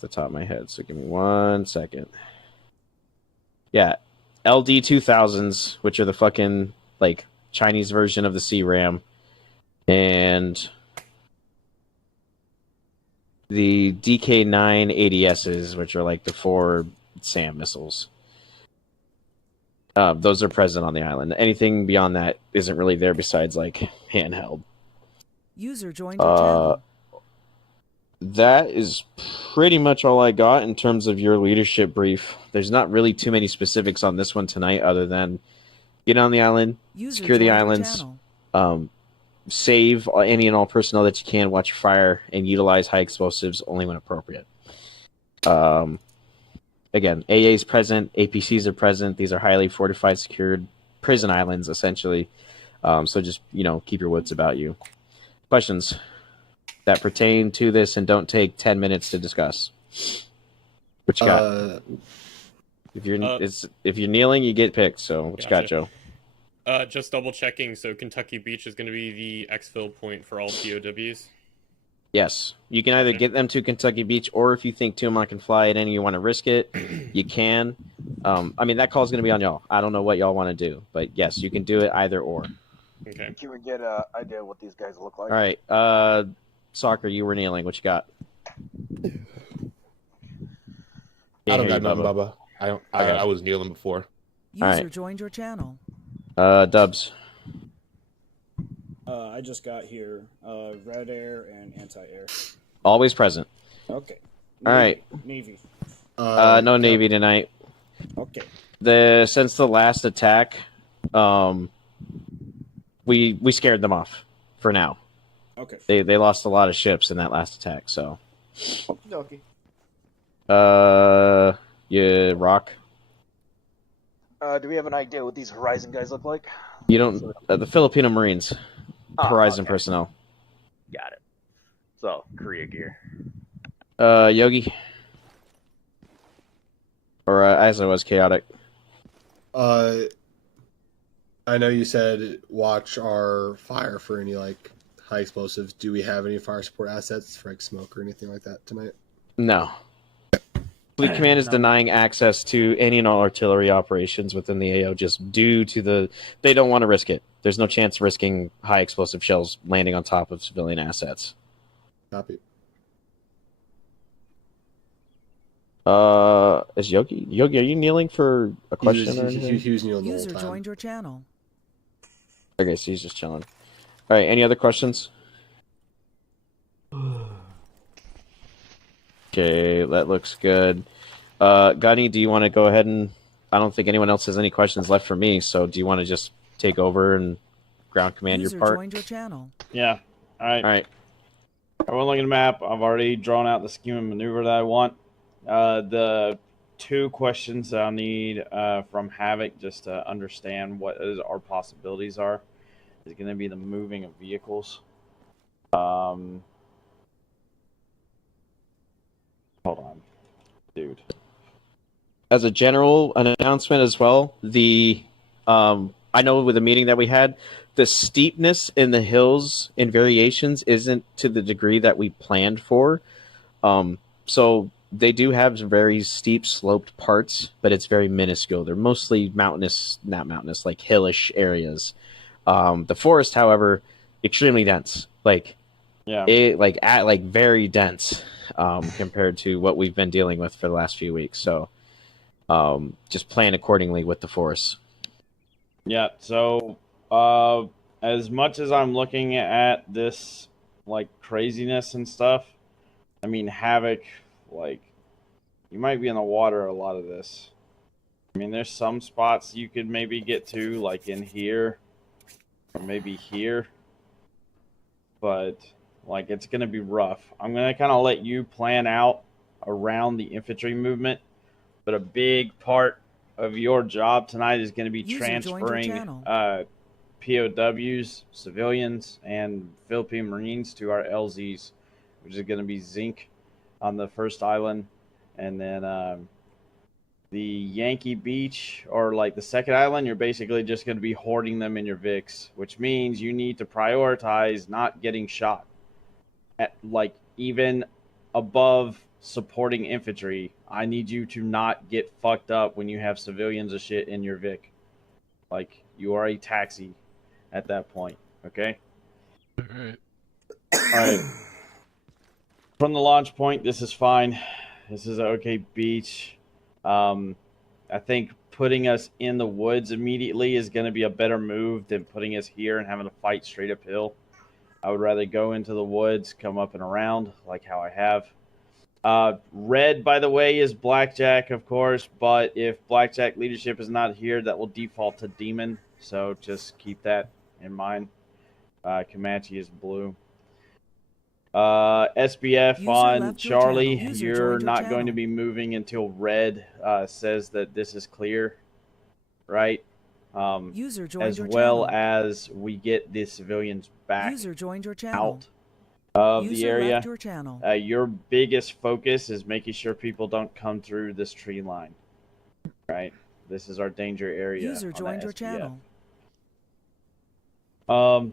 the top of my head, so give me 1 second. Yeah, LD 2000s, which are the fucking like Chinese version of the C-RAM, and the DK9 ADSs, which are like the 4 SAM missiles. Those are present on the island. Anything beyond that isn't really there besides like handheld. User joined your channel. That is pretty much all I got in terms of your leadership brief. There's not really too many specifics on this one tonight other than get on the island, User secure the joined your islands, channel. save any and all personnel that you can, watch your fire, and utilize high explosives only when appropriate. Again, AA is present, APCs are present. These are highly fortified, secured prison islands, essentially. So just, keep your wits about you. Questions that pertain to this and don't take 10 minutes to discuss. What you got? If you're kneeling, you get picked. So what you got, Joe? Just double checking. So Kentucky Beach is going to be the exfil point for all POWs. Yes, you can either get them to Kentucky Beach, or if you think Tiamat can fly it and you want to risk it, you can. That call is going to be on y'all. I don't know what y'all want to do, but yes, you can do it either or. Okay. Can we get an idea what these guys look like? All right. Soccer, you were kneeling. What you got? I don't got nothing, Bubba. I was kneeling before. User joined your channel. Dubs. I just got here. Red air and anti-air. Always present. Okay. All right. Navy. No Navy tonight. Okay. Since the last attack, we scared them off for now. Okay. They lost a lot of ships in that last attack, so. Okay. Yeah, Rock. Do we have an idea what these Horizon guys look like? You don't. The Filipino Marines, Horizon okay. personnel. Got it. So Korea gear. Yogi. Or as I was chaotic. I know you said watch our fire for any high explosives. Do we have any fire support assets for smoke or anything like that tonight? No. Fleet Command is denying access to any and all artillery operations within the AO just due to they don't want to risk it. There's no chance of risking high explosive shells landing on top of civilian assets. Copy. Is Yogi, are you kneeling for a question? He was kneeling the whole User time. joined your channel. Okay, so he's just chilling. All right, any other questions? Okay, that looks good. Gunny, do you want to go ahead and... I don't think anyone else has any questions left for me, so do you want to just take over and ground command User your part? joined your channel. Yeah. All right. All right. Everyone look at the map. I've already drawn out the scheme and maneuver that I want. The 2 questions that I'll need from Havoc just to understand what our possibilities are is going to be the moving of vehicles. Hold on, dude. As a general announcement as well, I know with the meeting that we had, the steepness in the hills and variations isn't to the degree that we planned for. So they do have very steep sloped parts, but it's very minuscule. They're mostly mountainous, not mountainous, like hillish areas. The forest, however, extremely dense. Very dense compared to what we've been dealing with for the last few weeks. So just plan accordingly with the force. Yeah, so as much as I'm looking at this craziness and stuff, I mean, Havoc, you might be in the water a lot of this. I mean, there's some spots you could maybe get to, like in here, or maybe here. But, it's going to be rough. I'm going to kind of let you plan out around the infantry movement. But a big part of your job tonight is going to be transferring POWs, civilians, and Philippine Marines to our LZs, which is going to be Zinc on the first island. And then the Yankee Beach, or the second island, you're basically just going to be hoarding them in your VIX, which means you need to prioritize not getting shot at even above supporting infantry, I need you to not get fucked up when you have civilians of shit in your Vic. Like, you are a taxi at that point, okay? Alright. From the launch point, this is fine. This is an okay beach. I think putting us in the woods immediately is going to be a better move than putting us here and having to fight straight uphill. I would rather go into the woods, come up and around, like how I have. Red, by the way, is Blackjack, of course, but if Blackjack leadership is not here, that will default to Demon, so just keep that in mind. Comanche is blue. SBF User on left your Charlie, channel. User you're joined your not going to channel. be moving until Red says that this is clear, right? User joined As your well channel. as we get the civilians back User joined your channel. out of the User area. left your channel. Your biggest focus is making sure people don't come through this tree line, right? This is our danger area. User on the joined your SBF. channel.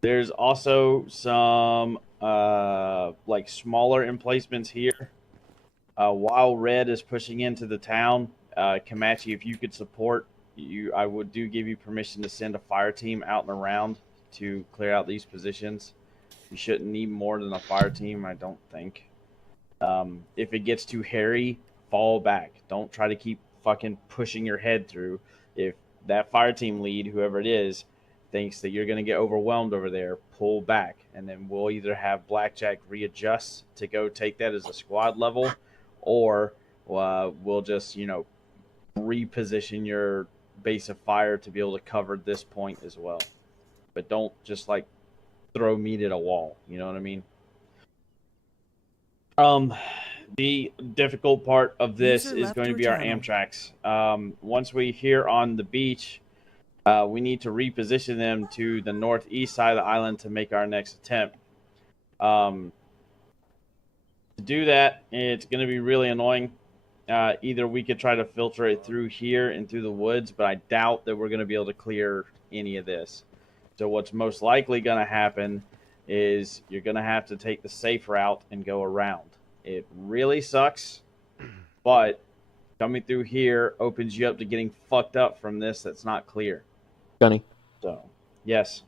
There's also some like smaller emplacements here. While Red is pushing into the town, Comanche, if you could support, I would give you permission to send a fire team out and around to clear out these positions. You shouldn't need more than a fire team, I don't think. If it gets too hairy, fall back. Don't try to keep fucking pushing your head through. If that fire team lead, whoever it is, thinks that you're going to get overwhelmed over there, pull back. And then we'll either have Blackjack readjust to go take that as a squad level, or we'll just, reposition your base of fire to be able to cover this point as well. But don't just, like, throw meat at a wall. You know what I mean? The difficult part of this User is left going to your be our channel. Amtraks. Once we here on the beach, we need to reposition them to the northeast side of the island to make our next attempt. To do that, it's going to be really annoying. Either we could try to filter it through here and through the woods, but I doubt that we're going to be able to clear any of this. So what's most likely going to happen is you're going to have to take the safe route and go around. It really sucks, but coming through here opens you up to getting fucked up from this that's not clear. Gunny. So, yes.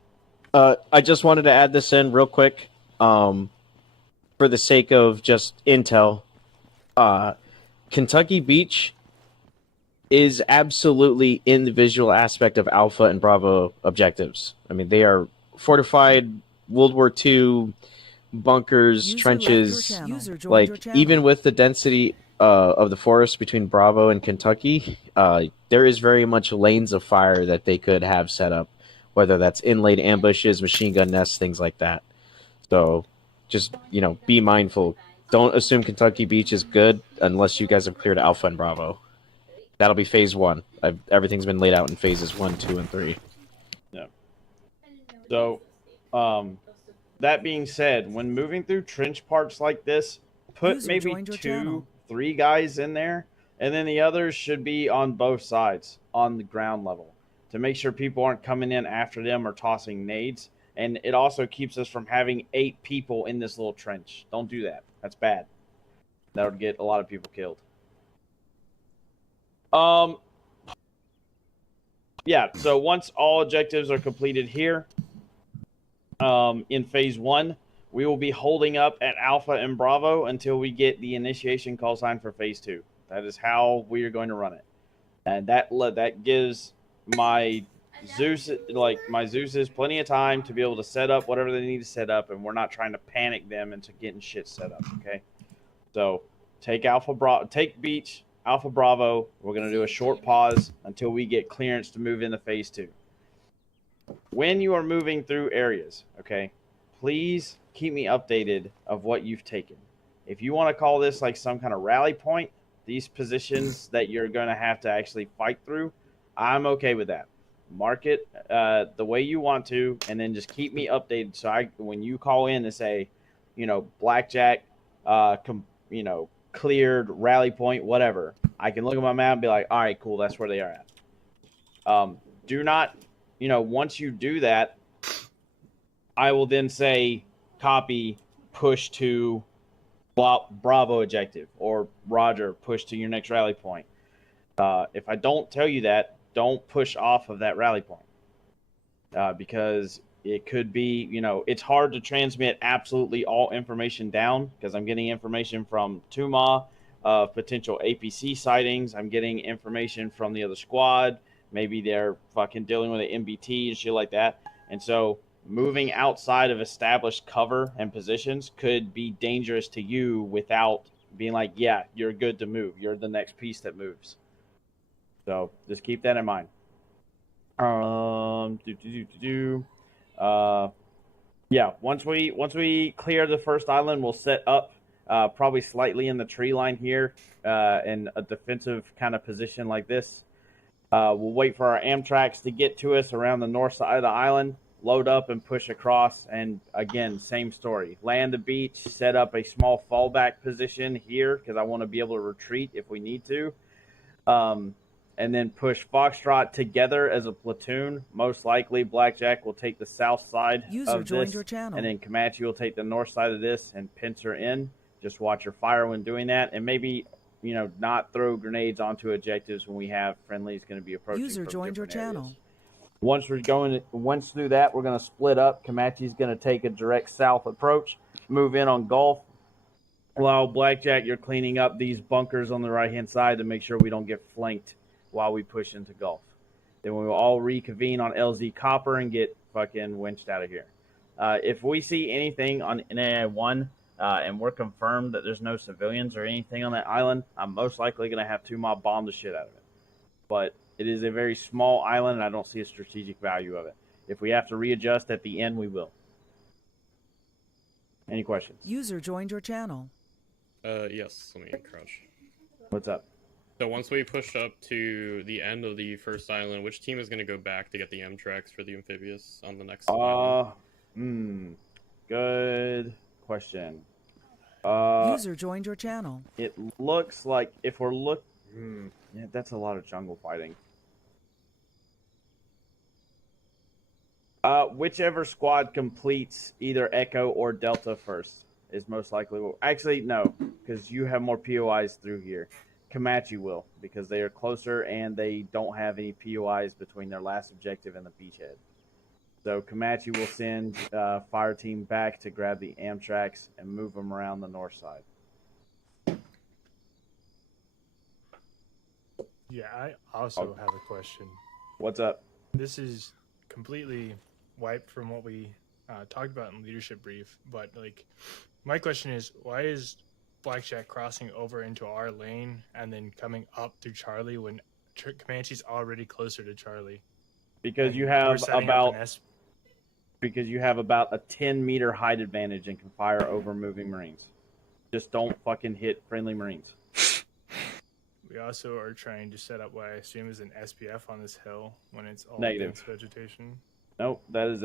I just wanted to add this in real quick, for the sake of just intel. Kentucky Beach is absolutely in the visual aspect of Alpha and Bravo objectives. I mean, they are fortified World War II bunkers, User trenches. left your channel. User joined Like, your channel. even with the density of the forest between Bravo and Kentucky, there is very much lanes of fire that they could have set up, whether that's inlaid ambushes, machine gun nests, things like that. So just, be mindful. Don't assume Kentucky Beach is good unless you guys have cleared Alpha and Bravo. That'll be phase 1. Everything's been laid out in phases 1, 2, and 3. Yeah. So, that being said, when moving through trench parts like this, put User maybe joined your 2, channel. 3 guys in there, and then the others should be on both sides, on the ground level, to make sure people aren't coming in after them or tossing nades. And it also keeps us from having 8 people in this little trench. Don't do that. That's bad. That would get a lot of people killed. Yeah, so once all objectives are completed here, in phase 1, we will be holding up at Alpha and Bravo until we get the initiation call sign for phase 2. That is how we are going to run it. And that gives my Zeus's plenty of time to be able to set up whatever they need to set up, and we're not trying to panic them into getting shit set up, okay? So take Beach, Alpha Bravo. We're going to do a short pause until we get clearance to move into phase 2. When you are moving through areas, okay, please keep me updated of what you've taken. If you want to call this like some kind of rally point, these positions that you're going to have to actually fight through, I'm okay with that. Mark it the way you want to, and then just keep me updated. So when you call in and say, Blackjack, cleared, rally point, whatever, I can look at my map and be like, all right, cool, that's where they are at. Do not, once you do that, I will then say, copy, push to Bravo objective, or Roger, push to your next rally point. If I don't tell you that, don't push off of that rally point. Because it could be, it's hard to transmit absolutely all information down because I'm getting information from Tuma of potential APC sightings. I'm getting information from the other squad. Maybe they're fucking dealing with an MBT and shit like that. And so moving outside of established cover and positions could be dangerous to you without being like, yeah, you're good to move. You're the next piece that moves. So just keep that in mind. Yeah, once we clear the first island, we'll set up probably slightly in the tree line here in a defensive kind of position like this. We'll wait for our Amtraks to get to us around the north side of the island, load up and push across, and again, same story. Land the beach, set up a small fallback position here because I want to be able to retreat if we need to. And then push Foxtrot together as a platoon. Most likely, Blackjack will take the south side of this, and then Comanche will take the north side of this and pincer in. Just watch your fire when doing that, and maybe not throw grenades onto objectives when we have friendlies going to be approaching. User joined your channel. Once through that, we're going to split up. Comanche's going to take a direct south approach, move in on Gulf. While Blackjack, you're cleaning up these bunkers on the right-hand side to make sure we don't get flanked while we push into Gulf. Then we will all reconvene on LZ Copper and get fucking winched out of here. If we see anything on NAI-1 and we're confirmed that there's no civilians or anything on that island, I'm most likely going to have 2 mob bomb the shit out of it. But it is a very small island, and I don't see a strategic value of it. If we have to readjust at the end, we will. Any questions? User joined your channel. Yes, let me crouch. What's up? So once we push up to the end of the first island, which team is going to go back to get the Amtraks for the amphibious on the next island? Good question. User joined your channel. It looks like if we're yeah, that's a lot of jungle fighting. Whichever squad completes either Echo or Delta first is most likely. Actually, no, because you have more POIs through here. Comanche will, because they are closer and they don't have any POIs between their last objective and the beachhead. So Comanche will send fire team back to grab the Amtraks and move them around the north side. Yeah, I also have a question. What's up? This is completely wiped from what we talked about in leadership brief, but my question is, why is Blackjack crossing over into our lane and then coming up through Charlie when Comanche's already closer to Charlie? Because you have about a 10-meter height advantage and can fire over moving Marines. Just don't fucking hit friendly Marines. We also are trying to set up what I assume is an SPF on this hill when it's all Negative. dense vegetation. Nope, that is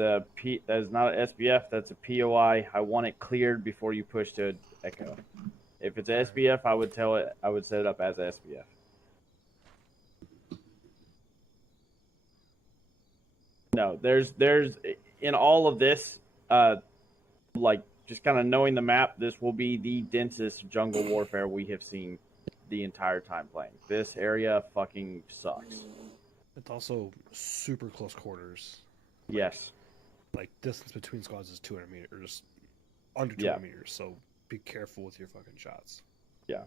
not an SPF. That's a POI. I want it cleared before you push to Echo. If it's an SPF, I would set it up as a SPF. No, there's in all of this, just kind of knowing the map, this will be the densest jungle warfare we have seen the entire time playing. This area fucking sucks. It's also super close quarters. Yes. Like distance between squads is 200 meters, under 200 meters. So be careful with your fucking shots. Yeah,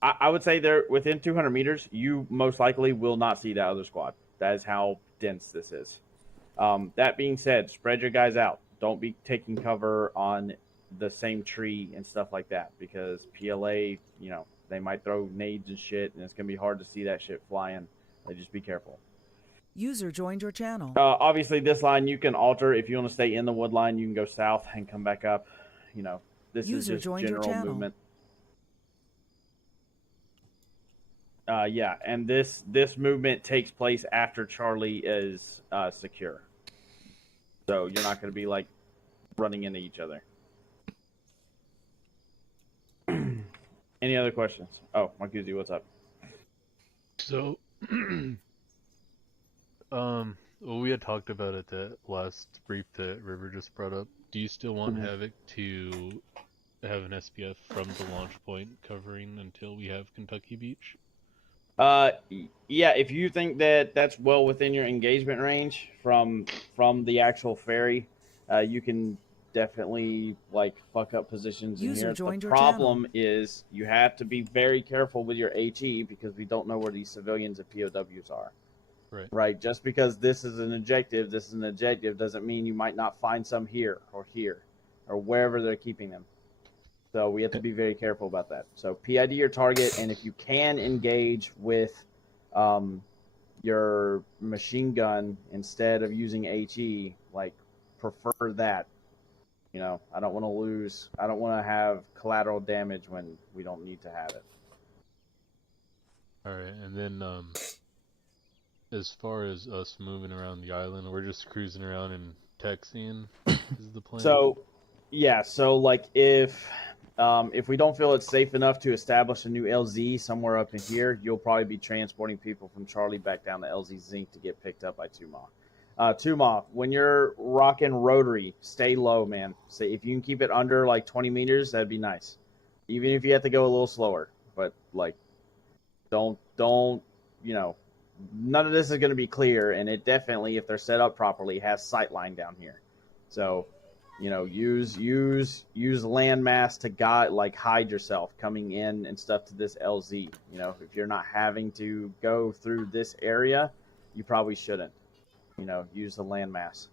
I would say they're within 200 meters. You most likely will not see that other squad. That is how dense this is. That being said, spread your guys out. Don't be taking cover on the same tree and stuff like that because PLA, they might throw nades and shit, and it's gonna be hard to see that shit flying. Just be careful. User joined your channel. Obviously, this line you can alter. If you want to stay in the wood line, you can go south and come back up. This User is just joined your general channel. movement. Yeah, and this movement takes place after Charlie is secure. So you're not going to be running into each other. Any other questions? Oh, Marcuzzi, what's up? So, well, we had talked about it that last brief that River just brought up. Do you still want Havoc to have an SPF from the launch point covering until we have Kentucky Beach? Yeah, if you think that that's well within your engagement range from the actual ferry, you can definitely like fuck up positions in User here. The joined your problem is you have to be very careful with your HE because we don't know where these civilians and POWs are. Right. Just because this is an objective doesn't mean you might not find some here or wherever they're keeping them. So we have to be very careful about that. So PID your target, and if you can engage with your machine gun instead of using HE, like prefer that. You know, I don't want to lose. I don't want to have collateral damage when we don't need to have it. All right, and then as far as us moving around the island, we're just cruising around and texting. Is the plan? So, yeah. So like if we don't feel it's safe enough to establish a new LZ somewhere up in here, you'll probably be transporting people from Charlie back down to LZ Zinc to get picked up by Tuma. Tuma, when you're rocking rotary, stay low, man. Say if you can keep it under like 20 meters, that'd be nice. Even if you have to go a little slower, but like, don't, you know, none of this is going to be clear, and it definitely, if they're set up properly, has sight line down here. So, you know, use landmass to hide yourself coming in and stuff to this LZ. You know, if you're not having to go through this area, you probably shouldn't. You know, use the landmass.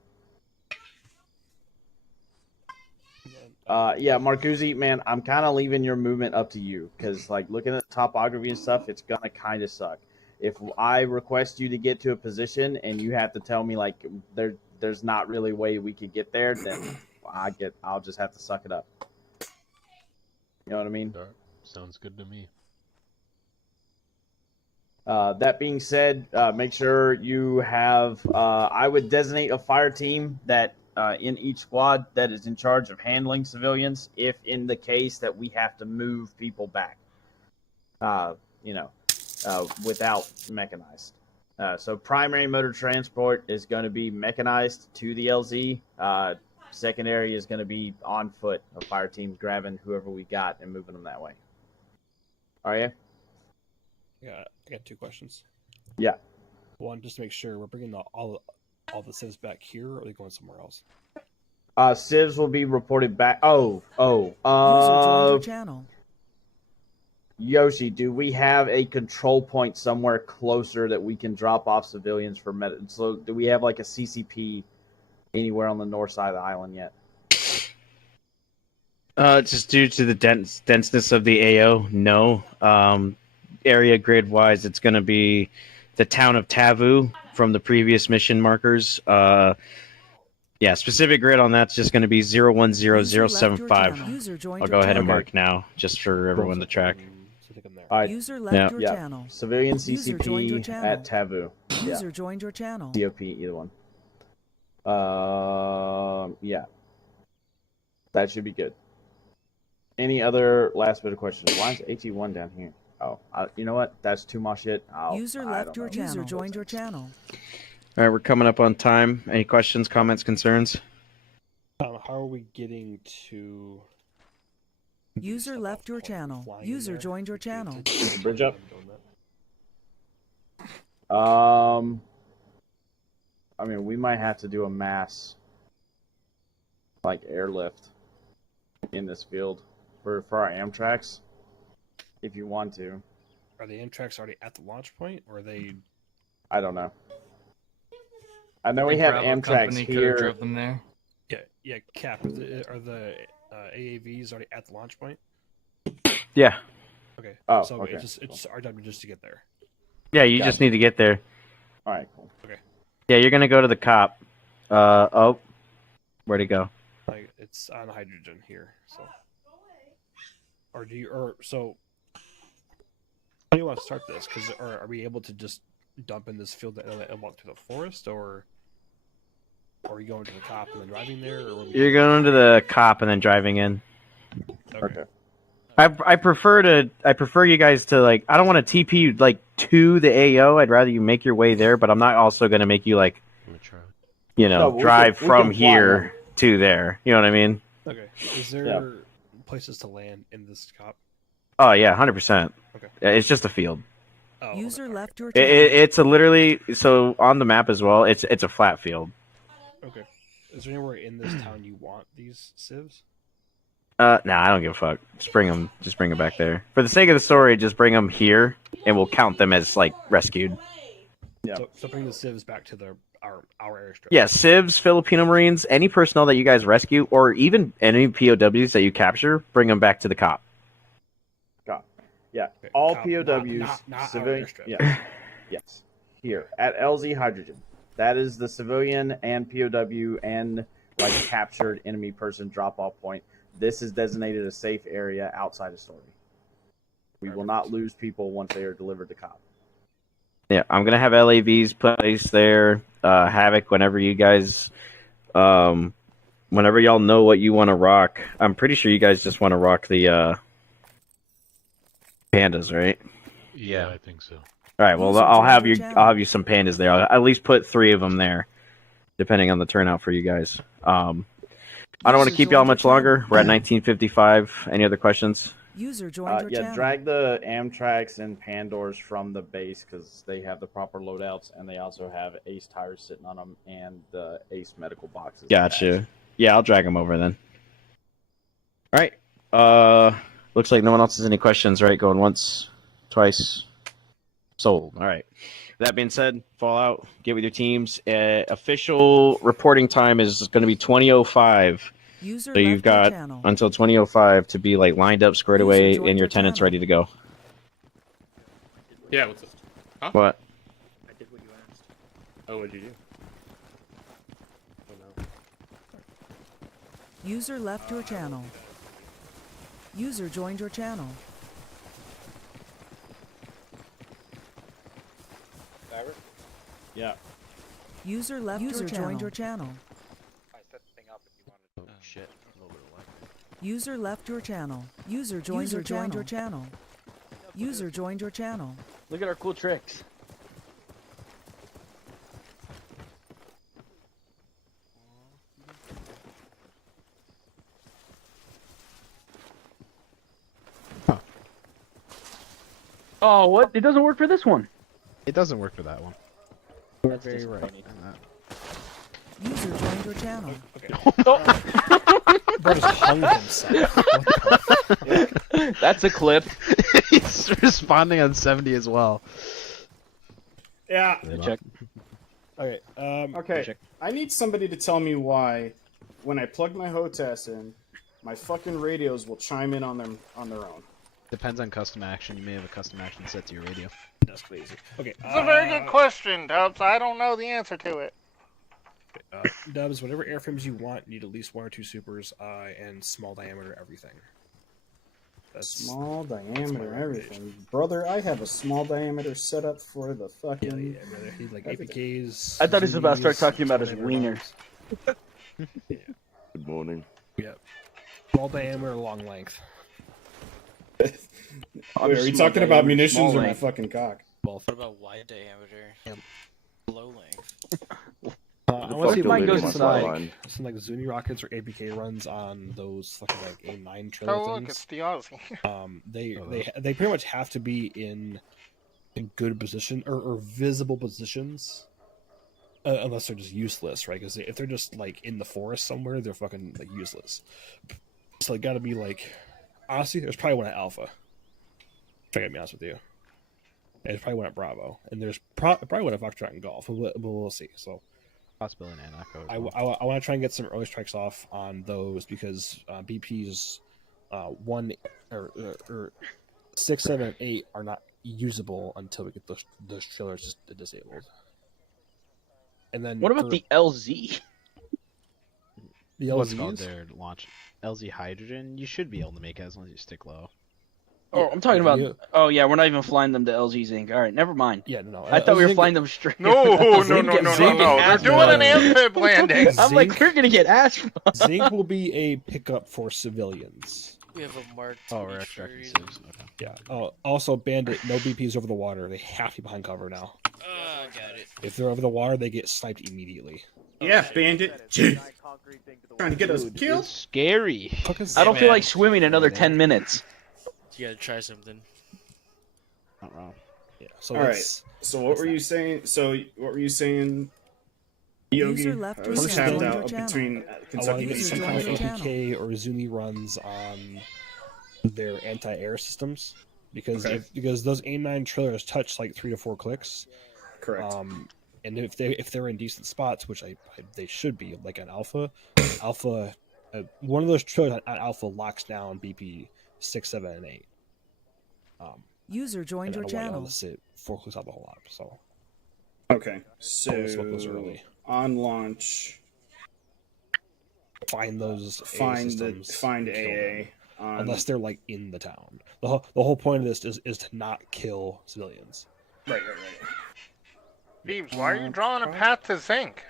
Yeah, Marcuzzi, man, I'm kind of leaving your movement up to you because, like, looking at the topography and stuff, it's gonna kind of suck. If I request you to get to a position and you have to tell me like there's not really a way we could get there, then I'll just have to suck it up. You know what I mean? Sounds good to me. That being said, make sure you have. I would designate a fire team that in each squad that is in charge of handling civilians, if in the case that we have to move people back. You know, without mechanized. So primary motor transport is going to be mechanized to the LZ. Secondary is going to be on foot. A fire team's grabbing whoever we got and moving them that way. Are you? Yeah, I got 2 questions. Yeah. One, just to make sure we're bringing all the civs back here, or are they going somewhere else? Civs will be reported back. User joined your channel. Yoshi, do we have a control point somewhere closer that we can drop off civilians for So do we have like a CCP anywhere on the north side of the island yet? Just due to the denseness of the AO, no. Area grid wise, it's going to be the town of Tavu from the previous mission markers. Yeah, specific grid on that's just going to be 010075. I'll go ahead and mark now, just for everyone to track. All right. User left your channel. Civilian User joined your CCP channel. at Tavu. User joined your channel. COP, either one. Yeah. That should be good. Any other last bit of questions? Why is AT1 down here? Oh, you know what? That's too much shit. User left your channel. User joined your channel. All right, we're coming up on time. Any questions, comments, concerns? How are we getting to... User left your channel. User joined your channel. Bridge up. I mean, we might have to do a mass, like, airlift in this field for our Amtraks, if you want to. Are the Amtraks already at the launch point, or are they... I don't know. I know we have Amtraks here. Drove them there. Yeah, Cap, are the AAVs already at the launch point? Yeah. Okay. Oh, so okay. It's our job just to get there. Yeah, you just need to get there. All right, cool. Okay. Yeah, you're gonna go to the cop. Where'd he go? Like, it's on hydrogen here, so. How do you want to start this? Because are we able to just dump in this field and walk through the forest, or are we going to the cop and then driving there? Or You're going to the cop and then driving in. Okay. I prefer you guys to, like, I don't want to TP like to the AO. I'd rather you make your way there, but I'm not also going to make you like, you know, drive from here to there. You know what I mean? Okay. Is there places to land in this cop? Oh yeah, 100%. Okay. It's just a field. Oh, User okay. left your It, channel. it's a literally so on the map as well. It's a flat field. Okay. Is there anywhere in this town you want these civs? Nah, I don't give a fuck. Just bring them. Just bring them back there. For the sake of the story, just bring them here, and we'll count them as like rescued. Yeah. So bring the civs back to our airstrip. Yeah, civs, Filipino Marines, any personnel that you guys rescue, or even any POWs that you capture, bring them back to the cop. Cop. Yeah. Okay, All cop, POWs, not our civilian. airstrip. Yeah. Yes. Here at LZ Hydrogen. That is the civilian and POW and like captured enemy person drop off point. This is designated a safe area outside of Story. We will not lose people once they are delivered to cop. Yeah, I'm gonna have LAVs placed there. Havoc, whenever you guys, whenever y'all know what you want to rock. I'm pretty sure you guys just want to rock the pandas, right? Yeah, I think so. All right. Well, User I'll have joined you. your I'll channel. have you some pandas there. I'll at least put 3 of them there, depending on the turnout for you guys. I don't want to User keep y'all joined your much longer. We're at 19:55. Any other questions? User joined your channel. Drag the Amtraks and Pandors from the base because they have the proper loadouts and they also have Ace tires sitting on them and the Ace medical boxes. Gotcha. Yeah, I'll drag them over then. All right. Looks like no one else has any questions, right? Going once, twice. Sold. All right. That being said, Fallout, get with your teams. Official reporting time is going to be 20:05. User So you've left your got channel. until 20:05 to be like lined up, squared User away, joined and your your tenants channel. ready to go. Yeah, what's this? Huh? What? I did what you asked. Oh, what'd you do? Oh no. User left your channel. User joined your channel. Yeah. User left your channel. Joined your channel. I set the thing up if you wanted. Oh shit, a little bit of lag. User left your channel. User joined your channel. User joined your channel. Look at our cool tricks. Oh, what? It doesn't work for this one. It doesn't work for that one. That's Very right. disappointing. User joined your channel. Bro just hung himself. What the fuck? That's a clip. He's responding on 70 as well. Yeah. Check. Okay. Okay. Check. I need somebody to tell me why, when I plug my HOTAS in, my fucking radios will chime in on their own. Depends on custom action. You may have a custom action set to your radio. That's crazy. Okay. It's a very good question, Dubs. I don't know the answer to it. Dubs, whatever airframes you want, you need at least 1 or 2 supers and small diameter everything. That's Small diameter everything. Brother, I have a small diameter set up for the fucking... Yeah, brother. He's like APKs. I thought he was about to start Zoomies, talking about his whatever. wieners. Good morning. Yeah. Small diameter, long length. Wait, are you talking about munitions or my fucking cock? Both. What about wide diameter? Low length. I want to see if mine we goes can inside. some like Zuni rockets or APK runs on those fucking like A9 trailer Oh, look, things. it's the Aussie. They pretty much have to be in good position or visible positions, unless they're just useless, right? Because if they're just like in the forest somewhere, they're fucking like useless. So they got to be like, honestly, there's probably one at Alpha. If I gotta be honest with you, and there's probably one at Bravo, and there's probably one at Foxtrot and Golf, but we'll see. So. Possibility and Echo. I want to try and get some early strikes off on those because BP's 1 or 6, 7, and 8 are not usable until we get those trailers just disabled. And then What about the LZ? The What's it called LZs? their launch? LZ Hydrogen? You should be able to make it as long as you stick low. Oh, I'm talking about. Oh yeah, we're not even flying them to LZ Zinc. All right, never mind. Yeah, no. I thought we were Zinc- flying them straight. No, Zinc no. gets They're asked doing an for. amphib landing. I'm like, we're gonna get asked for. Zinc will be a pickup for civilians. We have a marked. Oh, we're extracting civs. Okay. Yeah. Also, Bandit, no BPs over the water. They have to be behind cover now. Got it. If they're over the water, they get sniped immediately. Yeah, Bandit. Trying to get us killed. It's scary. I don't feel like swimming another 10 minutes. You gotta try something. Not wrong. Yeah. So All right. So what were you saying? Yogi, User left I was your tapped channel. out between I want Kentucky to get Beach some and kind of User Idaho. APK or Izumi runs on their anti-air systems because Okay. because those A9 trailers touch like 3 to 4 clicks. Correct. And if they're in decent spots, which they should be, like an alpha, one of those trailers at alpha locks down BP 6, 7, and 8. User joined and I your don't want y'all channel. to sit 4 clicks out the whole lot. So Okay. So Always smoke those early. on launch, find those find systems find and kill AA. them. Unless they're like in the town. The whole point of this is to not kill civilians. Right. Beebs, why are you drawing a path to zinc?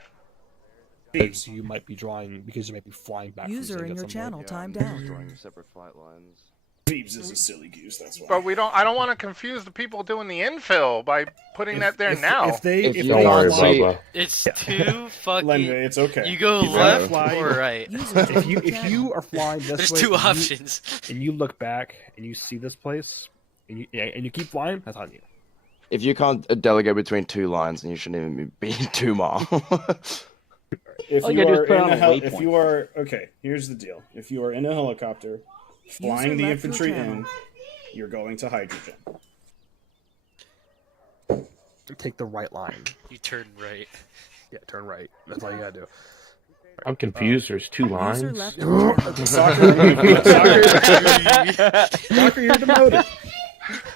Because you might be flying back. User from in Zinc your at some channel point. timed out. Drawing separate flight lines. Beebs is a silly goose. That's why. But I don't want to confuse the people doing the infill by putting that there now. If they Don't worry, Bubba. It's too fucking. Lenve, it's okay. You go You gotta left fly. or right. If you are flying this There's way, two and you- options. and you look back and you see this place, and you keep flying, that's on you. If you can't delegate between 2 lines, then you shouldn't even be 2 mile. If All you you gotta do is are put it in on a a hel- if waypoint. you are okay, here's the deal. If you are in a helicopter flying User the left your infantry channel. in, you're going to hydrogen. Take the right line. You turn right. Yeah, turn right. That's all you gotta do. I'm confused. There's 2 lines. User left your channel. Soccer, you're demoted.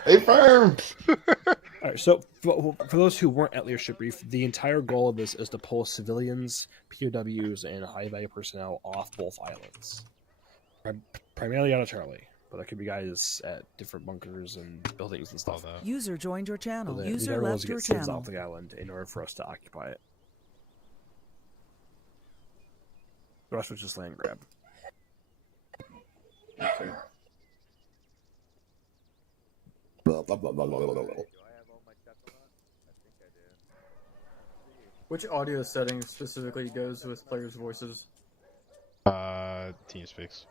Hey, firm. All right, so for those who weren't at leadership brief, the entire goal of this is to pull civilians, POWs, and high-value personnel off both islands. Primarily out of Charlie, but there could be guys at different bunkers and buildings and stuff. User joined your channel. So User the goal is left to your get civs channel. off the island in order for us to occupy it. The rest was just land grab. Okay. Which audio setting specifically goes with players' voices? TeamSpeaks.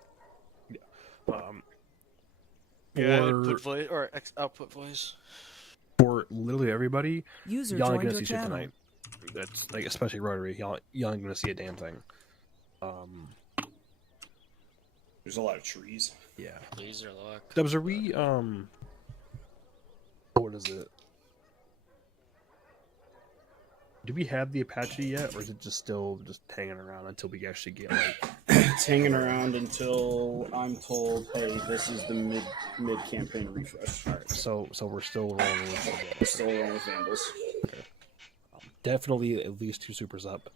Yeah, For- input voice or output voice. For literally everybody, User y'all ain't joined gonna your see shit channel. tonight. That's like especially rotary. Y'all ain't gonna see a damn thing. There's a lot of trees. Yeah. Laser lock. Dubs, are we what is it? Do we have the Apache yet, or is it just still hanging around until we actually get like? It's hanging around until I'm told, hey, this is the mid campaign refresh. All right, so we're still rolling with We're still rolling with Vandals. Okay. Definitely at least 2 supers up,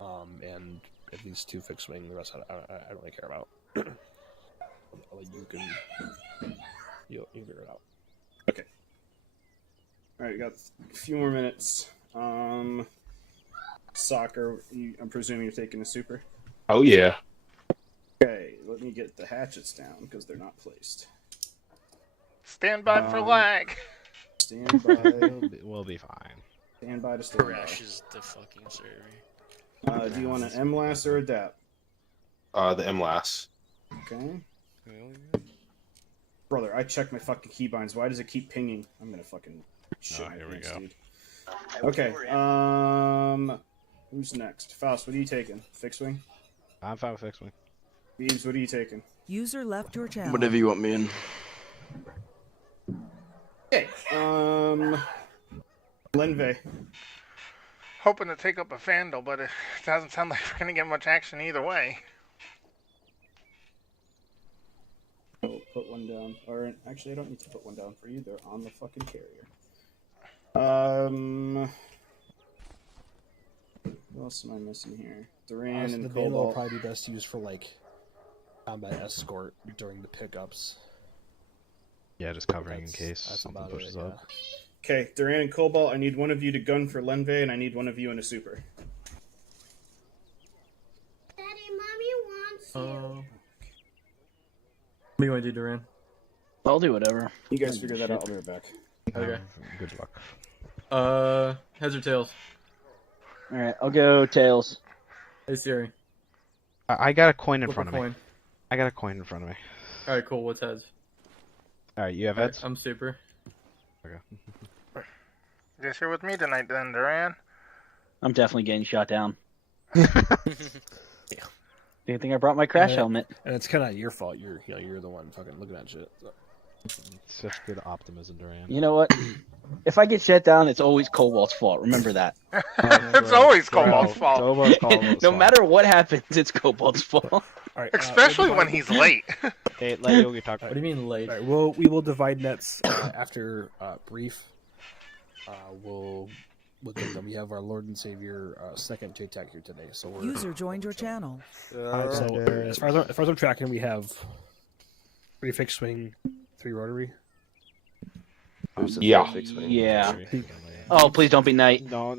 and at least 2 fixed wing. The rest I don't really care about. You'll figure it out. Okay. All right, we got a few more minutes. Soccer. I'm presuming you're taking a super. Oh yeah. Okay, let me get the hatchets down because they're not placed. Stand by for lag. Stand by. We'll be fine. Stand by to stand Crashes the fucking server. by. Do you want an MLAS or a DAP? The MLAS. Okay. Brother, I checked my fucking keybinds. Why does it keep pinging? I'm gonna fucking shit my here we pants, go. dude. Okay. Who's next? Faust, what are you taking? Fixed wing? I'm fine with fixed wing. Beebs, what are you taking? User left your channel. Whatever you want me in. Okay. Lenve. Hoping to take up a Vandal, but it doesn't sound like we're gonna get much action either way. Oh, put one down. Or actually, I don't need to put one down for you. They're on the fucking carrier. What else am I missing here? Duran Honestly, and the Vandal will Cobalt. probably be best used for like combat escort during the pickups. Yeah, just covering in That's- case that's something about pushes it, up. Okay, Duran and Cobalt, I need one of you to gun for Lenve, and I need one of you in a super. Daddy, Mommy wants you. What do you want to do, Duran? I'll do whatever. You guys figure that out. I'll be right back. Okay. Good luck. Heads or tails? All right, I'll go tails. Hey Siri. I got a coin in Flip front a of me. coin. I got a coin in front of me. Alright, cool. What's heads? Alright, you have Alright, heads? I'm super. Okay. Guess you're with me tonight then, Duran. I'm definitely getting shot down. Do you think I brought my crash helmet? And it's kind of your fault. You're the one fucking looking at shit. So. Such good optimism, Duran. You know what? If I get shut down, it's always Cobalt's fault. Remember that. It's always Cobalt's fault. No matter what happens, it's Cobalt's fault. Right, Especially when he's late. Hey, let Yogi talk. What do you mean late? Right, we will divide nets after brief. We'll get them. We have our Lord and Savior second JTAC here today, so we're. User joined your channel. So as far as I'm tracking, we have 3 fixed swing, 3 rotary. Yeah. Yeah. Oh, please don't be Knight. No.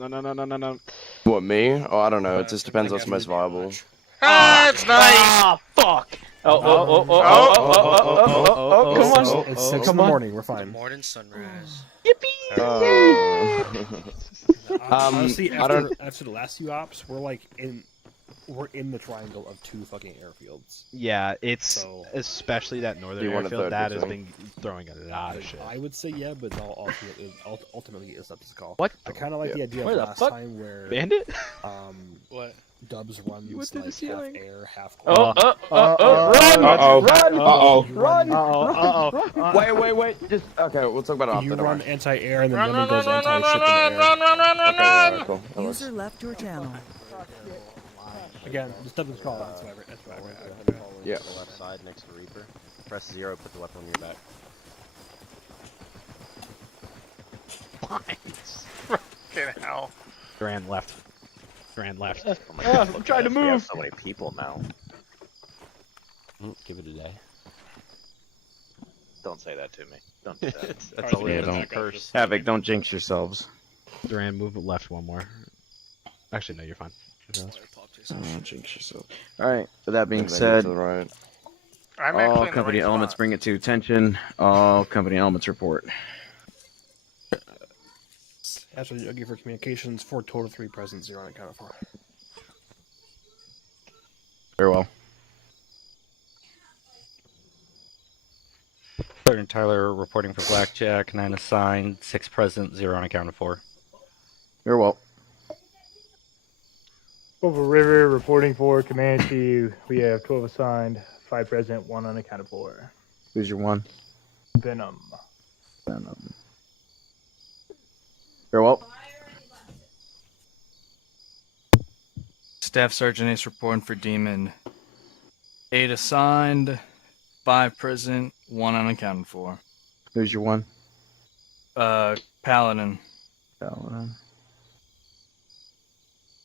What, me? Oh, I don't know. It just depends what's most viable. Ah, it's nice. Ah, fuck. Oh, Come come on. It's 6 in the morning. We're fine. Morning sunrise. Honestly, I don't. after the last few ops, we're in the triangle of 2 fucking airfields. Yeah, it's So- especially that northern Do you want a airfield third that has person? been throwing a lot of shit. I would say yeah, but ultimately it's up to the call. What? I kind of like the idea Where of the last fuck? time where Bandit? What? Dubs runs went through the like half ceiling. air, half. Run! Wait. Just okay. We'll talk about it after. You don't run worry. anti-air and then Run, Yummy goes run, run, anti-ship in the air. Okay, yeah, cool. That works. User left your channel. Again, just Dubs call. That's why. Yeah. The left side next to Reaper. Press 0, put the weapon on your back. Fucking hell. Duran left. Oh my I'm trying to We have move. so many people now. Give it a day. Don't say that to me. Don't do that. That's all Yeah, it is. don't Curse. Havoc, don't jinx yourselves. Duran, move left one more. Actually, no, you're fine. Don't jinx yourself. Alright, with that being And then said, to the right. I'm all actually in the company right elements spot. bring it to attention. All company elements report. Actually, Yogi for communications. 4 total, 3 present, 0 unaccounted for. Very well. Sergeant Tyler reporting for Blackjack, 9 assigned, 6 present, 0 unaccounted for. Very well. Over River reporting for Comanche. We have 12 assigned, 5 present, 1 unaccounted for. Who's your one? Venom. Very well. Staff Sergeant Ace reporting for Demon. 8 assigned, 5 present, 1 unaccounted for. Who's your one? Paladin. Paladin.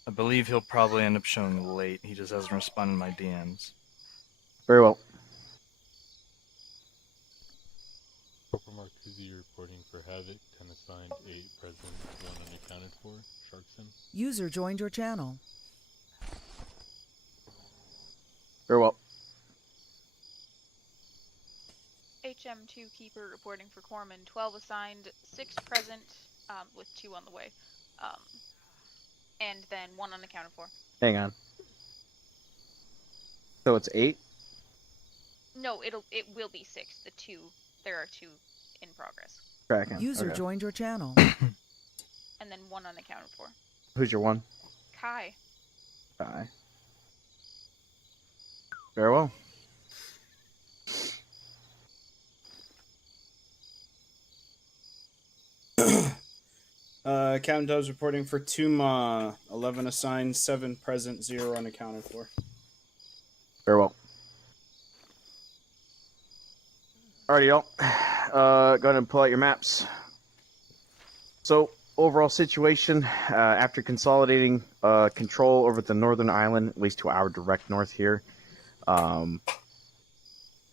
I believe he'll probably end up showing late. He just hasn't responded to my DMs. Very well. Corporal Marcuzzi reporting for Havoc, 10 assigned, 8 present, 1 unaccounted for. Sharkson. User joined your channel. Very well. HM2 Keeper reporting for Corpsman, 12 assigned, 6 present, with 2 on the way. And then 1 unaccounted for. Hang on. So it's 8? No, it will be 6. There are 2 in progress. Tracking. User Okay. joined your channel. And then 1 unaccounted for. Who's your one? Kai. Bye. Very well. Captain Dubs reporting for Tuma. 11 assigned, 7 present, 0 unaccounted for. Very well. Alrighty, y'all. Go ahead and pull out your maps. So, overall situation, after consolidating control over the northern island, at least to our direct north here, we're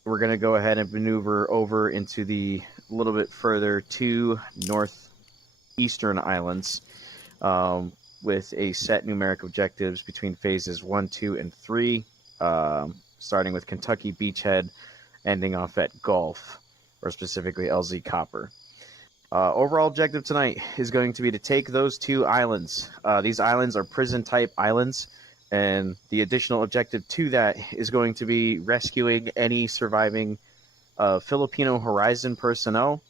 going to go ahead and maneuver over into the little bit further to northeastern islands with a set numeric objectives between phases 1, 2, and 3, starting with Kentucky Beachhead, ending off at Gulf, or specifically LZ Copper. Overall objective tonight is going to be to take those 2 islands. These islands are prison-type islands, And the additional objective to that is going to be rescuing any surviving Filipino Horizon personnel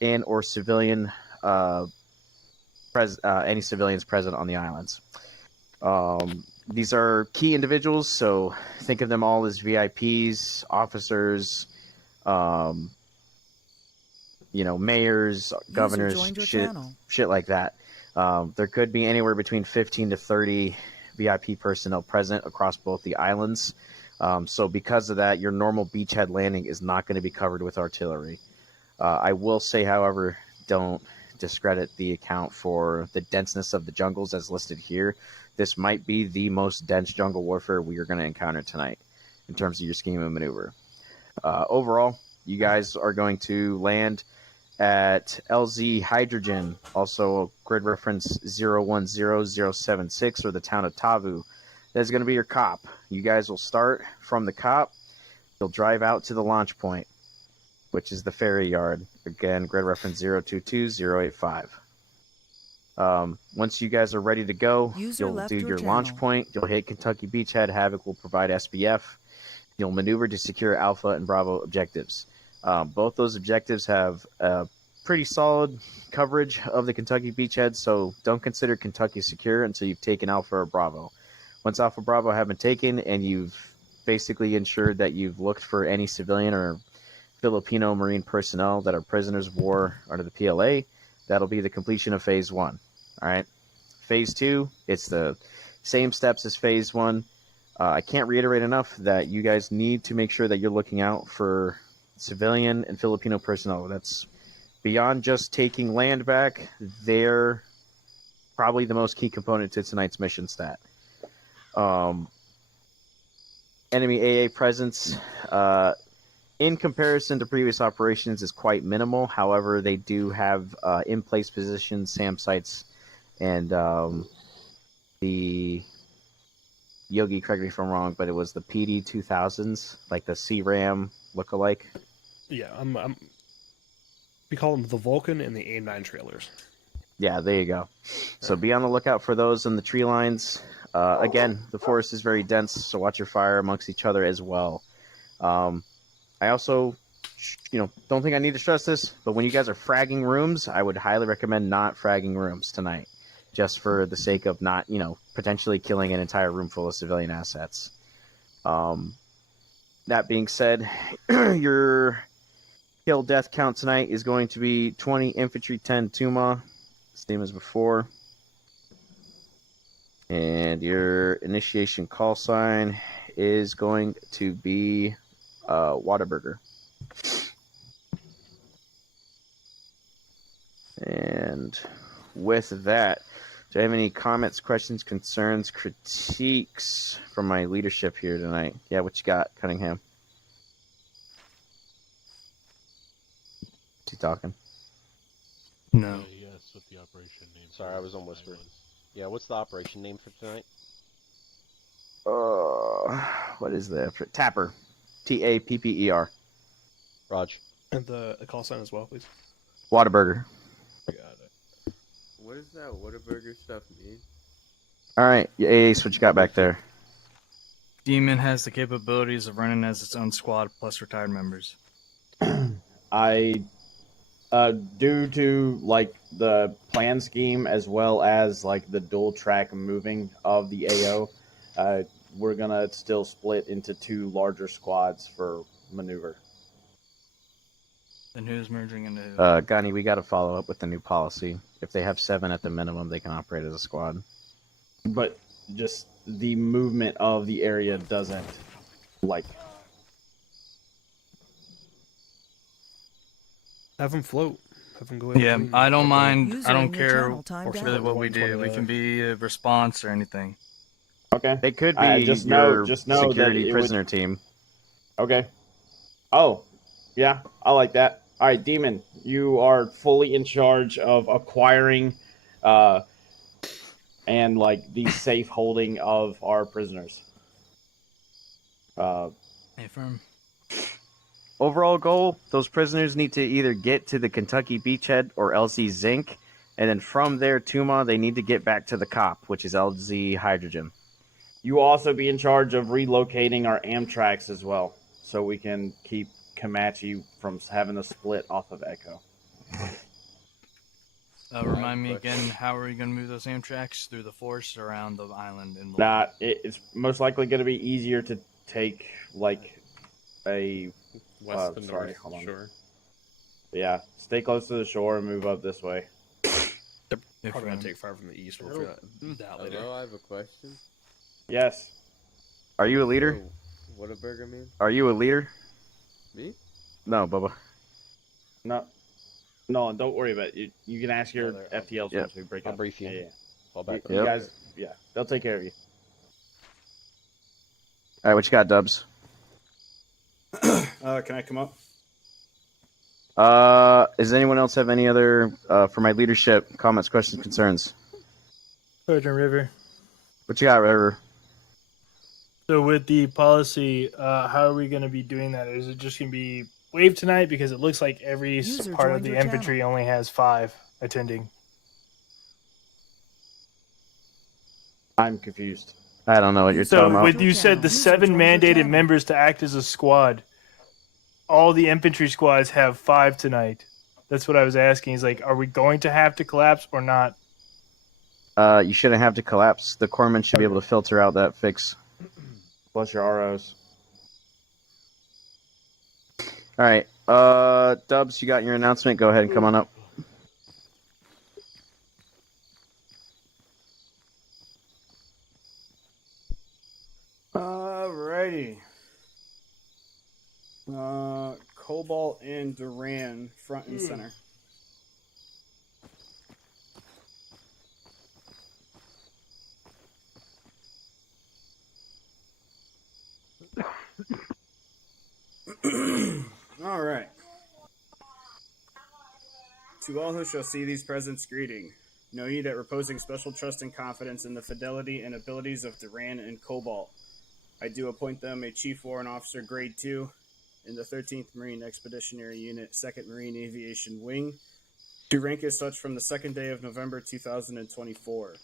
and or civilian any civilians present on the islands. These are key individuals, so think of them all as VIPs, officers, mayors, governors, shit like that. There could be anywhere between 15 to 30 VIP personnel present across both the islands. So because of that, your normal beachhead landing is not going to be covered with artillery. I will say, however, don't discredit the account for the denseness of the jungles as listed here. This might be the most dense jungle warfare we are going to encounter tonight in terms of your scheme of maneuver. Overall, you guys are going to land at LZ Hydrogen, also grid reference 010076, or the town of Tavu. That's going to be your COP. You guys will start from the COP. You'll drive out to the launch point, which is the ferry yard. Again, grid reference 022085. Once you guys are ready to go, you'll do your launch point. You'll hit Kentucky Beachhead. Havoc will provide SBF. You'll maneuver to secure Alpha and Bravo objectives. Both those objectives have pretty solid coverage of the Kentucky beachhead, so don't consider Kentucky secure until you've taken Alpha or Bravo. Once Alpha Bravo have been taken and you've basically ensured that you've looked for any civilian or Filipino Marine personnel that are prisoners of war under the PLA, that'll be the completion of Phase 1. All right. Phase 2, it's the same steps as Phase 1. I can't reiterate enough that you guys need to make sure that you're looking out for civilian and Filipino personnel. That's beyond just taking land back. They're probably the most key component to tonight's mission stat. Enemy AA presence, in comparison to previous operations, is quite minimal. However, they do have in-place positions, SAM sites, and the Yogi, correct me if I'm wrong, but it was the PD 2000s, like the CRAM lookalike. Yeah, we call them the Vulcan and the A9 trailers. Yeah, there you go. So be on the lookout for those in the tree lines. Again, the forest is very dense, so watch your fire amongst each other as well. I also, don't think I need to stress this, but when you guys are fragging rooms, I would highly recommend not fragging rooms tonight, just for the sake of not, potentially killing an entire room full of civilian assets. That being said, your kill death count tonight is going to be 20 infantry, 10 Tuma, same as before. And your initiation call sign is going to be Whataburger. And with that, do I have any comments, questions, concerns, critiques from my leadership here tonight? Yeah, what you got, Cunningham? Is he talking? No. Yes, what the operation name. Sorry, I was on whisper. Yeah, what's the operation name for tonight? What is that? Tapper. TAPPER. Raj. And the call sign as well, please. Whataburger. Got it. What does that Whataburger stuff mean? All right, Ace, what you got back there? Demon has the capabilities of running as its own squad plus retired members. Due to the plan scheme as well as the dual track moving of the AO, we're gonna still split into two larger squads for maneuver. Then who's merging into who? Gani, we got to follow up with the new policy. If they have 7 at the minimum, they can operate as a squad. But just the movement of the area doesn't Have them float. Have them go. Yeah, I don't mind. I don't care really what we do. We can be a response or anything. Okay. They could be just your know security that prisoner team. Okay. Oh, yeah, I like that. All right, Demon, you are fully in charge of acquiring and the safe holding of our prisoners. Affirm. Overall goal, those prisoners need to either get to the Kentucky beachhead or LZ Zinc, and then from there, Tuma, they need to get back to the COP, which is LZ Hydrogen. You will also be in charge of relocating our Amtraks as well, so we can keep Comanche from having a split off of Echo. Remind me again, how are you going to move those Amtraks through the forest around the island? In It's most likely going to be easier to take like a West to sorry, north hold on. shore. Yeah, stay close to the shore and move up this way. They're probably gonna take fire from the east. We'll figure that later. Hello, I have a question. Yes. Are you a leader? What a burger mean? Are you a leader? Me? No, Bubba. No, don't worry about it. You can ask your FTLs Yep. once we break up. I'll brief you. Yeah. Fall back. You guys, yeah, they'll take care of you. All right, what you got, Dubs? Can I come up? Does anyone else have any other for my leadership comments, questions, concerns? Sergeant River. What you got, River? So with the policy, how are we going to be doing that? Is it just going to be waived tonight? Because it looks like every part of the infantry only has 5 attending. I'm confused. I don't know what you're talking about. So you said the 7 mandated members to act as a squad. All the infantry squads have 5 tonight. That's what I was asking. Is like, are we going to have to collapse or not? You shouldn't have to collapse. The corpsmen should be able to filter out that fix. Plus your ROs. All right. Dubs, you got your announcement. Go ahead and come on up. Alrighty. Cobalt and Duran front and center. All right. To all who shall see these presents, greeting. Know ye that reposing special trust and confidence in the fidelity and abilities of Duran and Cobalt, I do appoint them a Chief Warrant Officer Grade 2 in the 13th Marine Expeditionary Unit, 2nd Marine Aviation Wing, to rank as such from the 2nd day of November 2024.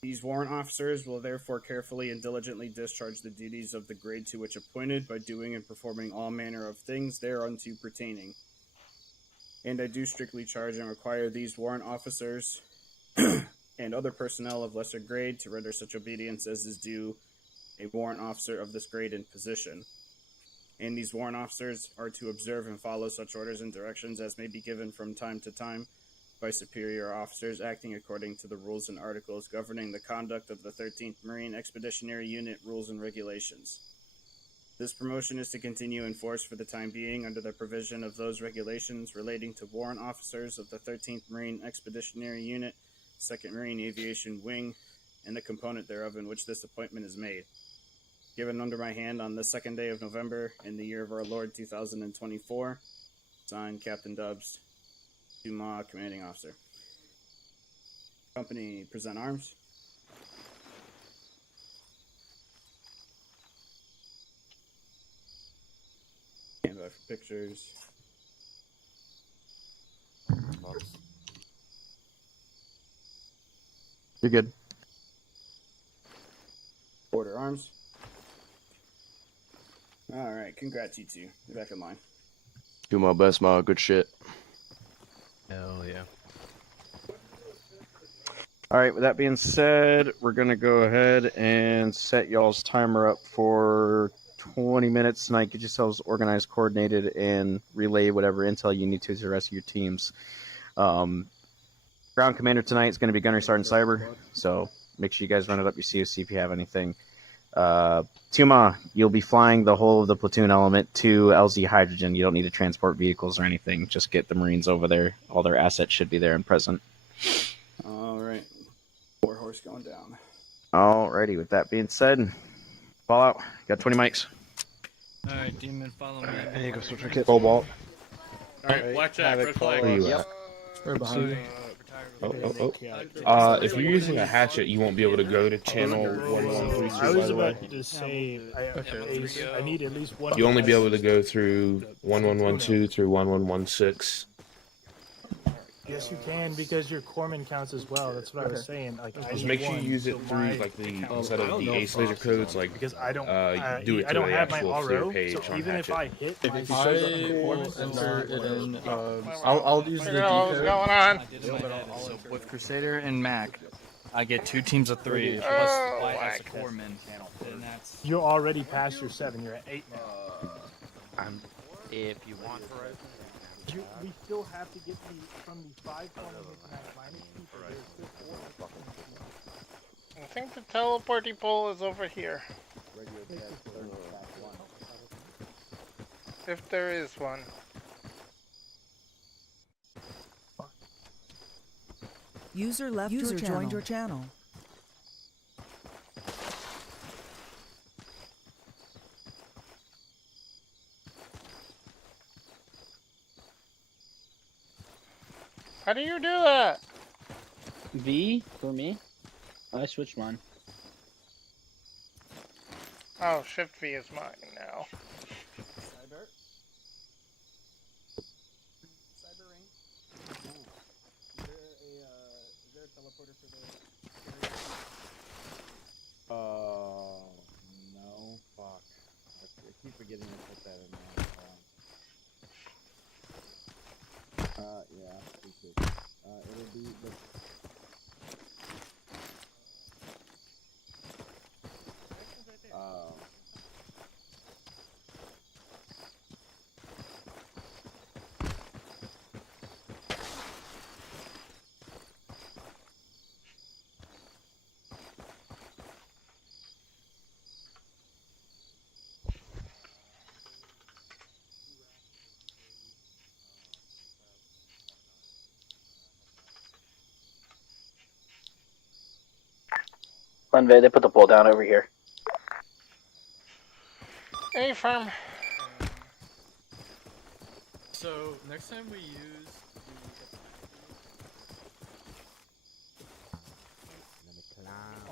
These warrant officers will therefore carefully and diligently discharge the duties of the grade to which appointed by doing and performing all manner of things thereunto pertaining. And I do strictly charge and require these warrant officers and other personnel of lesser grade to render such obedience as is due a warrant officer of this grade and position. And these warrant officers are to observe and follow such orders and directions as may be given from time to time by superior officers acting according to the rules and articles governing the conduct of the 13th Marine Expeditionary Unit rules and regulations. This promotion is to continue in force for the time being under the provision of those regulations relating to warrant officers of the 13th Marine Expeditionary Unit, 2nd Marine Aviation Wing, and the component thereof in which this appointment is made. Given under my hand on the 2nd day of November in the year of our Lord 2024. Signed, Captain Dubs, Duma, Commanding Officer. Company, present arms. Stand by for pictures. You're good. Order arms. Alright, congrats you two. You're back in line. Do my best, ma. Good shit. Hell yeah. All right, with that being said, we're going to go ahead and set y'all's timer up for 20 minutes tonight. Get yourselves organized, coordinated, and relay whatever intel you need to the rest of your teams. Ground commander tonight is going to be Gunnery Sergeant Cyber, so make sure you guys run it up your COC if you have anything. Tuma, you'll be flying the whole of the platoon element to LZ Hydrogen. You don't need to transport vehicles or anything. Just get the Marines over there. All their assets should be there and present. Alright. Warhorse going down. Alrighty, with that being said, fall out. Got 20 mics. Alright, Demon, follow me. And you go switch your kit. Cobalt. Alright, blackjack, red flag. Where you at? Right behind you. If you're using a hatchet, you won't be able to go to channel 113. I was by the way. about to say, I need at least one. You'll only be able to go through 1112 through 1116. Yes, you can because your corpsman counts as well. That's what I was saying. Like, I Just need make sure one, you use it so through my like the account instead of will the count. Ace Laser codes, like Because I don't, do it I through don't the have my actual clear RO, page so on even if Hatchet. I hit my If you shows up corpsman, will it's enter it still in. works. I'll use the D Figure out what was code. going on. So with Crusader and Mac, I get 2 teams of 3 Oh, plus whack. corpsman. Then that's You're already past your 7. You're at 8 now. If you want Horizon, We still have to get from the 5 corpsman minus 2, so there's still 4. I think the teleporty pole is over here. If there is one. User left User your joined channel. your channel. How do you do that? V for me. I switched mine. Oh, Shift V is mine now. No, fuck. I keep forgetting to put that in there. Yeah, we could. It'll be the. Glenvey, they put the pole down over here. Hey, firm. So next time we use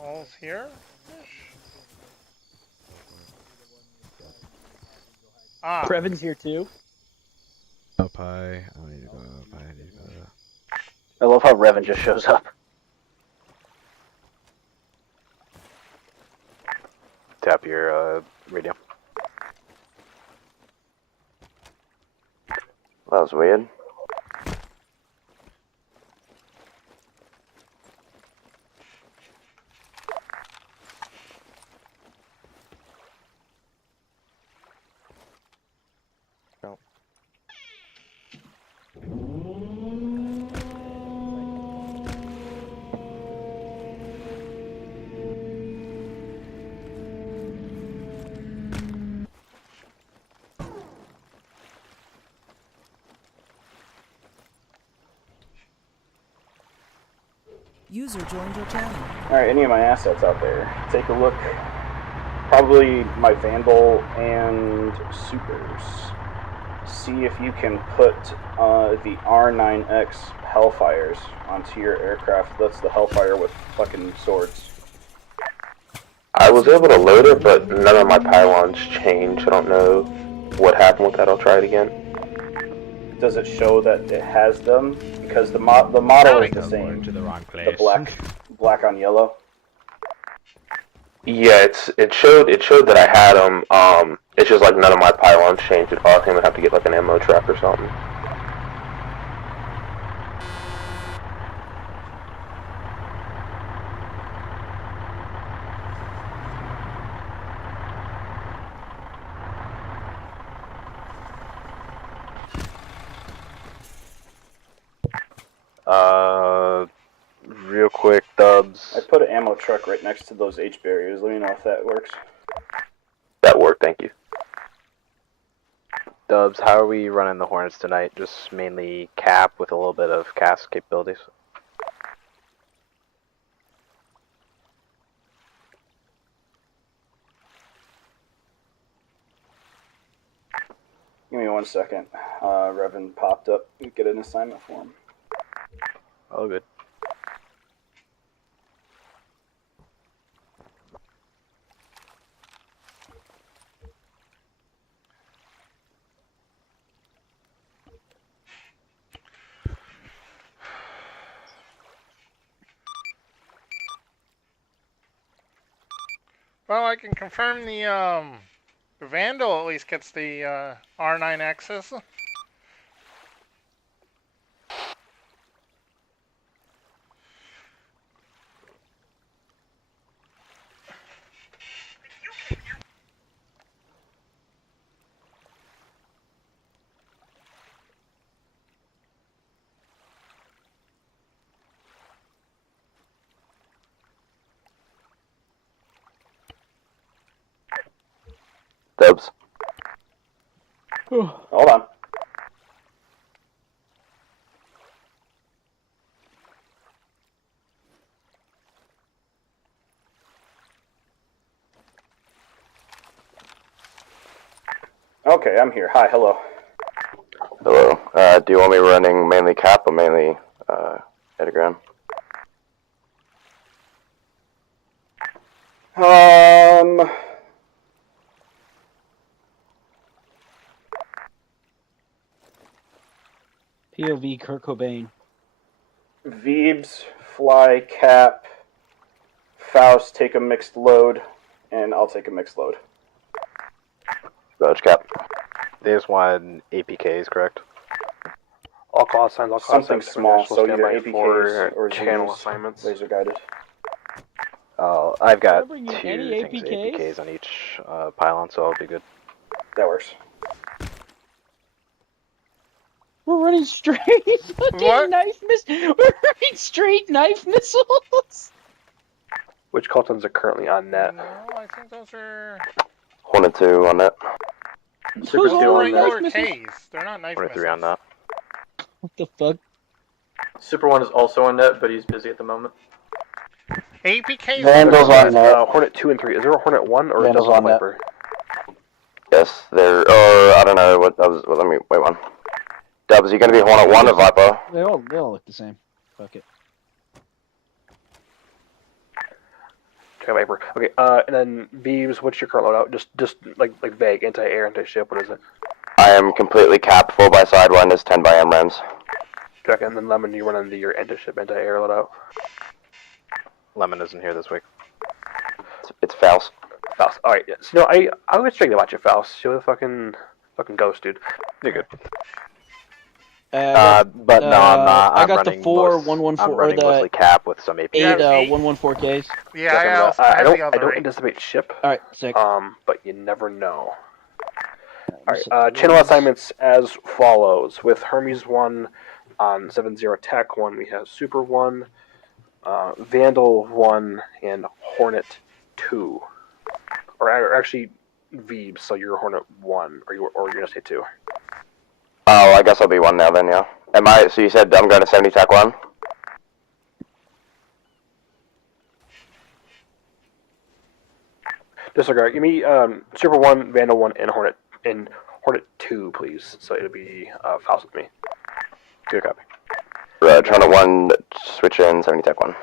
All's here? Ah. Previn's here too. Up high. I need to go up. I need to go up. I love how Revan just shows up. Tap your radio. That was weird. No. User joined your channel. Alright, any of my assets out there. Take a look. Probably my Vandal and Supers. See if you can put the R9X Hellfires onto your aircraft. That's the Hellfire with fucking swords. I was able to load it, but none of my pylons changed. I don't know what happened with that. I'll try it again. Does it show that it has them? Because the model is the same. To the wrong place. The black on yellow. Yeah, it showed that I had them. It's just like none of my pylons changed at all. I think I'm gonna have to get like an ammo track or something. Real quick, Dubs. I put an ammo truck right next to those H barriers. Let me know if that works. That worked, thank you. Dubs, how are we running the Hornets tonight? Just mainly cap with a little bit of cast capabilities? Give me 1 second. Revan popped up. Get an assignment for him. Oh, good. Well, I can confirm the Vandal at least gets the R9 access. Dubs. Hold on. Okay, I'm here. Hi, hello. Hello. Do you want me running mainly cap or mainly Etagram? POV Kurt Cobain. Veebs, fly, cap, Faust take a mixed load, and I'll take a mixed load. Roach cap. They just wanted APKs, correct? All call signs, all call Something signs. small, so either standby APKs for or channel Zs, assignments. laser guided. I've got Bring two in any things APKs? APKs on each pylon, so I'll be good. That works. We're running straight fucking knife We're running straight knife missiles. Which Coltons are currently on net? No, I think those are Hornet 2 on net. Super Who's on regular knife missiles? Ks. They're not knife Hornet 3 missiles. on net. What the fuck? Super 1 is also on net, but he's busy at the moment. APKs. Vandals on net. Hornet 2 and 3. Is there a Hornet 1 or Vandals a on net. Viper? Yes, there. Or I don't know what that was. Well, let me wait one. Dubs, you gonna be Hornet 1 or Viper? They all look the same. Fuck it. Okay, Viper. Okay, and then Beeves, what's your current loadout? Just like vague, anti-air, anti-ship, what is it? I am completely capped. 4 by sidewind is 10 by MRAMs. Okay, and then Lemon, you run into your anti-ship, anti-air loadout. Lemon isn't here this week. It's Faust. Faust. Alright, yeah. So, no, I was thinking about you, Faust. You're the fucking ghost, dude. You're good. But no, I'm not. I I'm got the running 114 I'm or running the mostly cap with some AP. 8 114Ks. Yeah, I have the other don't 8. anticipate ship. Alright, sick. But you never know. Alright, channel assignments as follows. With Hermes 1 on 7-0 Tech 1, we have Super 1, Vandal 1, and Hornet 2. Or actually, Veeb, so you're Hornet 1, or you're gonna say 2. Oh, I guess I'll be 1 now then, yeah. So you said I'm going to 70 Tech 1? Disregard. Give me Super 1, Vandal 1, and Hornet 2, please. So it'll be Faust with me. Good copy. Hornet 1, switch in 70 Tech 1.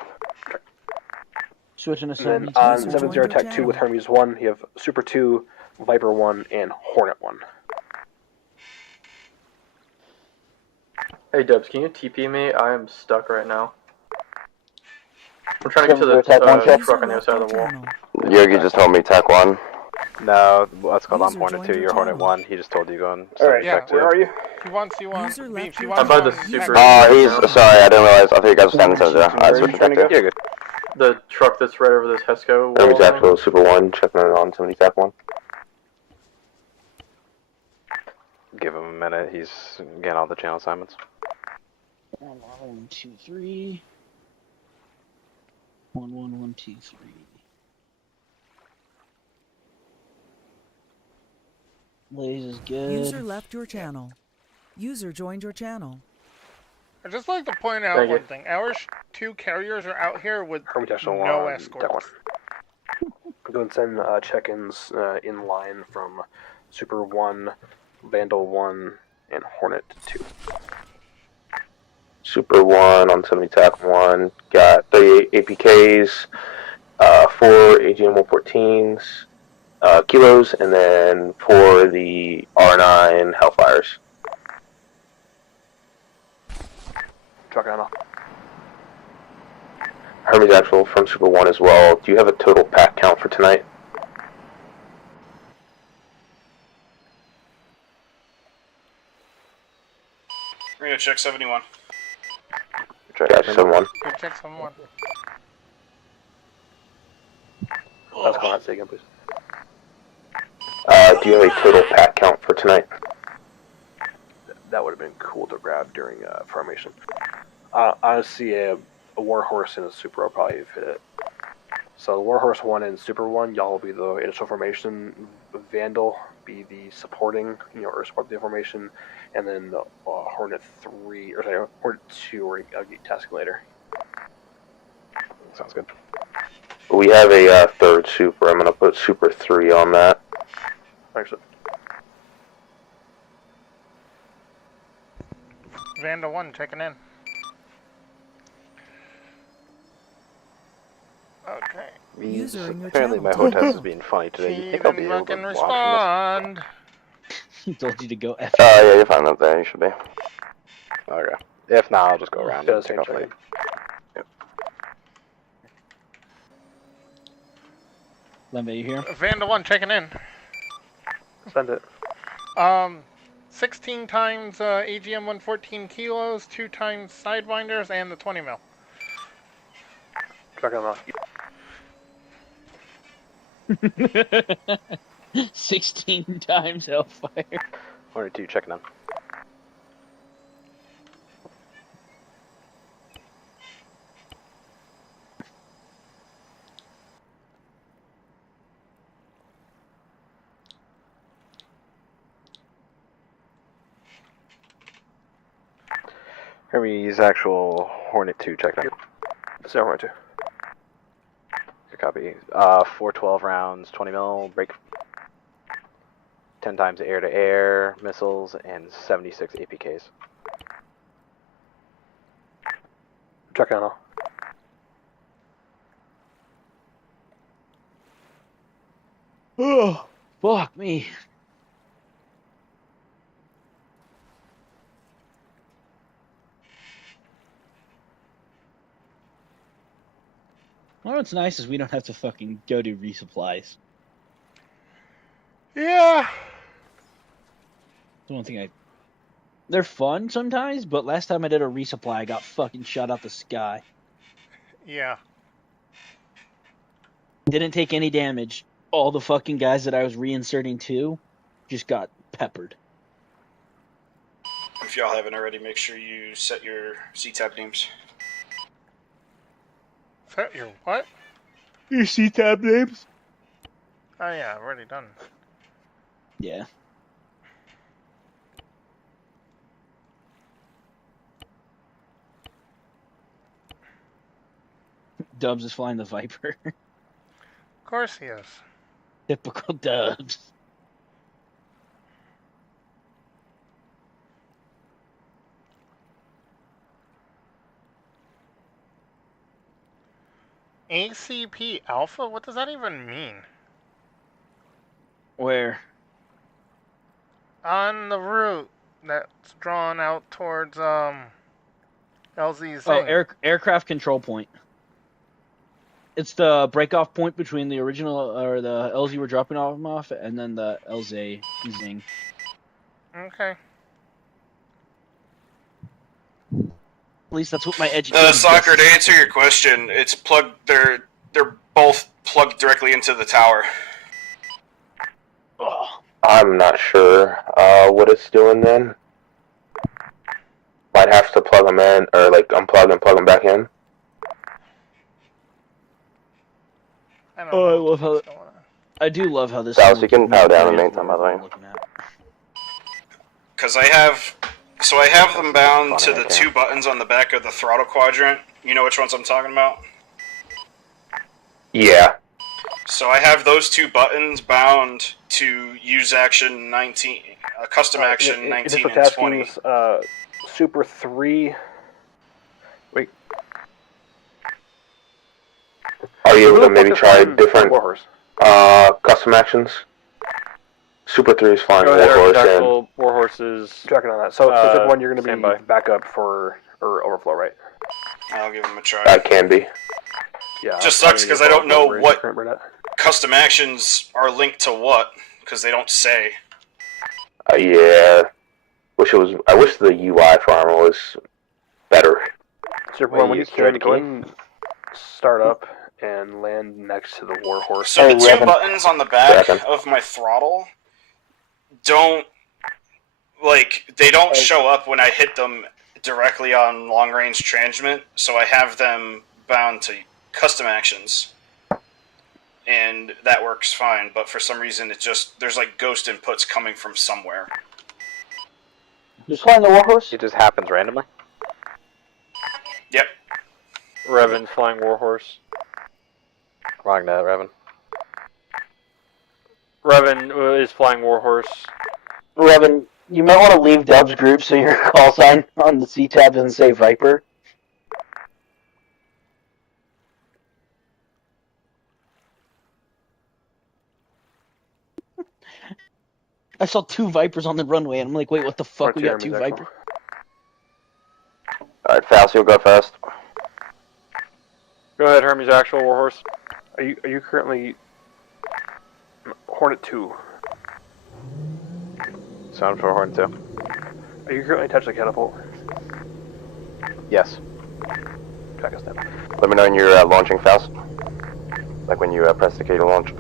Switching to And then 70. on 7-0 Tech 2 with Hermes 1, you have Super 2, Viper 1, and Hornet 1. Hey Dubs, can you TP me? I am stuck right now. I'm trying to get to the truck on the other side of the wall. Yogi just told me Tech 1. No, that's called I'm Hornet 2, you're Hornet 1. He just told you going. Alright, yeah, where are you? He wants Beeps. He I'm wants by the on super. Oh, he's sorry, I didn't realize. I thought you guys were standing center. I switched to Tech 2. You're good. The truck that's right over this Hesco Hermes wall. actual Super 1, checking it on 70 Tech 1. Give him a minute, he's getting all the channel assignments. 1, 2, 3. 1, 1, 1, 2, 3. Blaze is good. User left your channel. User joined your channel. I'd just like to point out one thing. Our 2 carriers are out here with no escort. Go and send check-ins in line from Super 1, Vandal 1, and Hornet 2. Super 1 on 70 Tech 1, got 38 APKs, 4 AGM 114s, kilos, and then 4 the R9 Hellfires. Truck on. Hermes actual from Super 1 as well. Do you have a total pack count for tonight? check 71. Check 71. Good check someone. Let's go ahead, say again, please. Do you have a total pack count for tonight? That would have been cool to grab during formation. Honestly, a Warhorse and a Super will probably fit it. So Warhorse 1 and Super 1, y'all will be the initial formation. Vandal be the supporting, or support the formation, and then Hornet 3, or sorry, Hornet 2, or I'll get tasking later. Sounds good. We have a third Super. I'm going to put Super 3 on that. Actually. Vanda 1 checking in. Okay. Apparently my whole test is being funny today. You think I'll be able to watch respond. He told you to go F. Oh, yeah, you're fine up there. You should be. Okay. If not, I'll just go around and take off late. Yep. Lembe, you here? Vanda 1 checking in. Send it. 16 times AGM 114 kilos, 2 times sidewinders, and the 20 mil. Checking them out. 16 times Hellfire. 1 or 2 checking on. Hermes actual Hornet 2 checking on. It's Hornet 2. Good copy. 412 rounds, 20 mil, break. 10 times air-to-air missiles, and 76 APKs. Checking on all. Oh, fuck me. Well, what's nice is we don't have to fucking go do resupplies. Yeah. The one thing they're fun sometimes, but last time I did a resupply, I got fucking shot out the sky. Yeah. Didn't take any damage. All the fucking guys that I was reinserting to just got peppered. If y'all haven't already, make sure you set your C-tab names. Set your what? Your C-tab names? Oh yeah, already done. Yeah. Dubs is flying the Viper. Of course he is. Typical Dubs. ACP Alpha? What does that even mean? Where? On the route that's drawn out towards LZ's Oh, thing. aircraft control point. It's the break-off point between the original, or the LZ we're dropping off, and then the LZ Zing. Okay. At least that's what my educated Soccer, to guess is. answer your question, it's plugged. They're both plugged directly into the tower. Oh. I'm not sure what it's doing then. Might have to plug them in, or like unplug and plug them back in. Oh, I love how. I do love how this. Dallas, you can power down in the meantime, by the way. Because I have them bound to the two buttons on the back of the throttle quadrant. You know which ones I'm talking about? Yeah. So I have those two buttons bound to use action 19, custom action 19 and 20. Super 3. Wait. Are you able to maybe try different custom actions? Super 3 is flying Warhorse and... Warhorses. Checking on that. So, Super 1, you're going to be backup for overflow, right? I'll give them a try. That can be. Yeah. Just sucks because I don't know what custom actions are linked to what, because they don't say. Yeah. I wish the UI for Arma was better. Superman, when you can, go ahead and start up and land next to the Warhorse. So the two buttons on the back of my throttle don't, they don't show up when I hit them directly on long-range transmit, so I have them bound to custom actions. And that works fine, but for some reason there's ghost inputs coming from somewhere. Just flying the Warhorse? It just happens randomly? Yep. Revan flying Warhorse. Wrong that, Revan. Revan is flying Warhorse. Revan, you might want to leave Dub's group so your call sign on the C-tab doesn't say Viper. I saw 2 Vipers on the runway, and I'm like, wait, what the fuck? We got 2 Vipers? Alright, Faust, you'll go first. Go ahead, Hermes Actual Warhorse. Are you currently Hornet 2? Sound for Hornet 2. Are you currently attached to the catapult? Yes. Track us down. Let me know when you're launching, Faust. Like when you press the key to launch.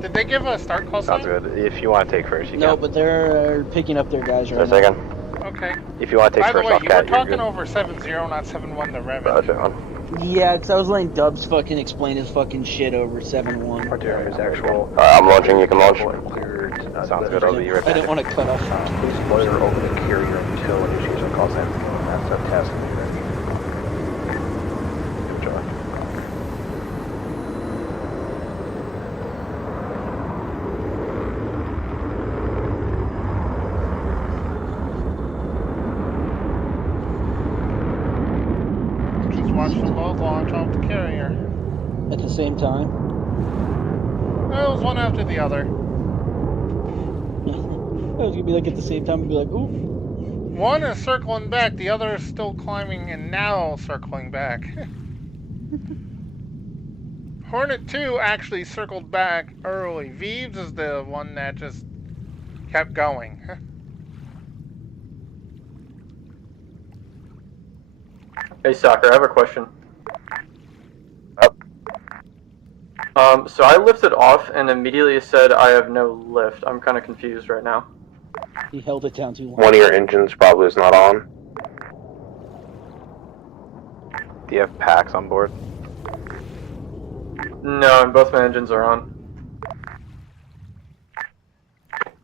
Did they give a start call sign? Sounds good. If you want to take first, you No, can. but they're picking up their guys right Just a now. second. Okay. If you want to take By the first, way, I'll you cat were you. talking over 7-0, not 7-1 to Revan. Yeah, because I was letting Dubs fucking explain his fucking shit over 7-1. Arterial is actual. I'm launching, you can launch. Cleared. Sounds good, I'll be right back. I didn't want to cut off. Please loiter over the carrier until initiation of call sign. That's a task. Enjoy. Just watch them both launch off the carrier. At the same time. It was one after the other. I was gonna be like at the same time and be like, ooh. One is circling back, the other is still climbing and now circling back. Hornet 2 actually circled back early. Veeves is the one that just kept going. Hey, Soccer, I have a question. So I lifted off and immediately said I have no lift. I'm kind of confused right now. He held it down too long. One of your engines probably is not on. Do you have packs on board? No, and both my engines are on.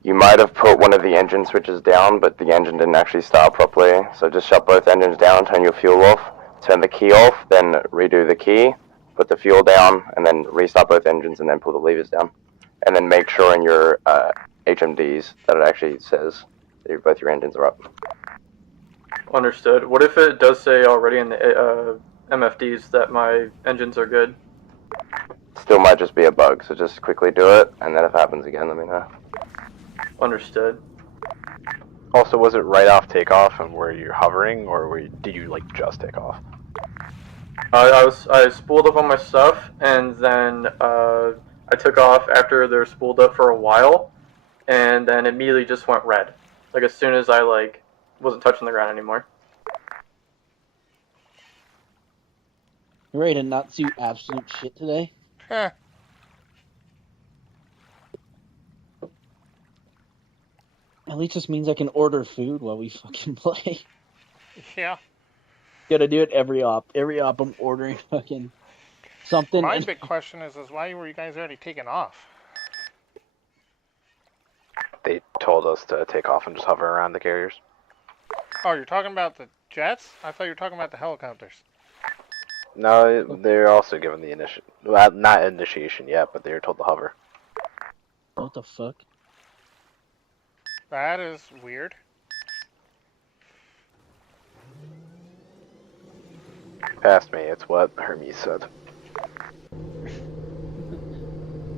You might have put one of the engine switches down, but the engine didn't actually start properly. So just shut both engines down, turn your fuel off, turn the key off, then redo the key, put the fuel down, and then restart both engines, and then pull the levers down. And then make sure in your HMDs that it actually says that both your engines are up. Understood. What if it does say already in the MFDs that my engines are good? Still might just be a bug, so just quickly do it, and then if it happens again, let me know. Understood. Also, was it right off takeoff and were you hovering, or did you like just take off? I spooled up on my stuff, and then I took off after they're spooled up for a while, and then immediately just went red. Like as soon as I wasn't touching the ground anymore. You ready to not do absolute shit today? Huh. At least this means I can order food while we fucking play. Yeah. Gotta do it every op. Every op I'm ordering fucking something. My big question is why were you guys already taking off? They told us to take off and just hover around the carriers. Oh, you're talking about the jets? I thought you were talking about the helicopters. No, they're also given the well, not initiation yet, but they were told to hover. What the fuck? That is weird. Past me, it's what Hermes said.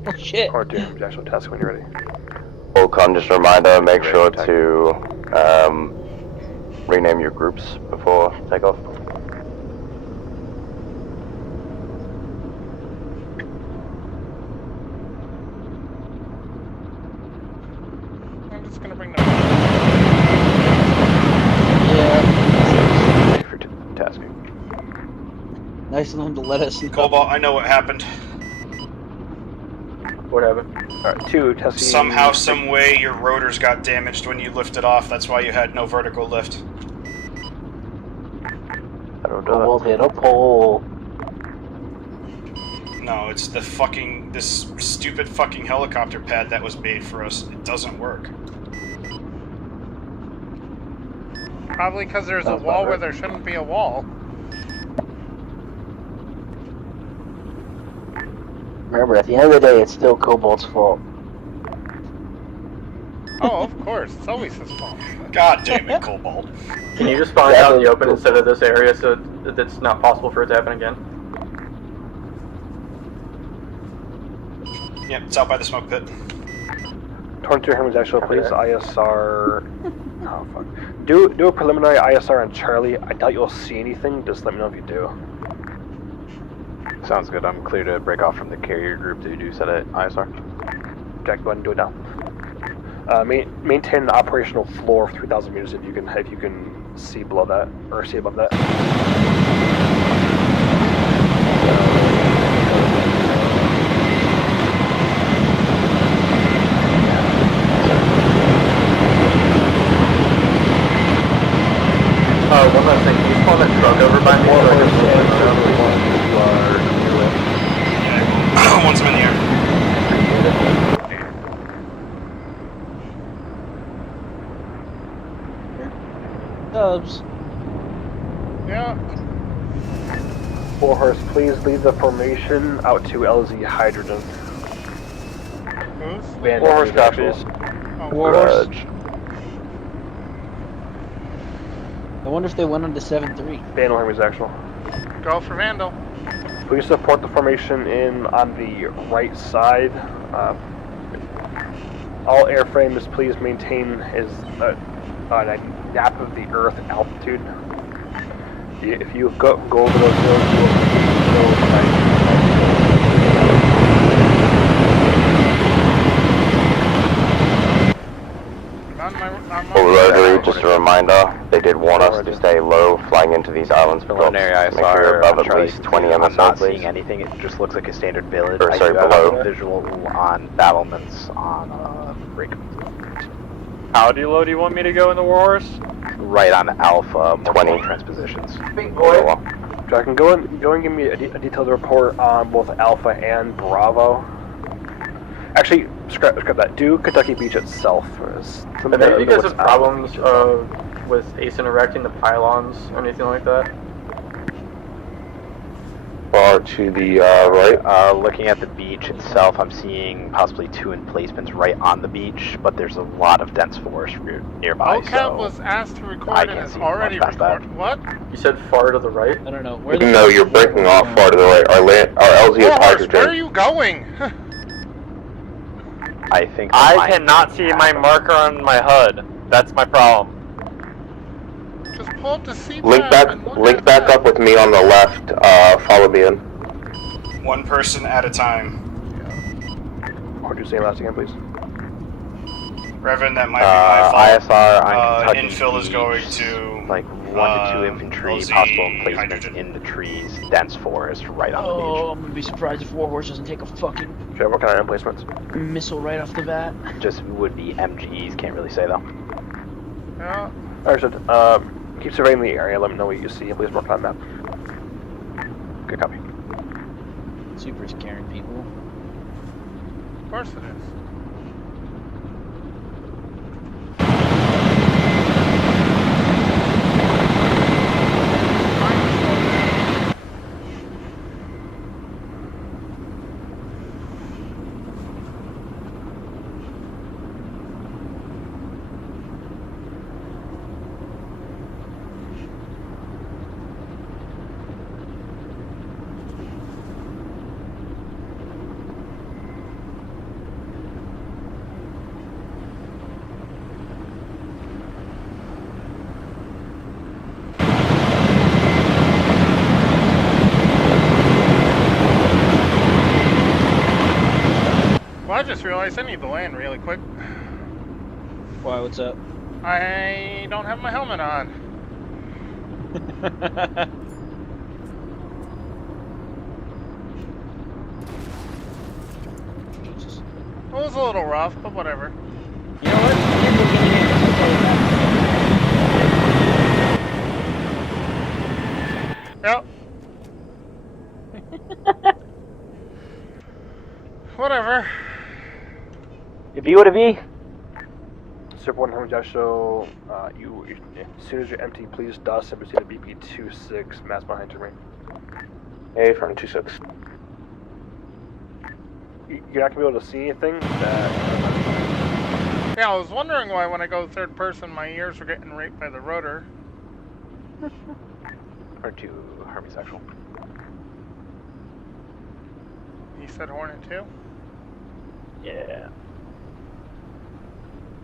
Oh shit. Or do actual task when you're ready. Volcon, just a reminder, make sure to rename your groups before takeoff. I'm just gonna bring the Nice of them to let us know. Cobalt, I know what happened. What happened? Alright, 2, testing. Somehow, some way, your rotors got damaged when you lifted off. That's why you had no vertical lift. Cobalt hit a pole. No, it's this stupid fucking helicopter pad that was made for us. It doesn't work. Probably because there's a wall where there shouldn't be a wall. Remember, at the end of the day, it's still Cobalt's fault. Oh, of course. It's always his fault. God damn it, Cobalt. Can you just spawn out in the open instead of this area so that it's not possible for it to happen again? Yep, it's out by the smoke pit. 22 Hermes actual, please. ISR. Oh, fuck. Do a preliminary ISR on Charlie. I doubt you'll see anything. Just let me know if you do. Sounds good. I'm clear to break off from the carrier group to do set at ISR. Jack, go ahead and do it now. Maintain an operational floor of 3,000 meters if you can see below that or see above that. One last thing. Can you spawn that truck over by me? Once I'm in the air. Dubs. Yeah. 4 horse, please leave the formation out to LZ hydrogen. Who's? 4 horse copies. Warhorse. I wonder if they went on to 7-3. Vandal Hermes actual. Go for Vandal. Please support the formation on the right side. All airframes, please maintain a nap of the Earth altitude. If you go over those hills, you will Rotary, just a reminder, they did warn us to stay low flying into these islands. Preliminary Make sure ISR above on at Charlie least 20 I'm MSL, not please. seeing anything. It just looks like a standard village. Or, I sorry, do have below. a visual on battlements on break. How low do you want me to go in the Warhorse? Right on Alpha, 20 transpositions. Big boy. Jack, can go and give me a detailed report on both Alpha and Bravo. Actually, scrap that. Do Kentucky Beach itself. Have any of you guys have problems with Ace interacting the pylons or anything like that? Far to the right. Looking at the beach itself, I'm seeing possibly 2 emplacements right on the beach, but there's a lot of dense forest nearby. OCAP so was asked to I record and can't is see already much past that. recorded. What? You said far to the right? I don't know. No, you're breaking off far to the right. Our LZ is Warhorse, hydrogen. where are you going? I think I cannot see my marker on my HUD. That's my problem. Just pull up the seat. Link back up with me on the left. Follow me in. One person at a time. Or do you say last again, please? Reverend, that might be my fault. ISR on Kentucky Infill is Beach, going to like 1 to 2 infantry, LZ possible emplacements hydrogen. in the trees, dense forest right on the beach. Oh, I'm gonna be surprised if Warhorse doesn't take a fucking Sure, what kind of emplacements? missile right off the bat. Just would be MGs, can't really say though. Yeah. Understood. Keep surveying the area. Let me know what you see. Please work on that. Good copy. Super's carrying people. Of course it is. Well, I just realized I need to land really quick. Why, what's up? I don't have my helmet on. It was a little rough, but whatever. You know what? Yep. Whatever. It be what it be. Super 1 Hermes Joshua, as soon as you're empty, please dust and proceed to BP-26, mass behind me. A from 26. You're not going to be able to see anything? Yeah, I was wondering why when I go third person, my ears were getting raped by the rotor. Or to Hermes actual. You said Hornet too? Yeah.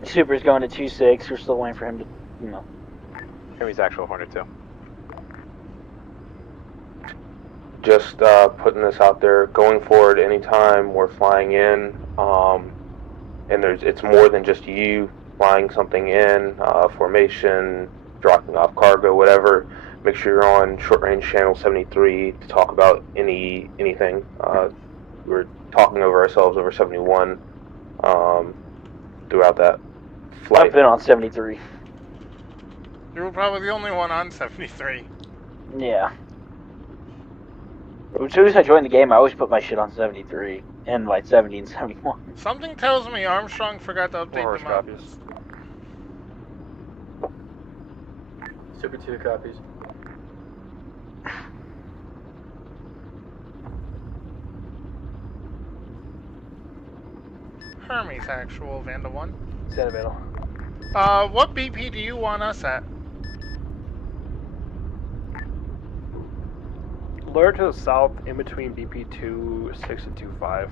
Super's going to 2-6. We're still waiting for him to, you know. Hermes actual Hornet 2. Just putting this out there. Going forward, anytime we're flying in, and it's more than just you flying something in, formation, dropping off cargo, whatever. Make sure you're on short range channel 73 to talk about anything. We're talking over ourselves over 71 throughout that flight. I've been on 73. You were probably the only one on 73. Yeah. As soon as I joined the game, I always put my shit on 73. And like 70 and 71. Something tells me Armstrong forgot to update the map. Super 2 copies. Hermes actual, Vanda 1. Santa Vandal. What BP do you want us at? Lure to the south, in between BP-26 and 25.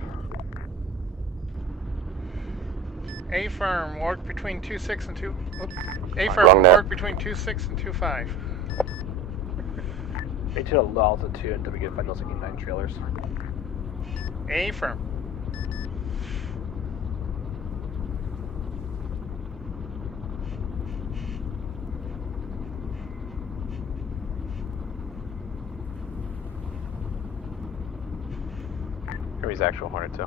A firm, work between 2-6 and 2. A Wrong firm, net. work between 2-6 and 2-5. Maintain a low altitude until we get find those 9 trailers. A firm. Hermes actual Hornet 2.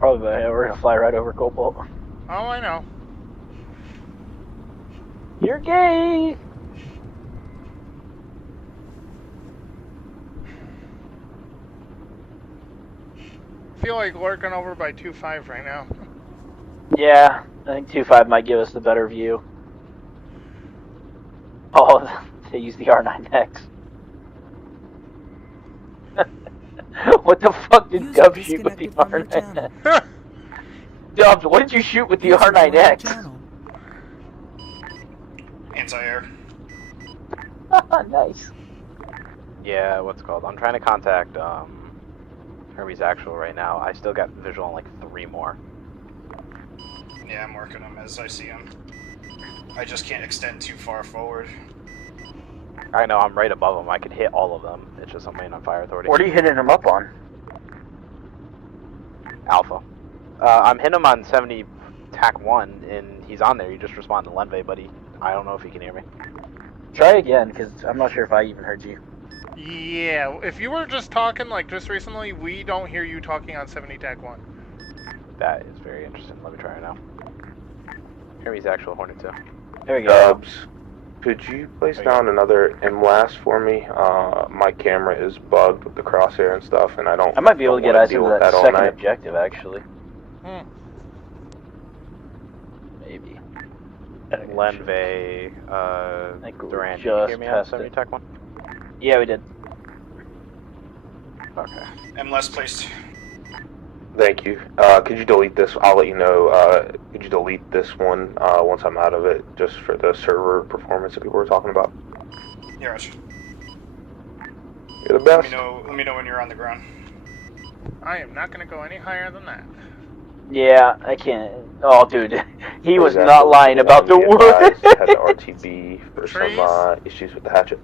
Probably, we're gonna fly right over Cobalt. Oh, I know. You're gay! I feel like lurking over by 2-5 right now. Yeah, I think 2-5 might give us the better view. Oh, they use the R9X. What the fuck did Dub shoot with the R9X? Dubs, what did you shoot with the R9X? Anti-air. Nice. Yeah, what's it called? I'm trying to contact Hermes actual right now. I still got visual on like 3 more. Yeah, I'm working them as I see them. I just can't extend too far forward. I know, I'm right above them. I could hit all of them. It's just I'm waiting on Fire Authority. What are you hitting him up on? Alpha. I'm hitting him on 70 TAC 1, and he's on there. You just respond to Lenve, but I don't know if he can hear me. Try again, because I'm not sure if I even heard you. Yeah, if you were just talking like just recently, we don't hear you talking on 70 TAC 1. That is very interesting. Let me try it now. Hermes actual Hornet 2. There we go. Dubs, could you place down another MLAS for me? My camera is bugged with the crosshair and stuff, and I might be able to get eyes deal into with that all second night. objective, actually. Maybe. Lenve, Duran, did you just hear me on passed 70 it. TAC 1? Yeah, we did. Okay. M less placed. Thank you. Could you delete this? I'll let you know. Could you delete this one once I'm out of it, just for the server performance that people were talking about? Yeah, Roger. You're the best. Let me know when you're on the ground. I am not going to go any higher than that. Yeah, I can't. Oh, dude, he was Exactly. not lying about the Be wood. advised, I had to RTB for some issues with the hatchet.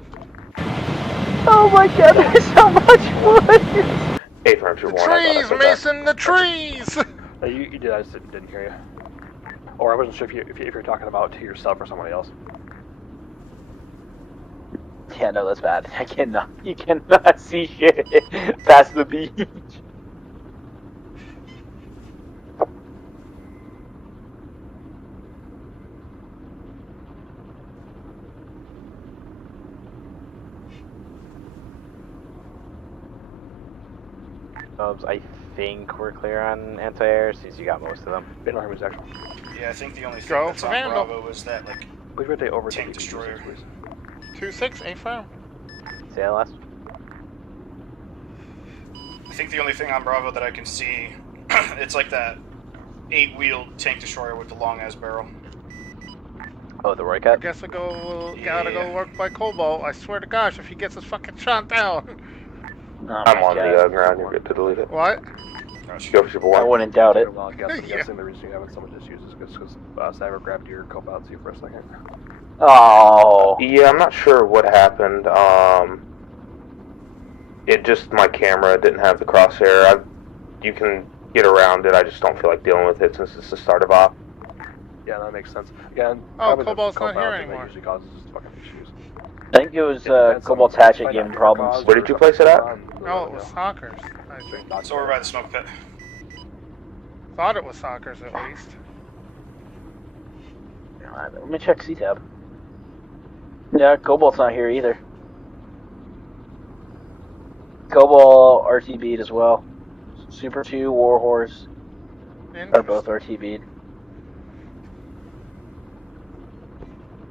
Oh my god, there's so much wood! A firm 2-1. Trees, Mason, the trees! You did, I just didn't hear you. Or I wasn't sure if you're talking about to yourself or somebody else. Yeah, no, that's bad. I cannot. You cannot see shit past the beach. Dubs, I think we're clear on anti-air since you got most of them. Vandal Hermes actual. Yeah, I think the only thing Go that's for on Vandal. Bravo was that like Please rotate over tank to destroyer. 2-6, affirm. Say that last. I think the only thing on Bravo that I can see, it's like that 8-wheeled tank destroyer with the long ass barrel. Oh, the Roy I Cat? guess I gotta go work by Cobalt. I swear to gosh, if he gets his fucking shot down. I'm on the ground. You're good to delete it. What? Go for Super One. I wouldn't doubt it. Well, I'm guessing the reason you haven't someone just uses because Cyber grabbed your co-pilot for a second. Oh. Yeah, I'm not sure what happened. It just, my camera didn't have the crosshair. You can get around it, I just don't feel like dealing with it since it's the start of op. Yeah, that makes sense. Again, Oh, Cobalt's not here anymore. Usually causes fucking issues. I think it was Cobalt's hatchet giving problems. Where did you place it at? No, it was Sockers, I think. So we're by the smoke pit. Thought it was Sockers at least. Let me check C-Tab. Yeah, Cobalt's not here either. Cobalt RTB'd as well. Super 2, Warhorse are both RTB'd.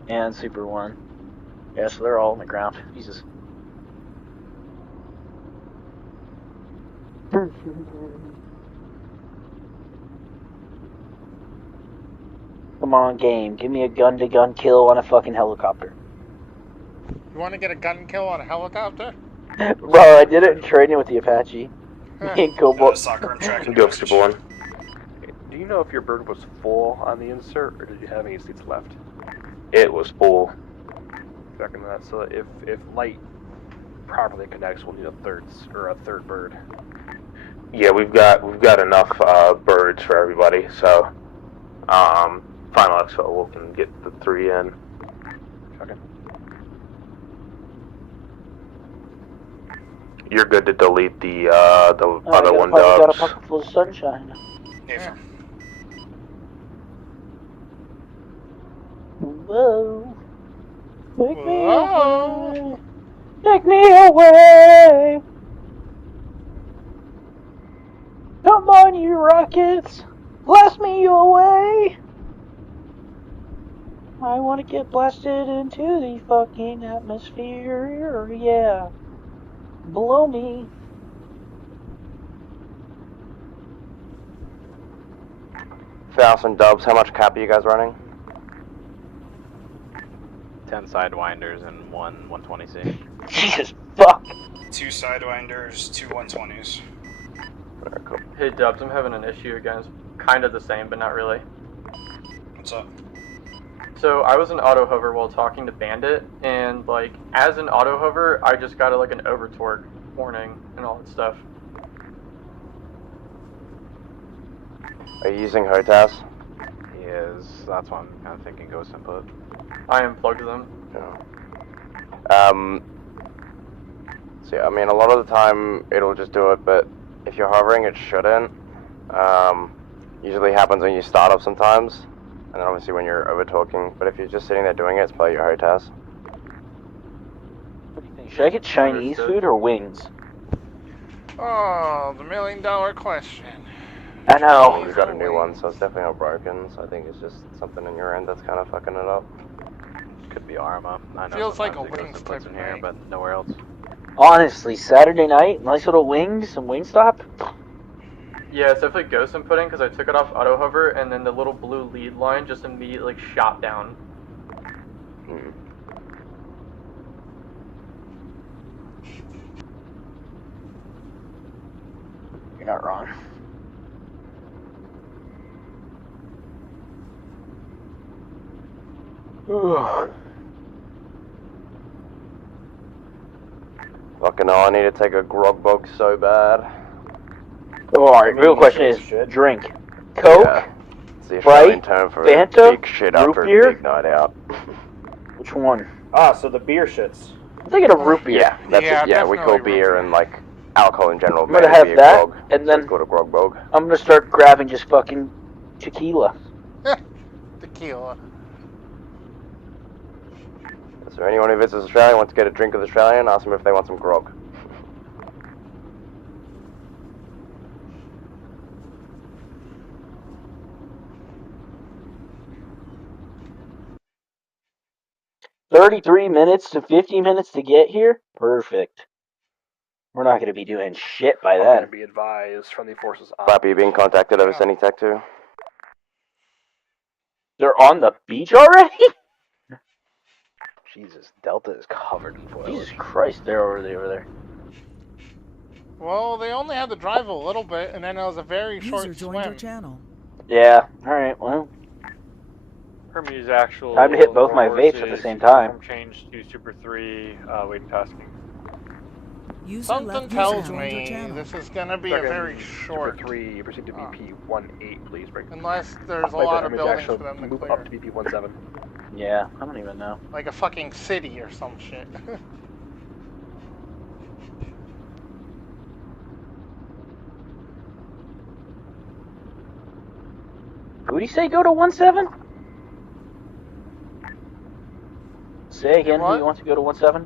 And Super 1. Yeah, so they're all on the ground. Jesus. Come on, game. Give me a gun-to-gun kill on a fucking helicopter. You want to get a gun kill on a helicopter? Bro, I did it in training with the Apache. Me and Cobalt. Soccer and track and Go for Super One. Do you know if your bird was full on the insert, or did you have any seats left? It was full. Back into that. So if light properly connects, we'll need a third bird. Yeah, we've got enough birds for everybody, so final expo we can get the 3 in. Okay. You're good to delete the other one, Got a Dubs. pocket full of sunshine. Yeah. Whoa. Take me Whoa. away. Take me away. Come on, you rockets. Blast me away. I want to get blasted into the fucking atmosphere. Yeah. Blow me. Faust and Dubs, how much cap are you guys running? 10 sidewinders and 1 120C. Jesus fuck. 2 sidewinders, 2 120s. Alright, cool. Hey Dubs, I'm having an issue again. It's kind of the same, but not really. What's up? So I was in auto hover while talking to Bandit, and like as an auto hover, I just got like an over torque warning and all that stuff. Are you using HOTAS? He is. That's why I'm kind of thinking ghost input. I unplugged them. Yeah. So yeah, I mean, a lot of the time it'll just do it, but if you're hovering, it shouldn't. Usually happens when you start up sometimes, and then obviously when you're over talking. But if you're just sitting there doing it, it's probably your HOTAS. Should I get Chinese food or wings? Oh, the $1 million question. I know. We've got a new one, so it's definitely not broken. So I think it's just something in your end that's kind of fucking it up. Could be Arma. I know Feels like a sometimes it wings goes someplace type in here, night. but nowhere else. Honestly, Saturday night, nice little wings, some Wingstop. Yeah, it's definitely ghost inputting because I took it off auto hover, and then the little blue lead line just immediately shot down. You're not wrong. Fucking hell, I need to take a grog bog so bad. Oh, alright, real question is drink. Coke, Yeah. It's the Australian Sprite, term for Fanta, big shit root after beer? a big night out. Which one? Ah, so the beer shits. I'm thinking of root beer. Yeah, that's Yeah, it. Yeah, we call definitely root beer and like alcohol in general. I'm gonna mainly have beer that, grog, and so then it's called a grog bog. I'm gonna start grabbing just fucking tequila. Tequila. So anyone who visits Australia wants to get a drink of the Australian, ask them if they want some grog. 33 minutes to 50 minutes to get here? Perfect. We're not going to be doing shit by I'm then. going to be advised friendly forces on. Copy, being contacted over sending tech 2. They're on the beach already? Jesus, Delta is covered in foliage. Jesus Christ, they're already over there. Well, they only had to drive a little bit, and then it was a very short User joined your swim. channel. Yeah, alright, well. Hermes actual. Time to hit both my vapes at the same time. From change to Super 3, waiting tasking. Something tells me this is going to be a very short. Super 3, proceed to BP 18, please. Unless there's a lot of buildings for them to move clear. up to BP 17. Yeah, I don't even know. Like a fucking city or some shit. Who'd he say go to 1-7? Say again, who wants to go to 1-7?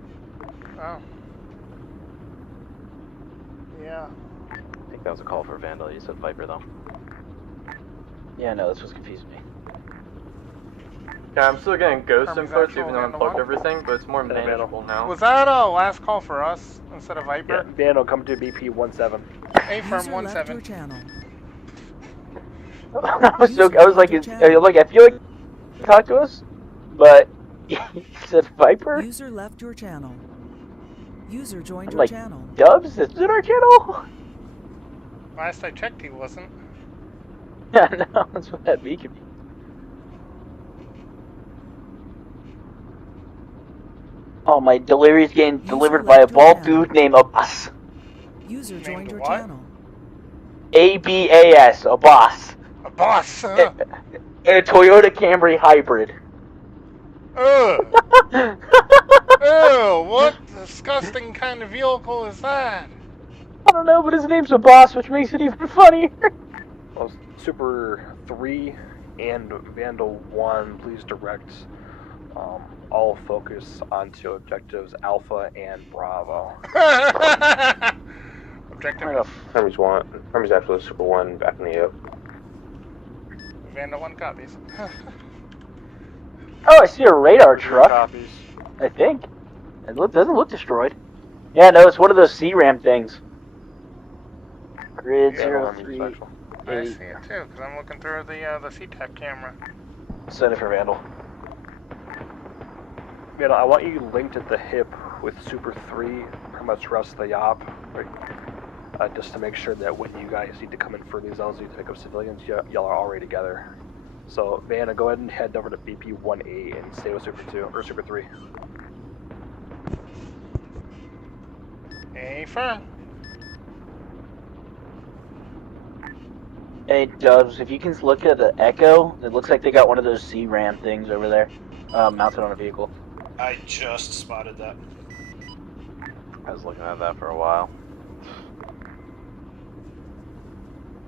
Oh. Yeah. I think that was a call for Vandal. You said Viper, though. Yeah, no, that's what's confusing me. Yeah, I'm still getting ghost Hermes inputs actual even though I Vandal unplugged one? everything, but it's more manageable now. Was that a last call for us instead of Viper? Yeah, Vandal, come to BP 17. A firm User left your 17. channel. I was like, I feel like he talked to us, but he said Viper? User left your channel. User joined I'm your like, channel. Dubs, is it our channel? Last I checked, he wasn't. Yeah, no, that's what that beacon means. Oh, my delivery's getting delivered by a bald dude named Abbas. User joined your what? channel. Abbas, Abbas. Abbas! A Toyota Camry hybrid. Ugh! Ew, what disgusting kind of vehicle is that? I don't know, but his name's Abbas, which makes it even funnier. Well, Super 3 and Vandal 1, please direct all focus onto objectives Alpha and Bravo. Objective. Hermes 1. Hermes actually Super 1 backing me up. Vandal 1 copies. Oh, I see a radar truck. Copies. I think. It doesn't look destroyed. Yeah, no, it's one of those C-RAM things. Grid 03. I see it too, because I'm looking through the C-Tech camera. Send it for Vandal. Vandal, I want you linked at the hip with Super 3, pretty much rest of the YOP, right? Just to make sure that when you guys need to come in for these zones, you need to pick up civilians, y'all are already together. So, Vanna, go ahead and head over to BP 18 and stay with Super 2, or Super 3. A firm. Hey, Dubs, if you can look at the Echo, it looks like they got one of those C-RAM things over there, mounted on a vehicle. I just spotted that. I was looking at that for a while.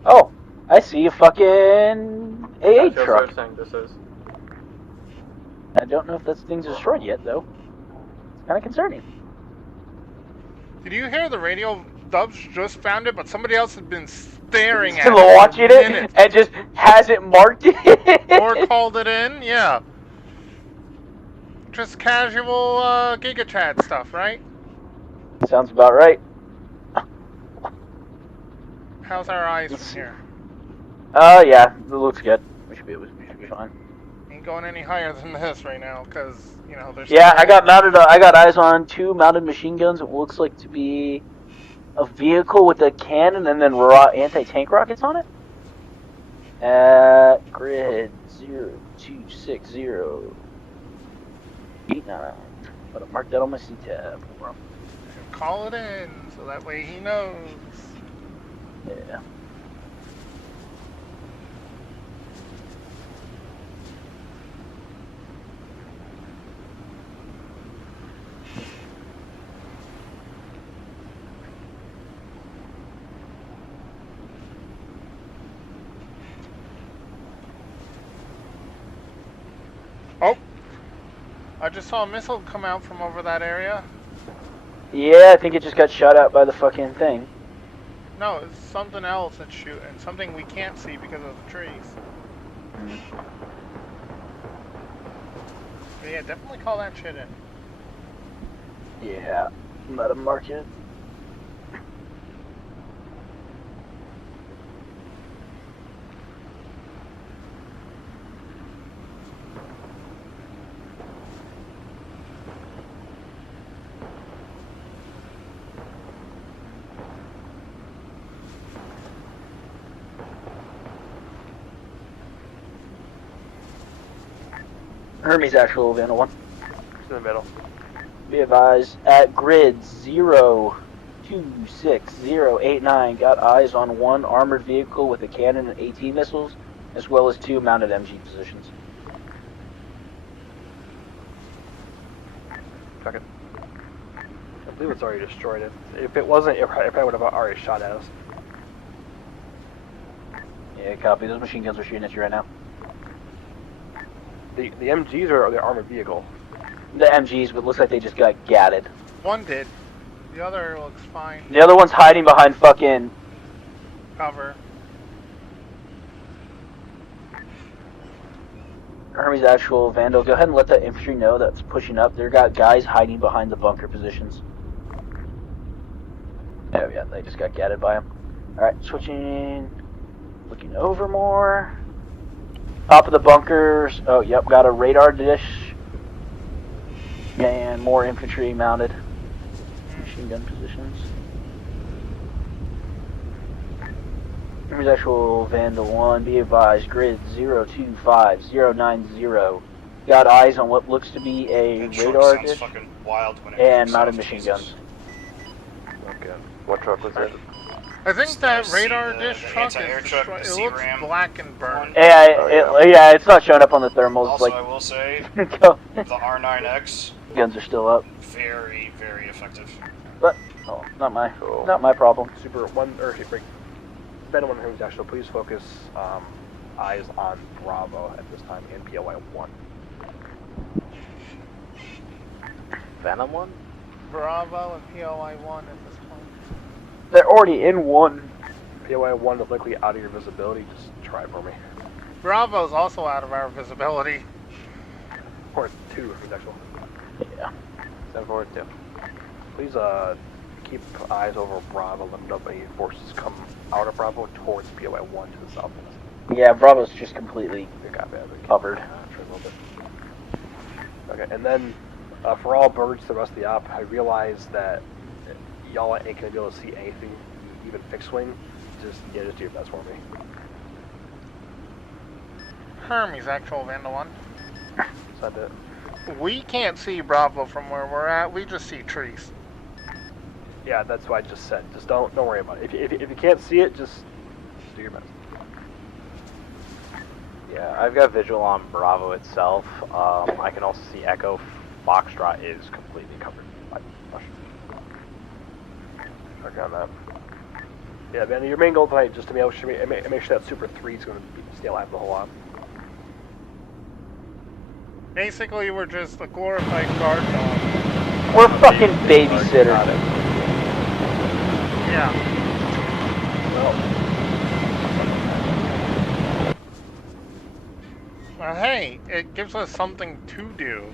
Oh, I see a fucking AA truck. This is. I don't know if that thing's destroyed yet, though. It's kind of concerning. Did you hear the radio? Dubs just found it, but somebody else had been staring at Still it. watching it and just hasn't marked it. Or called it in, yeah. Just casual Giga Chat stuff, right? Sounds about right. How's our eyes from here? Yeah, it looks good. We should be fine. Ain't going any higher than this right now, because, you know, there's... Yeah, I got eyes on 2 mounted machine guns. It looks like to be a vehicle with a cannon and then anti-tank rockets on it. At grid 0260. 89. But I marked that on my C-tab. Call it in, so that way he knows. Yeah. Oh! I just saw a missile come out from over that area. Yeah, I think it just got shot out by the fucking thing. No, it's something else that's shooting. Something we can't see because of the trees. Yeah, definitely call that shit in. Yeah, let him mark it. Hermes actual Vandal 1. In the middle. Be advised, at grid 026089, got eyes on one armored vehicle with a cannon and AT missiles, as well as 2 mounted MG positions. Second. I believe it's already destroyed. If it wasn't, it probably would have already shot at us. Yeah, copy. Those machine guns are shooting at you right now. The MGs are the armored vehicle. The MGs, but it looks like they just got gatted. One did. The other looks fine. The other one's hiding behind fucking... Cover. Hermes actual Vandal, go ahead and let that infantry know that's pushing up. They've got guys hiding behind the bunker positions. Oh yeah, they just got gatted by them. Alright, switching... Looking over more. Top of the bunkers. Oh, yep, got a radar dish. And more infantry mounted. Machine gun positions. Here's actual Vandal 1. Be advised, grid 025090. Got eyes on what looks to be a radar sounds dish fucking wild when it and comes mounted out, machine Jesus. guns. Okay. What truck was it? I think that radar dish the truck anti-air is truck, destroyed. the It looks C-Ram black and burned. Yeah, yeah, it's not showing up on the thermals. Also, Like, I will say, the the R9X, guns are still up, very, very effective. but oh, not my problem. Super one or break. Ben one who's actually. Please focus eyes on Bravo at this time and POI 1. Venom 1? Bravo and POI 1 at this point. They're already in one. POI 1 is likely out of your visibility. Just try for me. Bravo's also out of our visibility. Or 2 is actual. Yeah. 742. Please keep eyes over Bravo. Let them know if any forces come out of Bravo towards POI 1 to the southwest. Yeah, Bravo's just completely covered. Okay, and then for all birds, the rest of the op, I realize that y'all ain't gonna be able to see anything, even fixed wing. Just do your best for me. Hermes actual Vandal 1. Is that it? We can't see Bravo from where we're at. We just see trees. Yeah, that's what I just said. Just don't worry about it. If you can't see it, just do your best. Yeah, I've got visual on Bravo itself. I can also see Echo. Foxtrot is completely covered by brush. Work on that. Yeah, man, your main goal tonight is just to make sure that Super 3 is going to stay alive the whole lot. Basically, we're just a glorified guard dog. We're fucking babysitters. Yeah. Well, hey, it gives us something to do.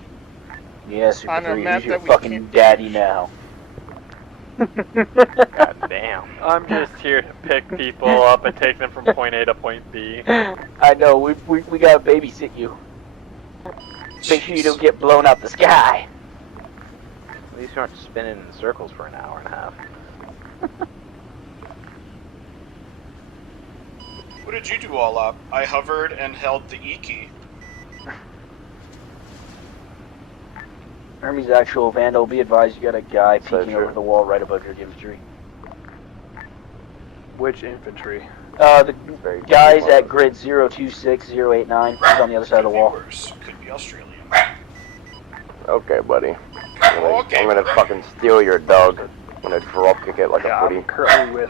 Yes, Super On a 3 map is your that we fucking can't daddy now. God damn. I'm just here to pick people up and take them from point A to point B. I know, we gotta babysit you. Make sure you don't get blown out the sky. At least you aren't spinning in circles for an hour and a half. What did you do all up? I hovered and held the E key. Hermes actual Vandal, be advised you got a guy peeking over the wall right above your infantry. Which infantry? The guys at grid 026089. He's on the other side of the wall. Could be Australian. Okay, buddy. I'm gonna fucking steal your dog. I'm gonna drop kick it like a footy. I'm currently with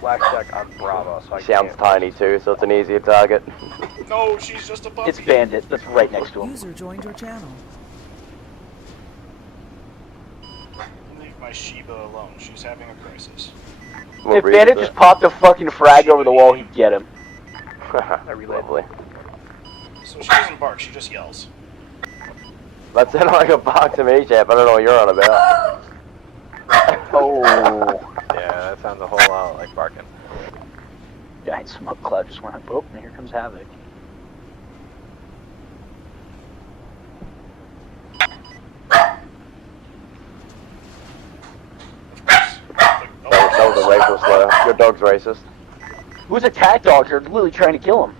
Blackjack on Bravo, so I Sounds tiny too, so it's an easier target. No, she's just a puppy. It's Bandit. That's right next to him. User joined your channel. Leave my Sheba alone. She's having a crisis. If Bandit just popped a fucking frag over the wall, he'd get him. Lovely. So she doesn't bark, she just yells. That sounded like a box to me, champ. I don't know what you're on about. Oh. Yeah, that sounds a whole lot like barking. Giant smoke cloud just went up. Oh, and here comes Havoc. That was a racist slur. Your dog's racist. Who's attack dogs are literally trying to kill him?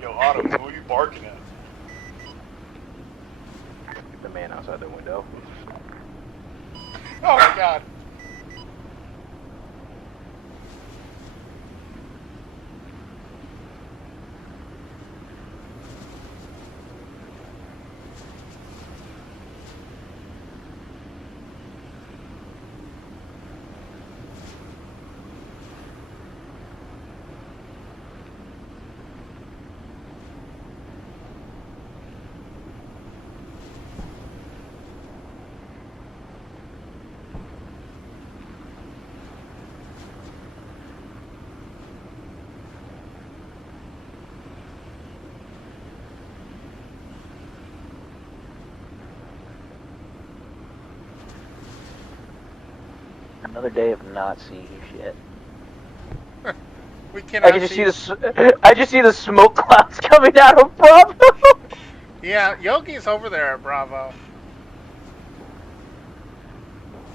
Yo, Autumn, who are you barking at? The man outside the window. Oh my god. Another day of not seeing shit. We cannot I just see the smoke clouds coming out of Bravo. Yeah, Yogi's over there at Bravo.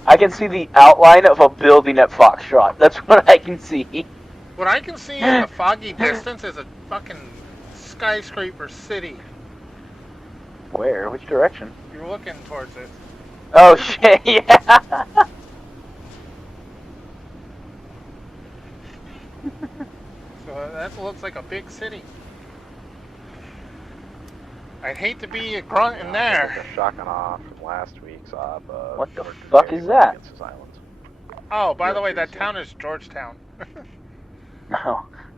I can see the outline of a building at Foxtrot. That's what I can see. What I can see in the foggy distance is a fucking skyscraper city. Where? Which direction? You're looking towards it. Oh shit! Yeah. So that looks like a big city. I'd hate to be a grunt in there. A shotgun off from last week's op. What the fuck is that? Oh, by the way, that town is Georgetown. No,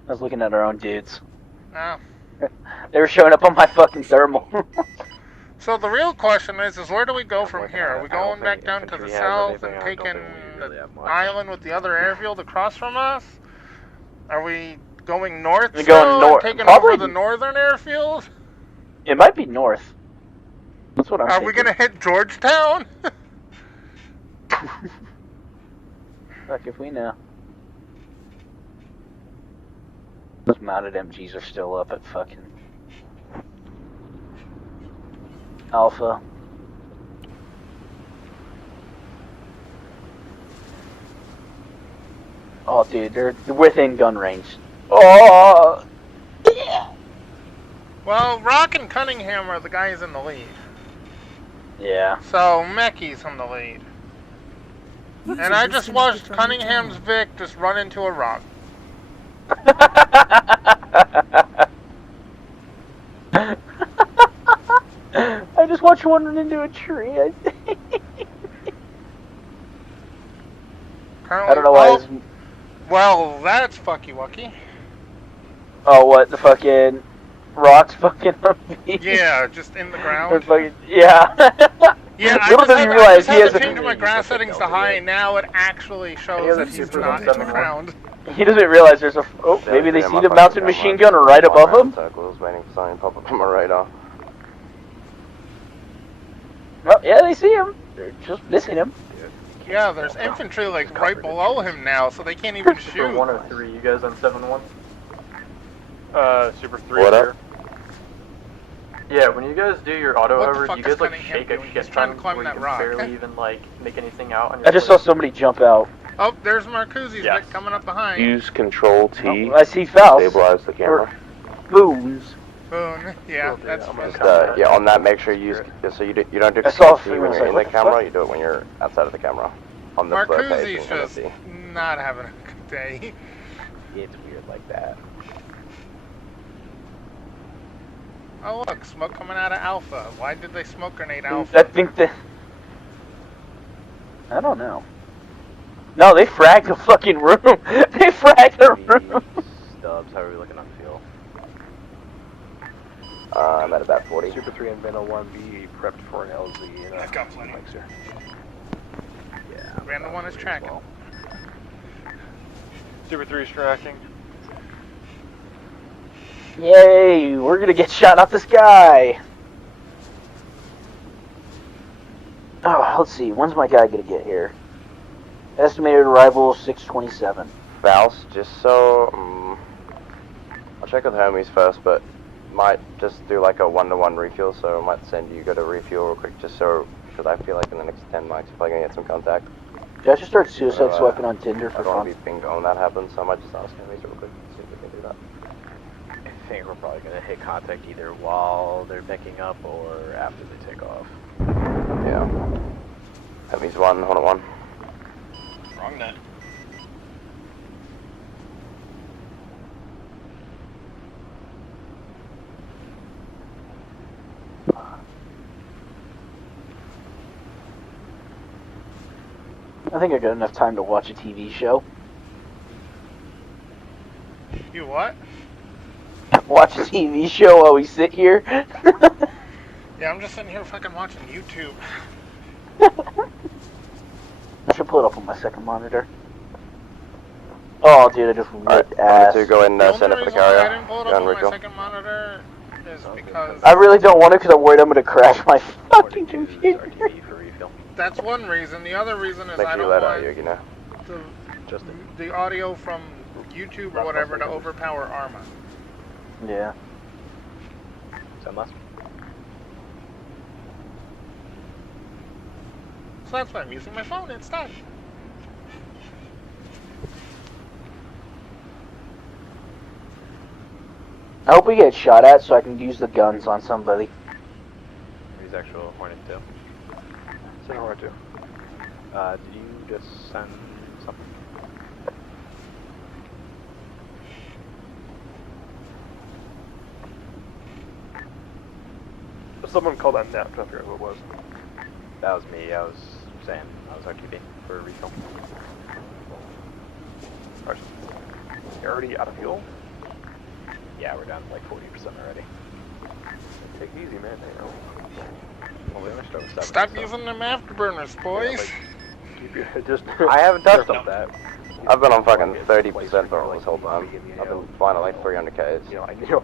I was looking at our own dudes. Oh. They were showing up on my fucking thermal. So the real question is where do we go from here? Are we going back down to the south and taking the island with the other airfield across from us? Are we going north We're still going north. and taking Probably. over the northern airfield? It might be north. That's what I'm Are thinking. we gonna hit Georgetown? Fuck if we know. Those mounted MGs are still up at fucking Alpha. Oh, dude, they're within gun range. Oh, yeah. Well, Rock and Cunningham are the guys in the lead. Yeah. So Meckie's in the lead. And I just watched Cunningham's Vic just run into a rock. I just watched one run into a tree. I think. I don't know why. Well, that's fucky wucky. Oh, what the fucking rocks fucking on me? Yeah, just in the ground. Yeah. Yeah, I Little just did had, you realize I just he had has to a. change my grass settings to high, and now it actually shows that he's not in the ground. He doesn't realize there's a. Oh, maybe they see the mounted machine gun right above him. Waiting for something to pop up on my radar. Well, yeah, they see him. They're just missing him. Yeah, there's infantry like right below him now, so they can't even Super shoot. 103, you guys on 7-1? Super 3 What here. up? Yeah, when you guys do your auto What the hover, fuck do you guys is like Cunningham shake a doing? shit He's trying to ton climb where that you can rock. barely even like make anything out on your I just saw somebody jump out. Oh, there's Marcuse's Vic coming up behind. Use Control T. Oh, I see Faust. Stabilize the camera. Booms. Boone. Yeah, that's Just, yeah, on that, make sure you use. So you don't do I saw Control T when a you're in the what the camera. fuck? You do it when you're outside of the camera. On the flip page. Marcuse's just not having a good day. It's weird like that. Oh look, smoke coming out of Alpha. Why did they smoke grenade I Alpha? think that. I don't know. No, they fragged the fucking room. They fragged the room. Stubbs, how are we looking on field? I'm at about 40. Super 3 and Vandal 1B prepped for an LZ. I've got plenty. Here. Yeah. Random one is tracking. Super 3 is tracking. Yay! We're gonna get shot out the sky. Oh, let's see. When's my guy gonna get here? Estimated arrival 6:27. Faust, just so I'll check with homies first, but might just do like a 1-to-1 refuel. So I might send you go to refuel real quick, just so because I feel like in the next 10 mics you're probably gonna get some contact. Did I just start suicide swiping on Tinder for I don't want fun? to be bingo when that happens, so I might just ask homies real quick, see if we can do that. I think we're probably gonna hit contact either while they're picking up or after they take off. Yeah. Homies 1, hold on 1. Wrong net. I think I got enough time to watch a TV show. You what? Watch a TV show while we sit here. Yeah, I'm just sitting here fucking watching YouTube. I should pull it up on my second monitor. Oh, dude, I just ripped ass. To go and send it for the carrier. I didn't pull it up on my second monitor is because I really don't want to because I'm worried I'm going to crash my fucking computer. that's one reason. The other reason is Make I you don't let want out, you know. the audio from YouTube or whatever to overpower Arma. Yeah. Send less. So that's why I'm using my phone instead. I hope we get shot at so I can use the guns on somebody. Here's actual Hornet 2. Send Hornet 2. Did you just send something? Someone called on net, I forget who it was. That was me. I was saying I was RTB for a refill. Alright. You're already out of fuel? Yeah, we're down to like 40% already. Take it easy, man. You know. Well, we only started with 7. Stop using them afterburners, boys. Just I haven't touched on that. I've been on fucking 30% throttle this whole time. I've been flying at like 300 Ks. You know,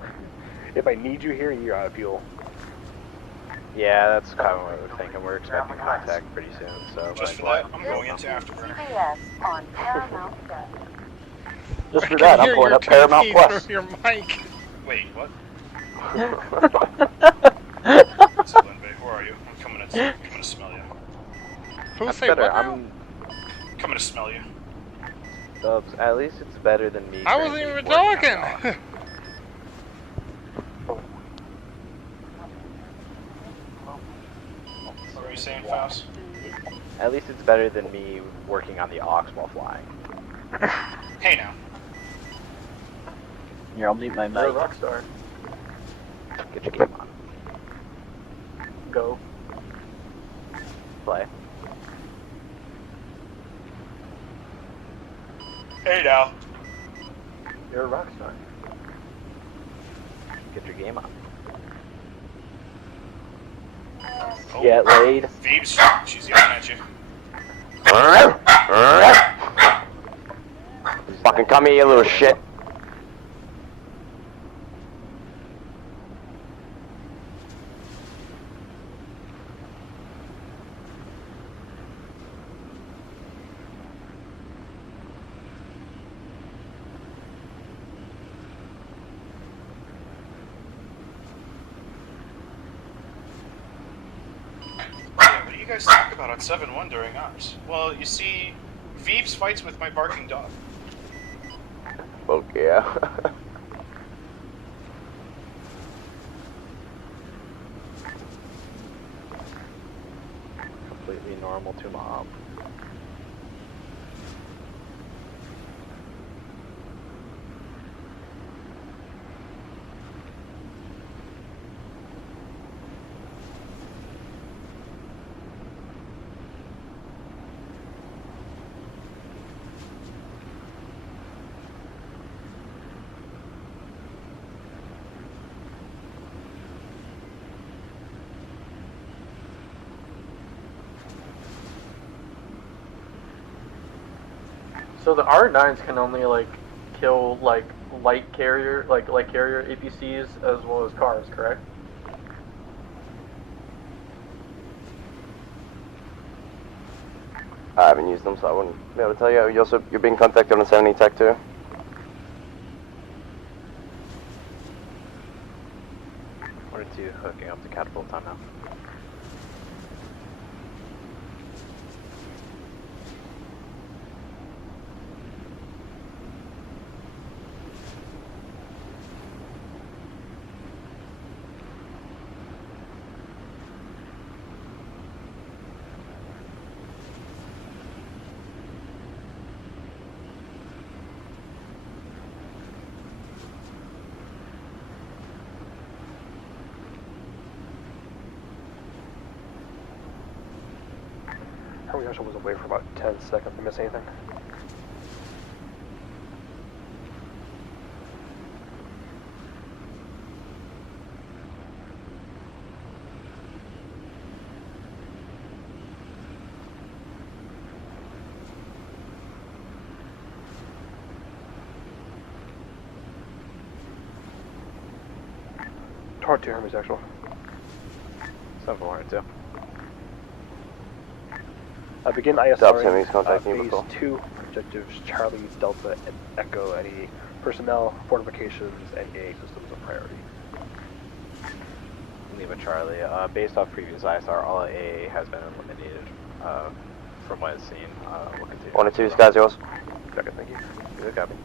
if I need you here, you're out of fuel. Yeah, that's kind of what we're thinking. We're expecting contact pretty soon, so. Just for that, I'm going into afterburner. on Paramount Plus. Just for that, I'm pulling up Paramount Plus. Your mic. Wait, what? Where are you? I'm coming to smell you. Who That's say better. what now? I'm Coming to smell you. Dubs. At least it's better than me. I wasn't even talking. What were you saying, Faust? At least it's better than me working on the aux while flying. Hey now. Here, I'll mute my mic. You're a rock star. Get your game on. Go. Play. Hey now. You're a rock star. Get your game on. Get laid. Phoebes, she's yelling at you. Fucking come here, you little shit. What do you guys talk about on 7-1 during ours? Well, you see, Phoebes fights with my barking dog. Fuck yeah. Completely normal to mob. So the R9s can only like kill like light carrier, like light carrier APCs as well as cars, correct? I haven't used them, so I wouldn't be able to tell you. You're being contacted on 70 Tech 2. Order 2 hooking up to catapult time now. Harry Marshall was away for about 10 seconds. Did I miss anything? Torrent 2, Hermes actual. 7-4-2. Begin ISR, phase 2, objectives Charlie, Delta, and Echo, any personnel, fortifications, and AA systems of priority. Leave a Charlie. Based off previous ISR, all AA has been eliminated from what I've seen. We'll continue. 1 and 2, skies yours. Second, thank you. Good copy.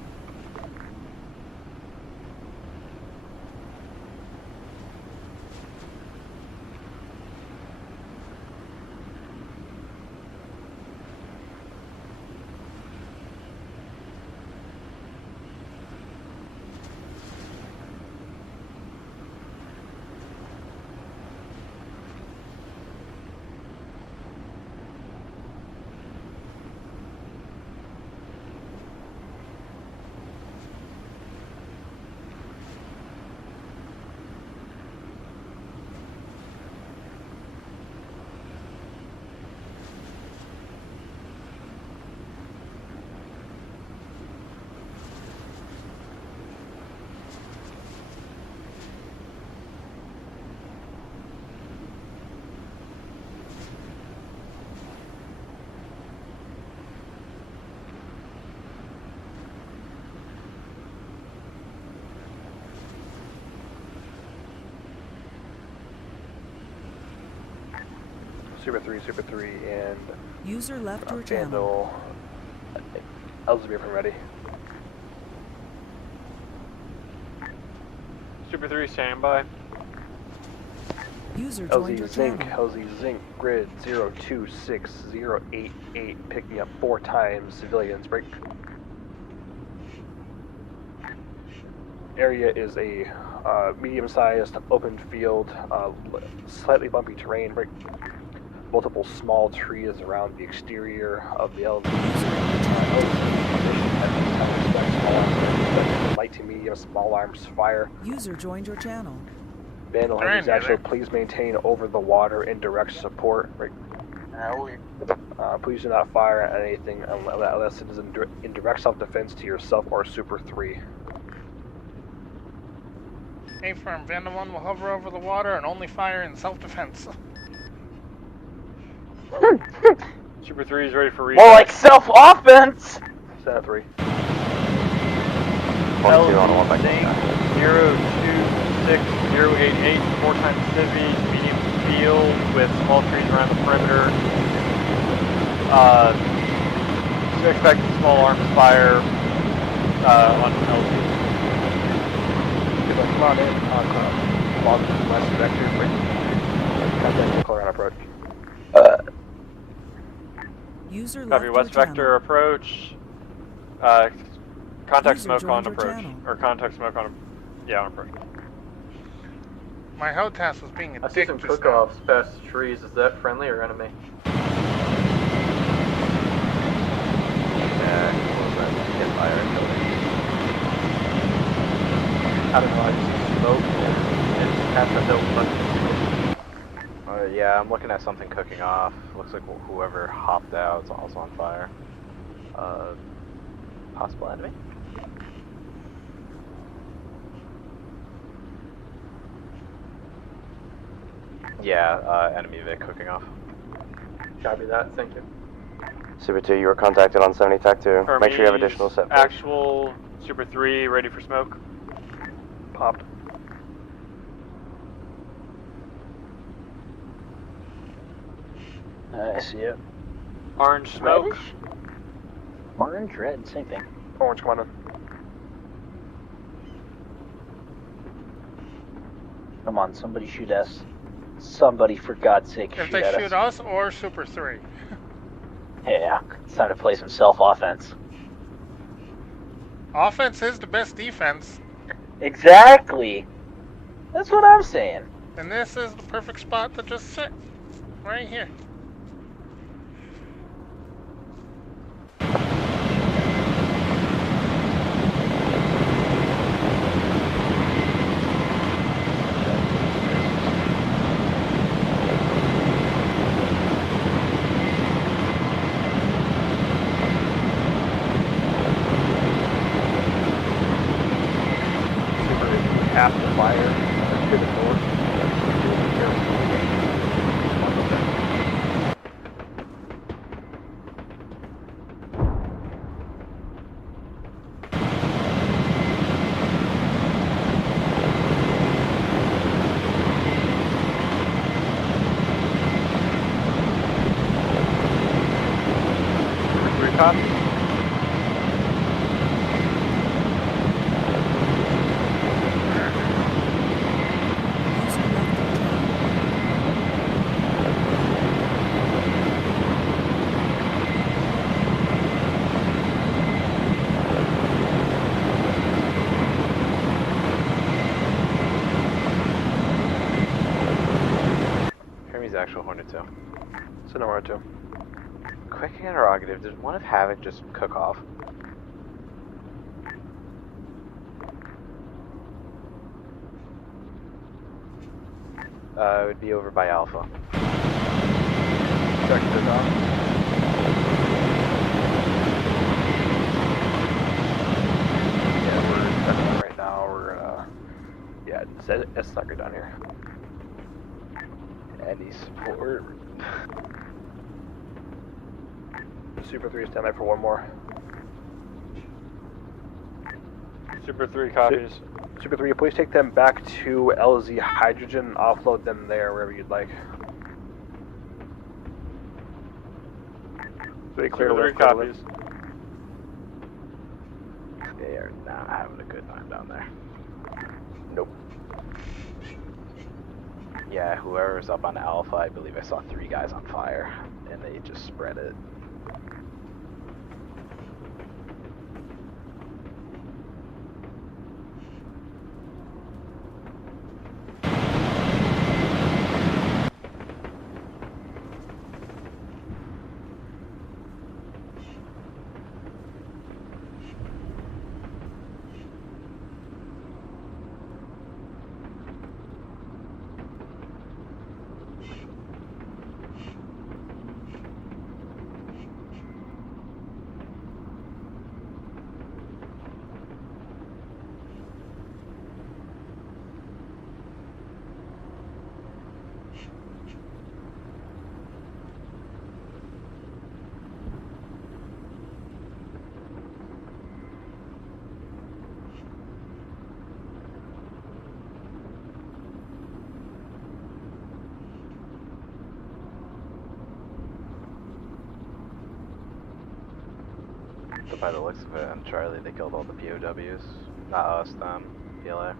Super 3, and user left your channel. Vandal, Elizabeth from ready. Super 3, standing by. User joined your channel. LZ Zinc, grid 026088, pick me up 4 times, civilians, break. Area is a medium-sized open field, slightly bumpy terrain, break. Multiple small trees around the exterior of the LZ. Light to medium, small arms fire. User joined your channel. Vandal Hermes actual, please maintain over the water and direct support. Right. Please do not fire at anything unless it is in direct self-defense to yourself or Super 3. A-firm, Vandal 1 will hover over the water and only fire in self-defense. Super 3 is ready for read. More like self-offense! Set 3. Zinc 026088, 4 times civvy, medium field with small trees around the perimeter. Expect small arms fire on LZ. Come on in, log west vector, contact Clear on approach. User Copy, left west your vector channel. approach. Contact User smoke on joined your approach. channel. Or contact smoke on, on approach. My HOTAS was being a I see dick some just cook-offs past the trees. Is that friendly or enemy? I don't know, I just see smoke and past that little yeah, I'm looking at something cooking off. Looks like whoever hopped out is also on fire. Possible enemy? Yeah, enemy Vic hooking off. Copy that. Thank you. Super 2, you were contacted on 70 TAC 2. Make sure you have Hermes, additional set. Actual, Super 3, ready for smoke. Popped. I see it. Orange smoke. Reddish? Orange, red, same thing. Orange, come on in. Come on, somebody shoot us. Somebody, for God's sake, If shoot they at shoot us. us or Super 3. Yeah, it's time to play some self-offense. Offense is the best defense. Exactly. That's what I'm saying. And this is the perfect spot to just sit. Right here. Half the fire to the north. Recon. Hermes actual Hornet 2. Sonora 2. Quick interrogative, does one of Havoc just cook off? It would be over by Alpha. Check this out. Yeah, we're setting up right now. We're yeah, it's sucker down here. Any support? Super 3 stand by for one more. Super 3 copies. Super 3, please take them back to LZ Hydrogen and offload them there wherever you'd like. So clear Super 3 lift, copies. They are not having a good time down there. Nope. Yeah, whoever's up on Alpha, I believe I saw 3 guys on fire, and they just spread it. So by the looks of it, on Charlie, they killed all the POWs. Not us, them. PLA.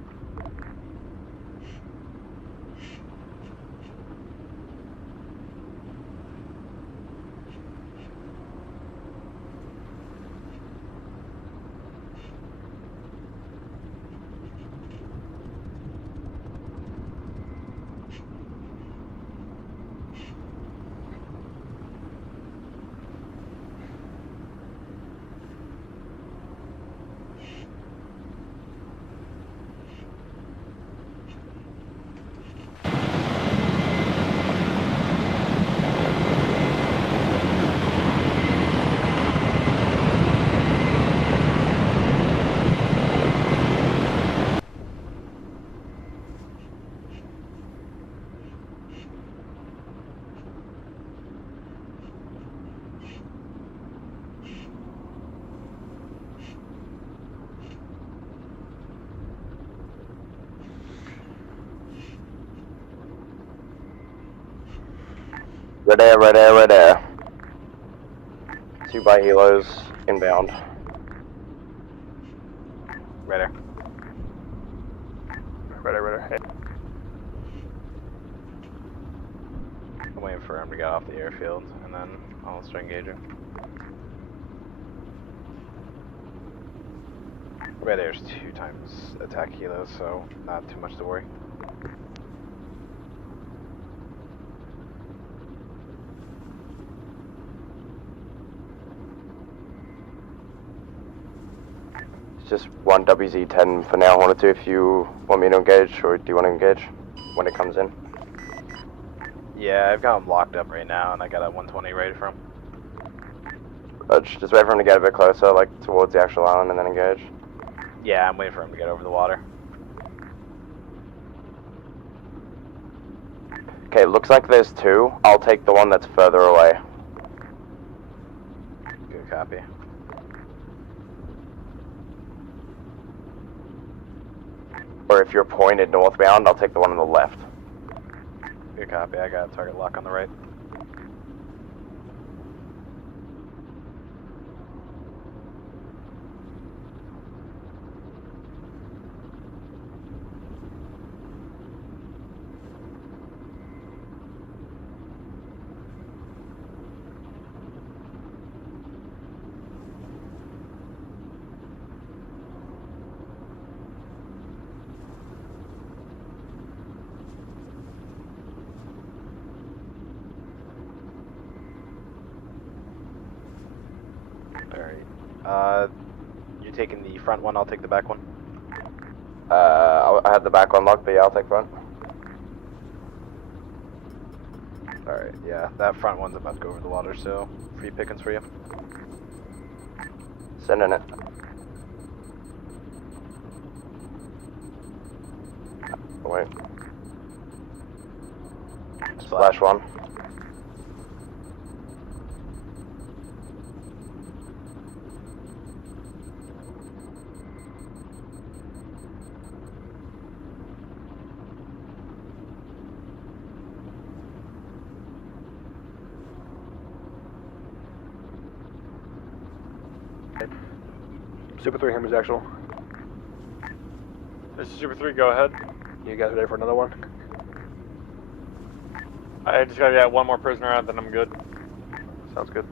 Red air, red air, red air. 2 by helos inbound. Red air. Red air, red air. Hey. I'm waiting for him to get off the airfield, and then I'll start engaging. Red air's 2 times attack kilos, so not too much to worry. It's just 1 WZ-10 for now, 1 or 2 if you want me to engage, or do you want to engage when it comes in? Yeah, I've got him locked up right now, and I got a 120 ready for him. Just wait for him to get a bit closer, like towards the actual island, and then engage. Yeah, I'm waiting for him to get over the water. Okay, looks like there's 2. I'll take the one that's further away. Good copy. Or if you're pointed northbound, I'll take the one on the left. Good copy, I got a target lock on the right. Alright. You taking the front one, I'll take the back one. I had the back one locked, but yeah, I'll take front. Alright, yeah, that front one's about to go over the water, so free pickings for you. Sending it. Oh, wait. Splash 1. Super 3 Hermes actual. This is Super 3, go ahead. You guys ready for another one? I just gotta get one more prisoner out, then I'm good. Sounds good.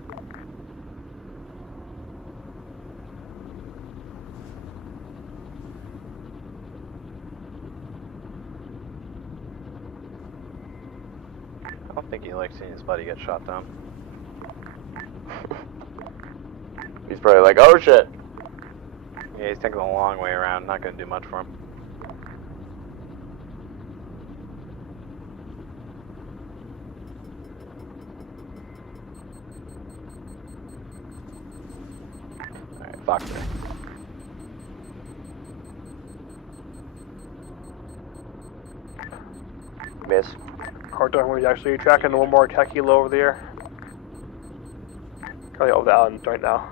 I don't think he likes seeing his buddy get shot down. He's probably like, oh shit. Yeah, he's taking a long way around, not gonna do much for him. Alright, Fox 3. Miss. Carter, we're actually tracking one more attack kilo over there. Currently over the island right now.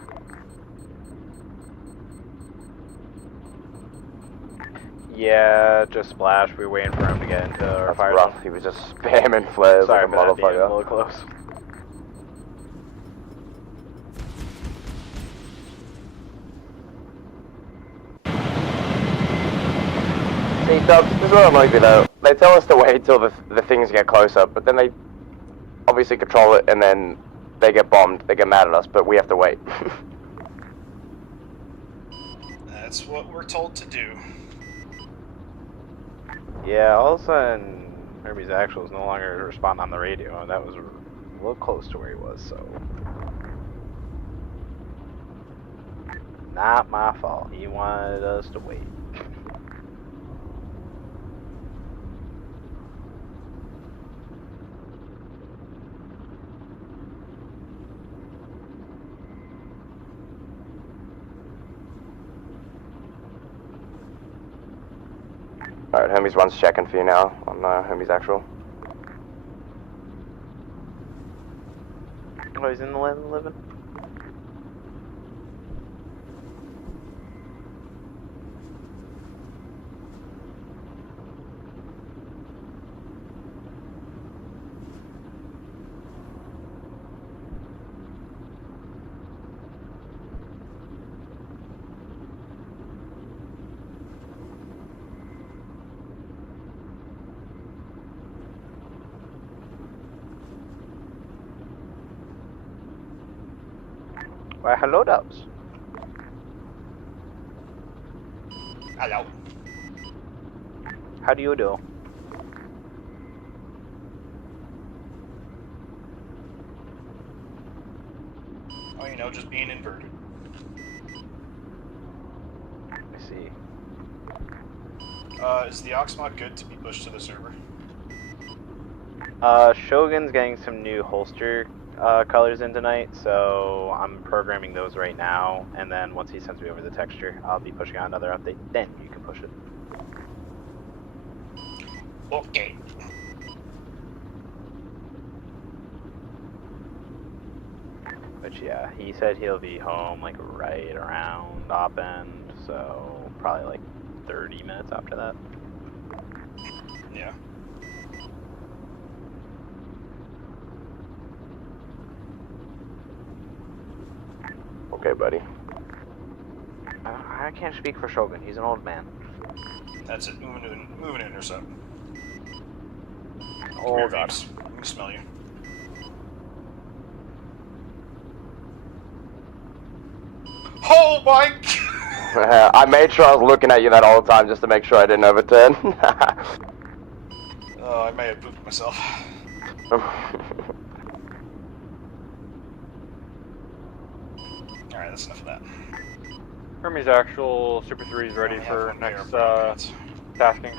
Yeah, just splash. We were waiting for him to get into our That's fire rough. zone. He was just spamming flares Sorry like a for that being a motherfucker. little close. See, Doug, this is what I'm like, though. They tell us to wait till the things get closer, but then they obviously control it, and then they get bombed. They get mad at us, but we have to wait. That's what we're told to do. Yeah, all of a sudden, Hermes Actual is no longer responding on the radio, and that was a little close to where he was, so. Not my fault. He wanted us to wait. Alright, Hermes 1's checking for you now on Hermes Actual. Oh, he's in the land of the living? Why, hello, Dubs. Hello. How do you do? Oh, you know, just being inverted. I see. Is the Oxmod good to be pushed to the server? Shogun's getting some new holster colors in tonight, so I'm programming those right now, and then once he sends me over the texture, I'll be pushing out another update. Then you can push it. Okay. But yeah, he said he'll be home like right around op end, so probably like 30 minutes after that. Yeah. Okay, buddy. I can't speak for Shogun, he's an old man. That's it. Moving to intercept. Oh, Here, God. Vapes. I can smell you. Oh my god! I made sure I was looking at you that all the time just to make sure I didn't overturn. Oh, I may have pooped myself. Alright, that's enough of that. Hermes actual Super 3 is ready for next tasking.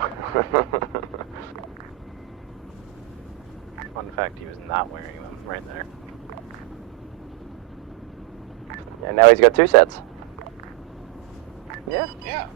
Fun fact, he was not wearing them right there. Yeah, now he's got 2 sets. Yeah. Yeah.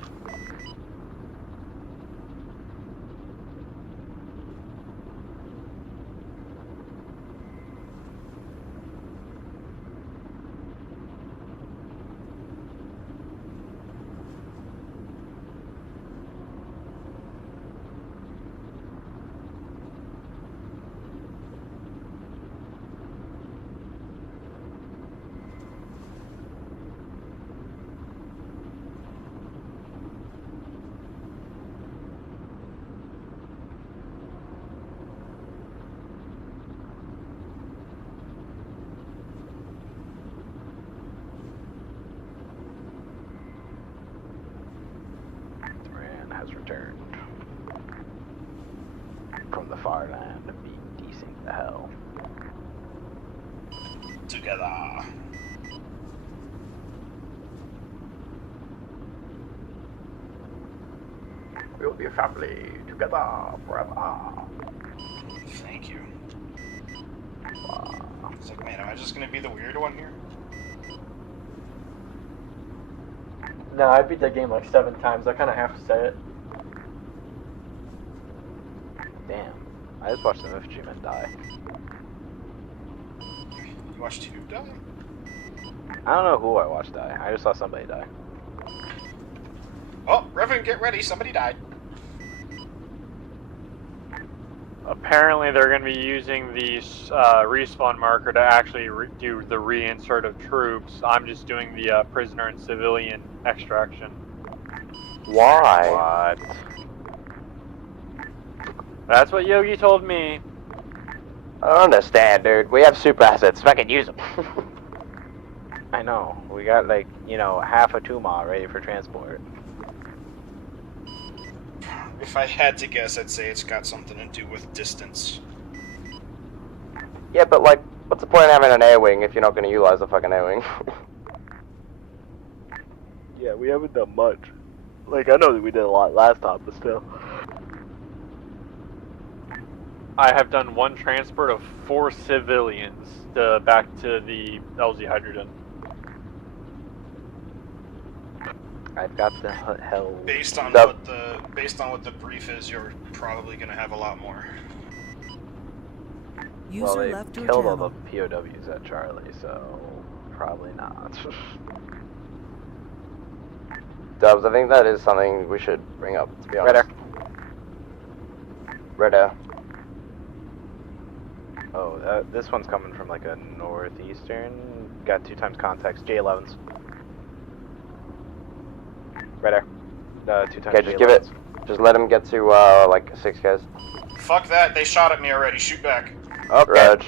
Has returned from the far land to be desync the hell. Together. We'll be a family together forever. Thank you. It's like, man, am I just gonna be the weird one here? No, I beat that game like 7 times. I kind of have to say it. Damn. I just watched the infantryman die. You watched who die? I don't know who I watched die. I just saw somebody die. Oh, Reverend, get ready. Somebody died. Apparently they're going to be using the respawn marker to actually do the reinsert of troops. I'm just doing the prisoner and civilian extraction. Why? What? That's what Yogi told me. I don't understand, dude. We have super assets. Fucking use them. I know. We got like, you know, half a Tuma ready for transport. If I had to guess, I'd say it's got something to do with distance. Yeah, but like, what's the point of having an air wing if you're not going to utilize the fucking air wing? Yeah, we haven't done much. Like, I know that we did a lot last time, but still. I have done 1 transport of 4 civilians back to the LZ Hydrogen. I've got the hell. Based on what the brief is, you're probably gonna have a lot more. Well, they killed all the POWs at Charlie, so probably not. Dubs, I think that is something we should bring up, to be honest. Right Red air. Oh, this one's coming from like a northeastern. Got 2 times context. J11s. Right there. 2 times. Okay, just give it. Just let him get to like 6 guys. Fuck that! They shot at me already. Shoot back. Okay. Reg.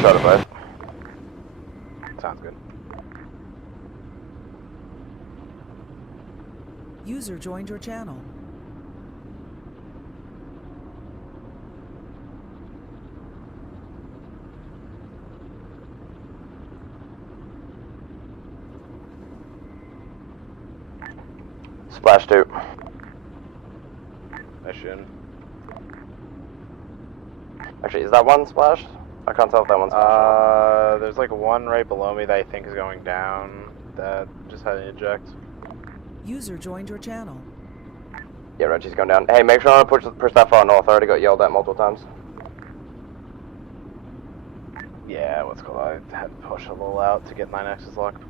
shot at both. Sounds good. User joined your channel. Splash 2. I shouldn't. Actually, is that one splashed? I can't tell if that one's splashed. There's like one right below me that I think is going down that just had an eject. User joined your channel. Yeah, Reggie's going down. Hey, make sure not to push that far north. I already got yelled at multiple times. Yeah, what's called? I had to push a little out to get 9X's locked.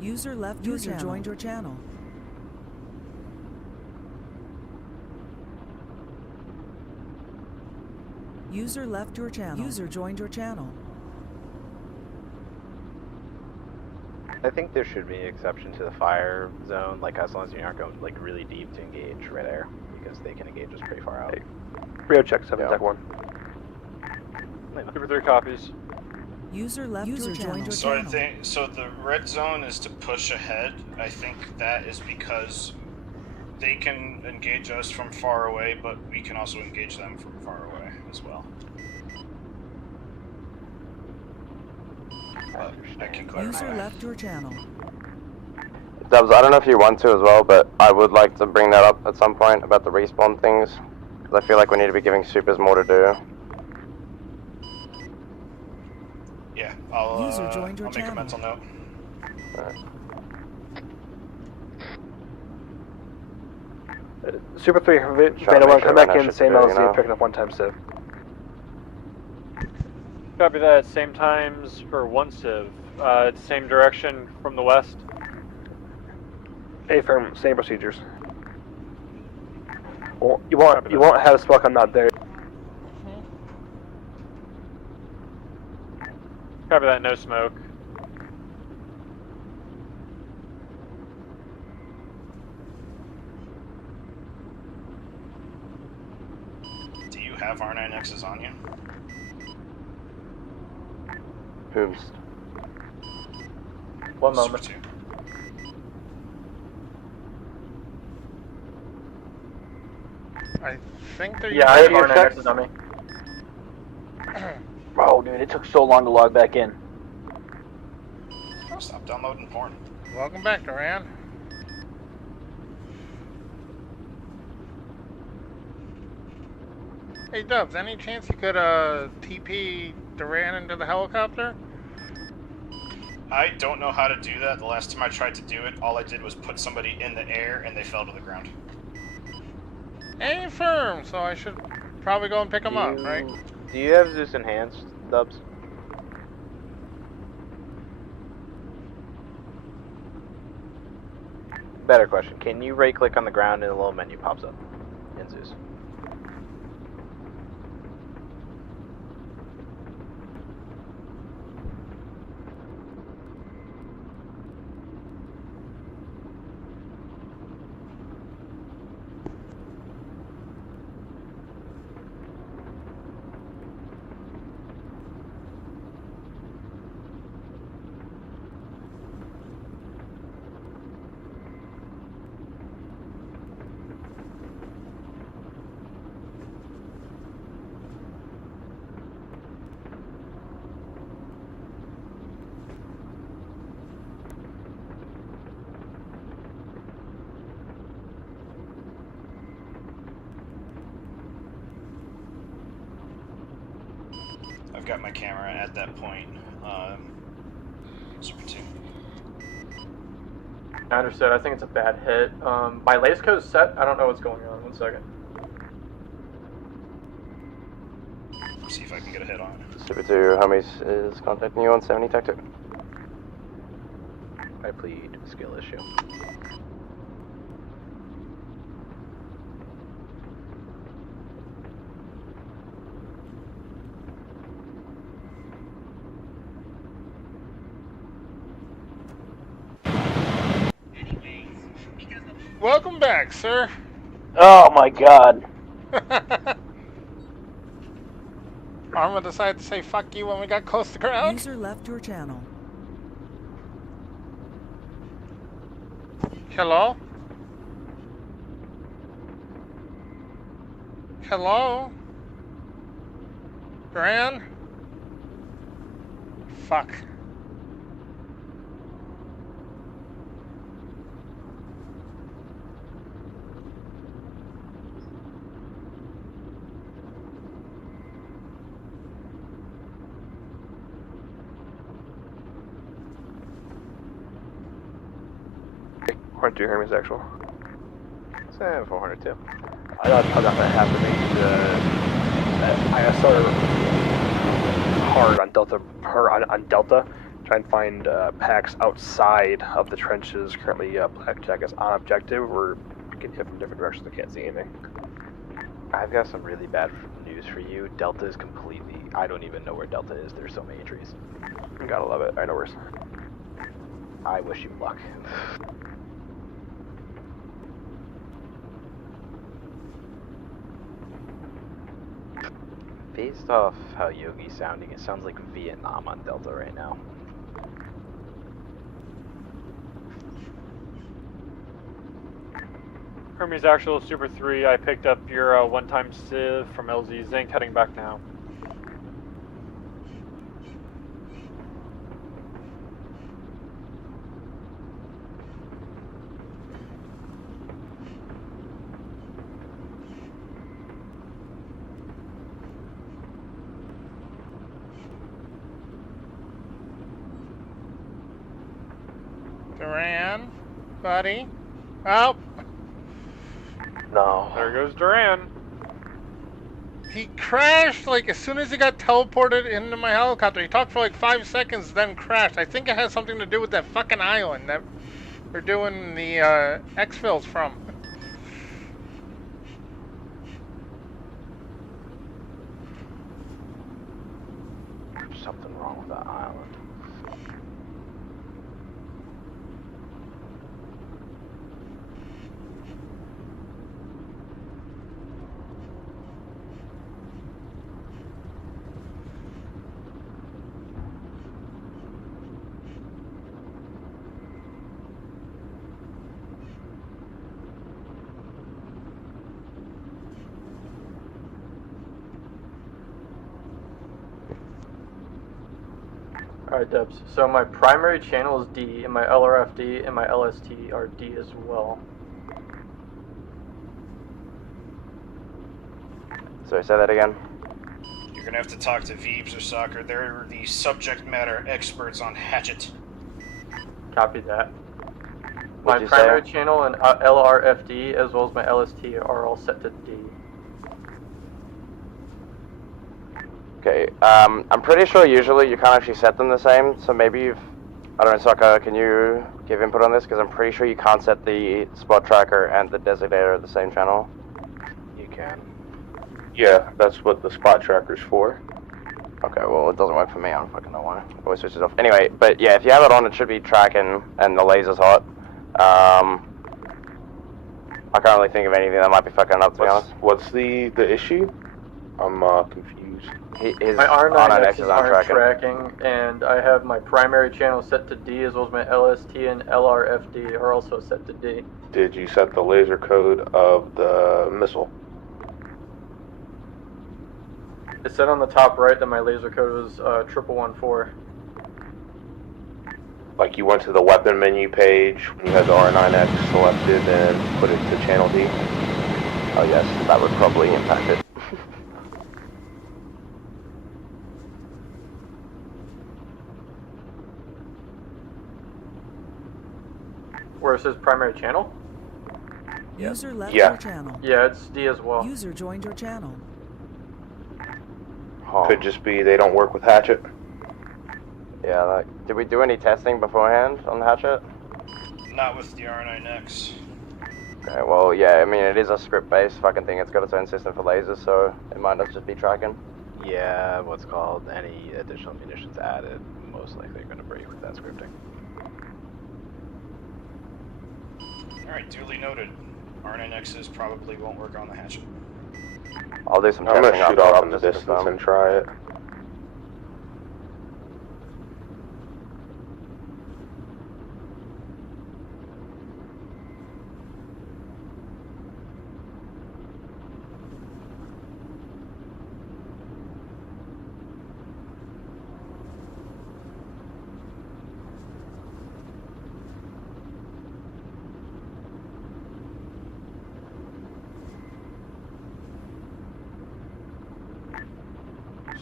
User left your channel. User joined your channel. User left your channel. User joined your channel. I think there should be an exception to the fire zone, like as long as you aren't going like really deep to engage right there, because they can engage us pretty far out. Hey. Rio check 7 Tech 1. Super 3 copies. User left your channel. So the red zone is to push ahead. I think that is because they can engage us from far away, but we can also engage them from far away as well. I can clarify. User left your channel. Dubs, I don't know if you want to as well, but I would like to bring that up at some point about the respawn things. Because I feel like we need to be giving supers more to do. Yeah, I'll joined your make a mental note. Super 3, Vanda 1, come back in, same LZ, picking up 1 times Civ. Copy that, same times for 1 Civ. Same direction from the west. Affirm, same procedures. Well, you won't have smoke, I'm not there. Copy that, no smoke. Do you have R9Xs on you? Whomst? One moment. I think they're I have R9Xs on me. Oh, dude, it took so long to log back in. Oh, stop downloading porn. Welcome back, Duran. Hey, Dubs, any chance you could TP Duran into the helicopter? I don't know how to do that. The last time I tried to do it, all I did was put somebody in the air and they fell to the ground. Ain't firm, so I should probably go and pick them up, right? Do you have Zeus enhanced, Dubs? Better question. Can you right click on the ground and a little menu pops up in Zeus? I've got my camera at that point. Super 2. I understood. I think it's a bad hit. My latest code is set. I don't know what's going on. 1 second. See if I can get a hit on it. Super 2, homies is contacting you on 70 Tech 2. I plead skill issue. Welcome back, sir. Oh my god. Arma decided to say fuck you when we got close to ground. User left your channel. Hello? Hello? Duran? Fuck. Aren't two Hermes actual? 402. I thought that happened to me. I saw her hard on Delta, try and find packs outside of the trenches. Currently, Blackjack is on objective. We're getting hit from different directions. I can't see anything. I've got some really bad news for you. Delta is completely... I don't even know where Delta is. There's so many trees. You gotta love it. I know where. I wish you luck. Based off how Yogi's sounding, it sounds like Vietnam on Delta right now. Hermes Actual Super 3, I picked up your one-time Civ from LZ Zinc, heading back now. Duran? Buddy? Oh! No. There goes Duran. He crashed like as soon as he got teleported into my helicopter. He talked for like 5 seconds, then crashed. I think it has something to do with that fucking island that we're doing the exfils from. There's something wrong with that island. Alright, Dubs. So my primary channel is D, and my LRFD and my LST are D as well. Sorry, say that again. You're gonna have to talk to Veebs or Soccer. They're the subject matter experts on Hatchet. Copy that. What'd My you primary say? channel and LRFD as well as my LST are all set to D. Okay, I'm pretty sure usually you can't actually set them the same, so maybe you've... I don't know, Sokka, can you give input on this? Because I'm pretty sure you can't set the spot tracker and the designator at the same channel. You can. Yeah, that's what the spot tracker's for. Okay, well, it doesn't work for me. I don't fucking know why. Always switch it off. Anyway, but yeah, if you have it on, it should be tracking, and the laser's hot. I can't really think of anything that might be fucking up, to be honest. What's the issue? I'm confused. His My R9X's is on aren't tracking, and I have my primary channel set to D as well as my LST and LRFD are also set to D. Did you set the laser code of the missile? It said on the top right that my laser code was 1114. Like you went to the weapon menu page when you had the R9X selected and put it to channel D? Oh yes, that would probably impact it. Where's his primary channel? User left Yeah. your channel. Yeah, it's D as well. User joined your channel. Could just be they don't work with Hatchet. Yeah, like, did we do any testing beforehand on Hatchet? Not with the R9X. Okay, well, yeah, I mean, it is a script-based fucking thing. It's got its own system for lasers, so it might not just be tracking. Yeah, what's called any additional munitions added, most likely going to break with that scripting. Alright, duly noted. R9Xs probably won't work on the Hatchet. I'll do some I'm testing gonna shoot on off in the just to distance confirm. and try it.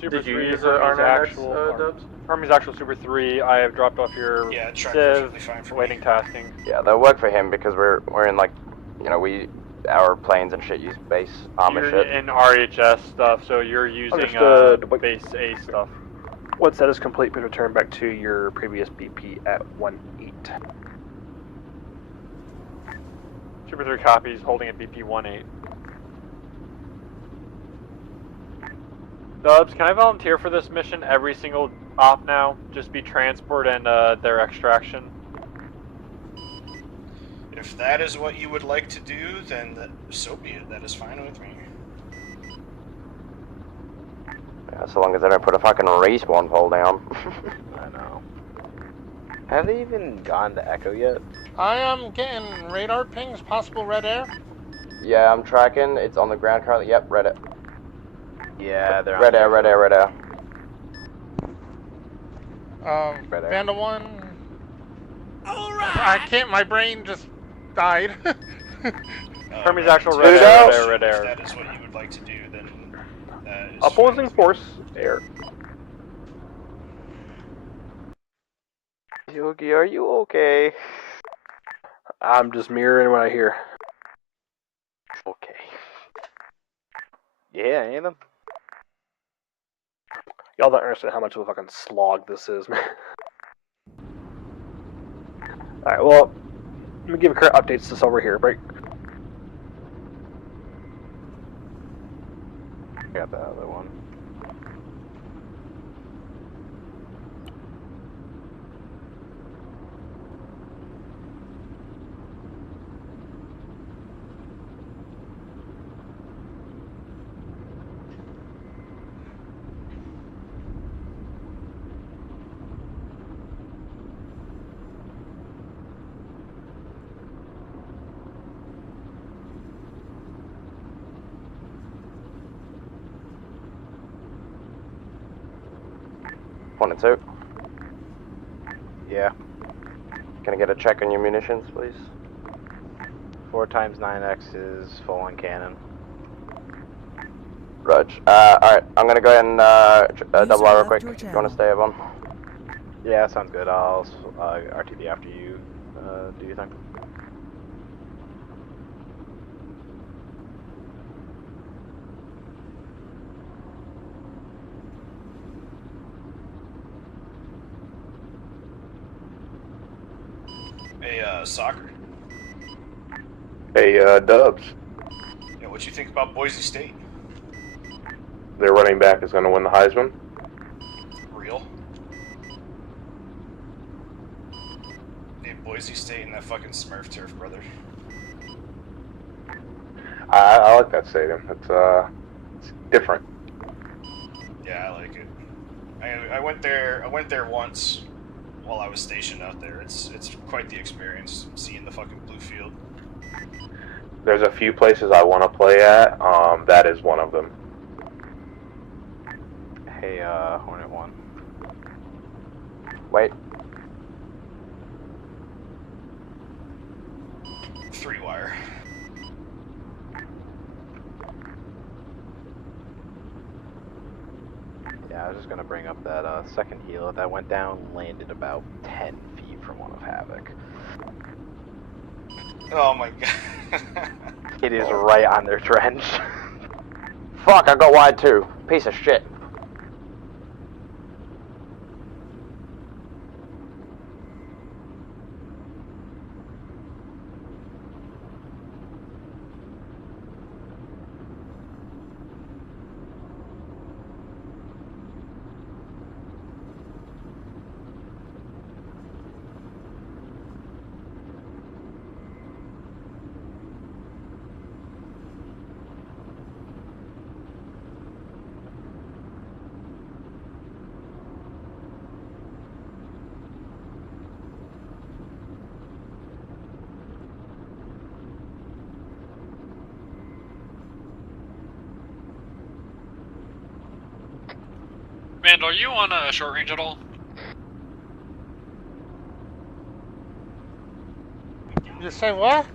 Super Did you 3, use Hermes R9X, actual, Dubs? Hermes actual Super 3, I have dropped off your track Civ, perfectly fine for waiting tasking. Yeah, that'll work for him because we're in like, you know, our planes and shit use base Arma You're shit. in RHS stuff, so you're using Understood. base A stuff. Once that is complete, please return back to your previous BP at 1-8. Super 3 copies, holding at BP 1-8. Dubs, can I volunteer for this mission every single op now? Just be transport and their extraction. If that is what you would like to do, then so be it. That is fine with me. Yeah, so long as I don't put a fucking respawn pole down. I know. Have they even gone to Echo yet? I am getting radar pings, possible red air. Yeah, I'm tracking. It's on the ground currently. Yep, read it. Yeah, they're on Red air, red air, red air. Red air. Vandal 1. Alright! I can't, my brain just died. Hermes actual red air, red air, If red air. that is what you would like to do, then that is Opposing force, air. Yogi, are you okay? I'm just mirroring what I hear. Okay. Yeah, Anthem. Y'all don't understand how much of a fucking slog this is, man. Alright, well, let me give current updates to this over here. Break. I got the other one. One and two. Yeah. Can I get a check on your munitions, please? 4x9X is full on cannon. Rog. Alright, I'm gonna go ahead and double R real quick. left You your wanna stay up on? Yeah, sounds good. I'll RTB after you do your thing. Hey, soccer. Hey, Dubs. Yeah, what you think about Boise State? Their running back is going to win the Heisman. Real? Hey, Boise State and that fucking Smurf turf, brother. I like that stadium. It's different. Yeah, I like it. I went there once while I was stationed out there. It's quite the experience seeing the fucking blue field. There's a few places I want to play at. That is one of them. Hey, Hornet 1. Wait. 3-wire. Yeah, I was just gonna bring up that second helo that went down, landed about 10 feet from one of Havoc. Oh my god. It is right on their trench. Fuck, I got wide too. Piece of shit. Vandal, are you on a short range at all? You say what?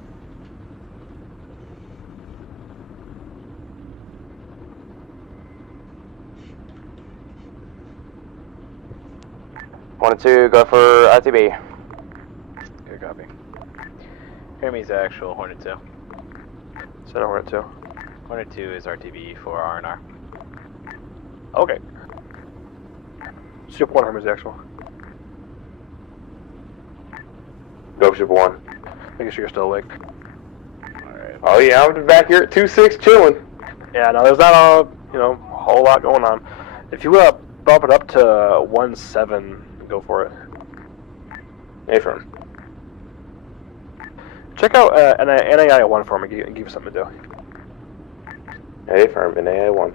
One and two, go for RTB. Good copy. Hermes actual, Hornet 2. Center Hornet 2. Hornet 2 is RTB for R&R. Okay. Super 1 Hermes actual. Go for Super 1. Making sure you're still awake. Alright. Oh yeah, I'm back here at 2-6 chilling. Yeah, no, there's not a whole lot going on. If you bump it up to 1-7, go for it. Affirm. Check out NAI 1 for me and give you something to do. Affirm, NAI 1.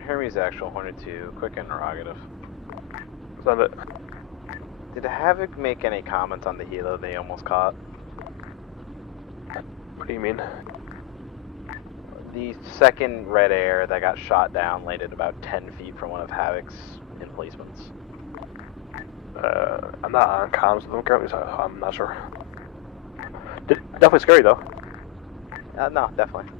Hermes actual, Hornet 2, quick interrogative. Send it. Did Havoc make any comments on the helo they almost caught? What do you mean? The second red air that got shot down landed about 10 feet from one of Havoc's emplacements. I'm not on comms with them currently, so I'm not sure. Definitely scary though. No, definitely.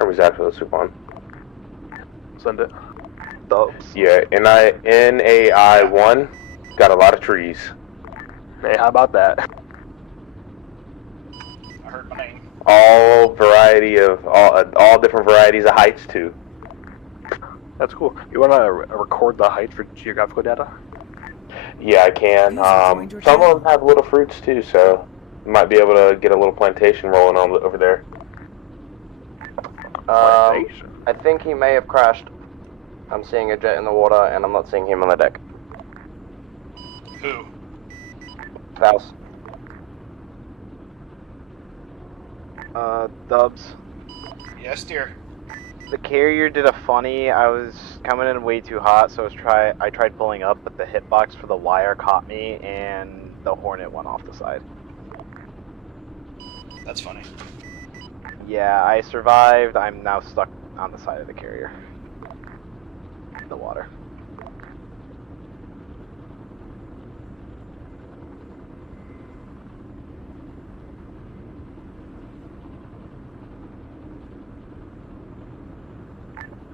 Hermes actual, Super 1. Send it. Yeah, NAI 1 got a lot of trees. Hey, how about that? I heard my name. All different varieties of heights too. That's cool. You want to record the height for geographical data? Yeah, I can. Some of them have little fruits too, so you might be able to get a little plantation rolling on over there. I think he may have crashed. I'm seeing a jet in the water, and I'm not seeing him on the deck. Who? Faust. Dubs. Yes, dear. The carrier did a funny. I was coming in way too hot, so I tried pulling up, but the hitbox for the wire caught me, and the Hornet went off the side. That's funny. Yeah, I survived. I'm now stuck on the side of the carrier. In the water.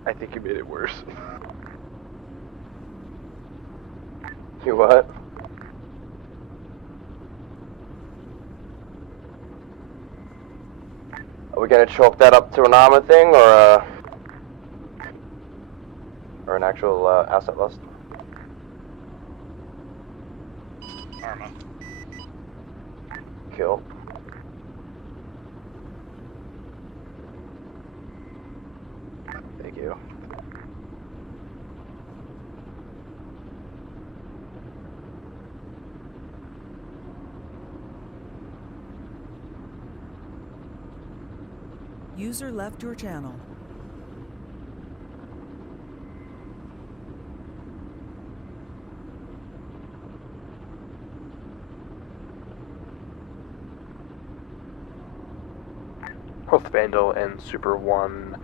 I think you made it worse. You what? Are we gonna chalk that up to an armor thing, or an actual asset loss? Arma. Kill. Thank you. User left your channel. Both Vandal and Super 1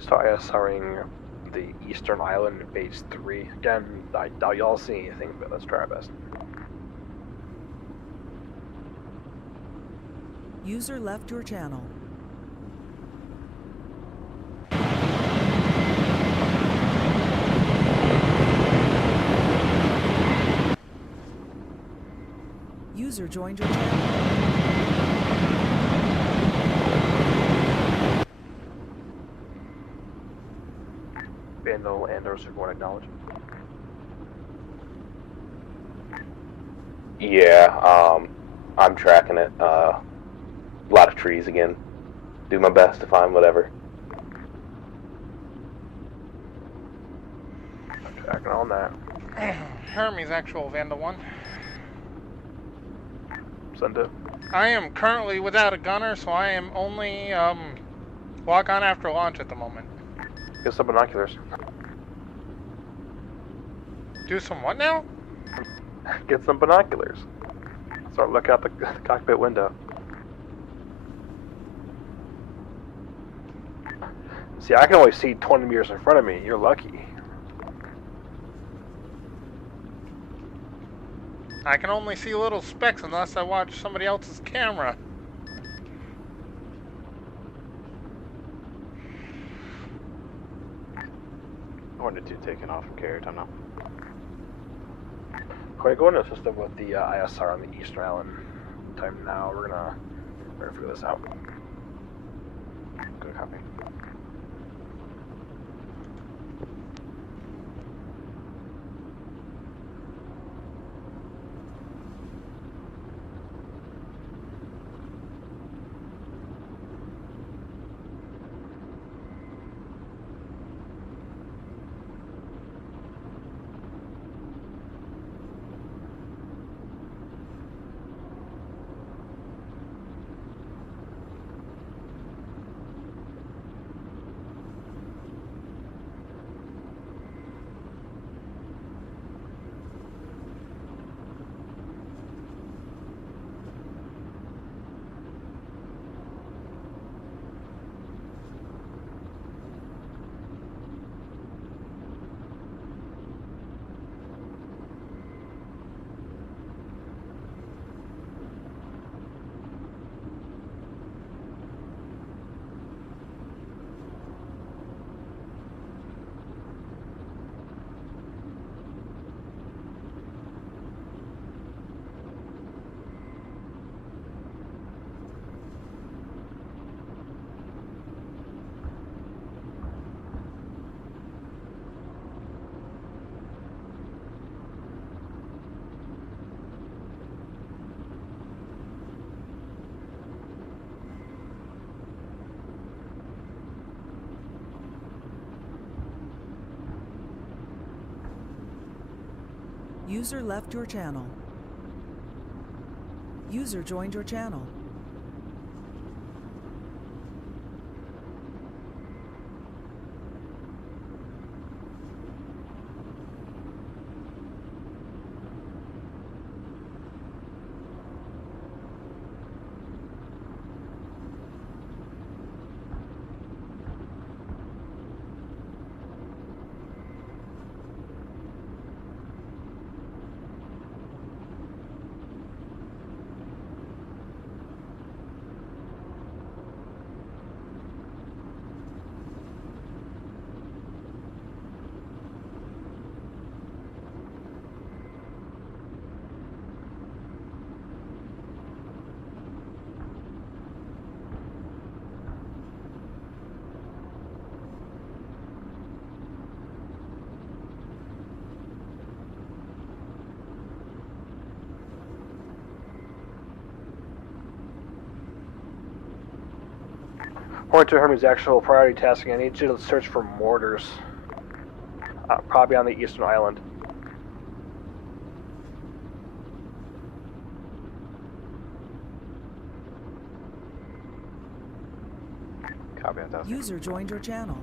start ISRing the Eastern Island Base 3. Again, I doubt y'all see anything, but let's try our best. User left your channel. User joined your channel. Vandal and or Super 1 acknowledge. Yeah, I'm tracking it. A lot of trees again. Do my best to find whatever. I'm tracking on that. Hermes actual Vandal 1. Send it. I am currently without a gunner, so I am only lock on after launch at the moment. Get some binoculars. Do some what now? Get some binoculars. Start looking out the cockpit window. See, I can only see 20 meters in front of me. You're lucky. I can only see little specks unless I watch somebody else's camera. Hornet 2 taking off from carrier time now. Quite go into the system with the ISR on the Eastern Island. Time now. We're gonna figure this out. Good copy. User left your channel. User joined your channel. Point to Hermes' actual priority tasking. I need you to search for mortars. Probably on the Eastern Island. Copy on task. User joined your channel.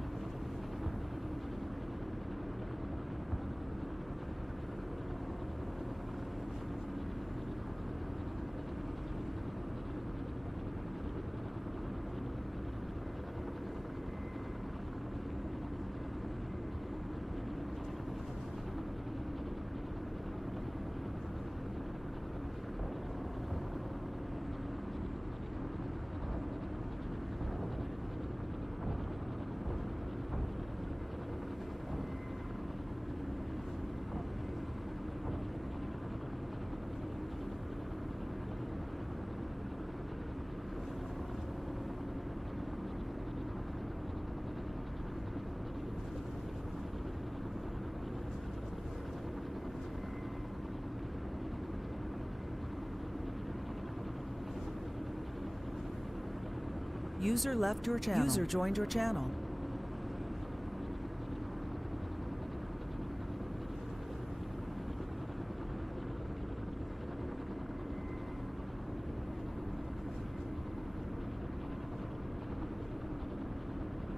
User left your channel. User joined your channel.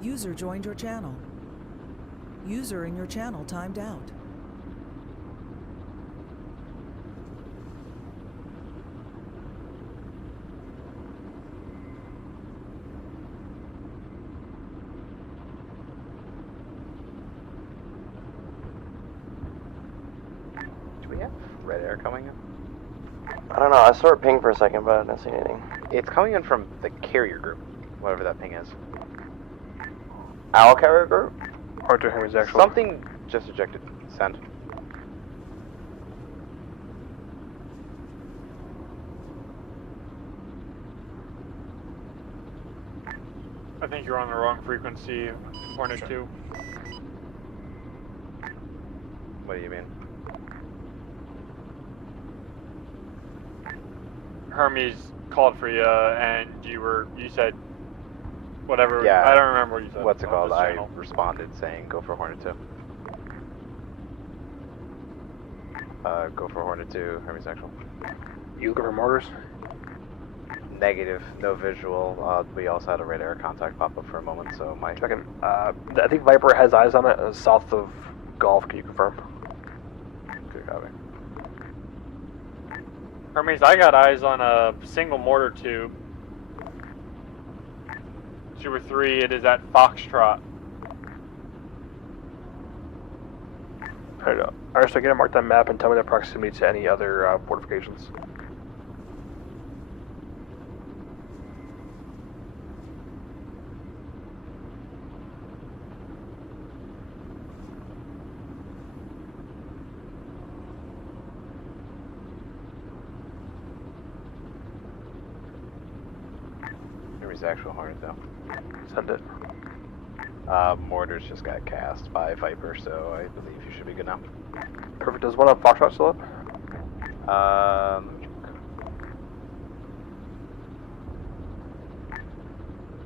User joined your channel. User in your channel timed out. Do we have red air coming in? I don't know. I saw it ping for a second, but I didn't see anything. It's coming in from the carrier group, whatever that ping is. Our carrier group? Or to him is actual. Something just ejected. Send. I think you're on the wrong frequency, Hornet 2. What do you mean? Hermes called for you, and you said whatever. Yeah. I don't remember what you said. What's it called? This I channel. responded saying go for Hornet 2. Go for Hornet 2, Hermes Actual. You go for mortars? Negative, no visual. We also had a radar contact pop up for a moment, so my... Checking. I think Viper has eyes on it, south of Gulf. Can you confirm? Good copy. Hermes, I got eyes on a single mortar tube. Super 3, it is at Foxtrot. Alright, so get a mark that map and tell me the proximity to any other fortifications. Hermes Actual Hornet though. Send it. Mortars just got cast by Viper, so I believe you should be good now. Perfect. Does one of Foxtrot still up?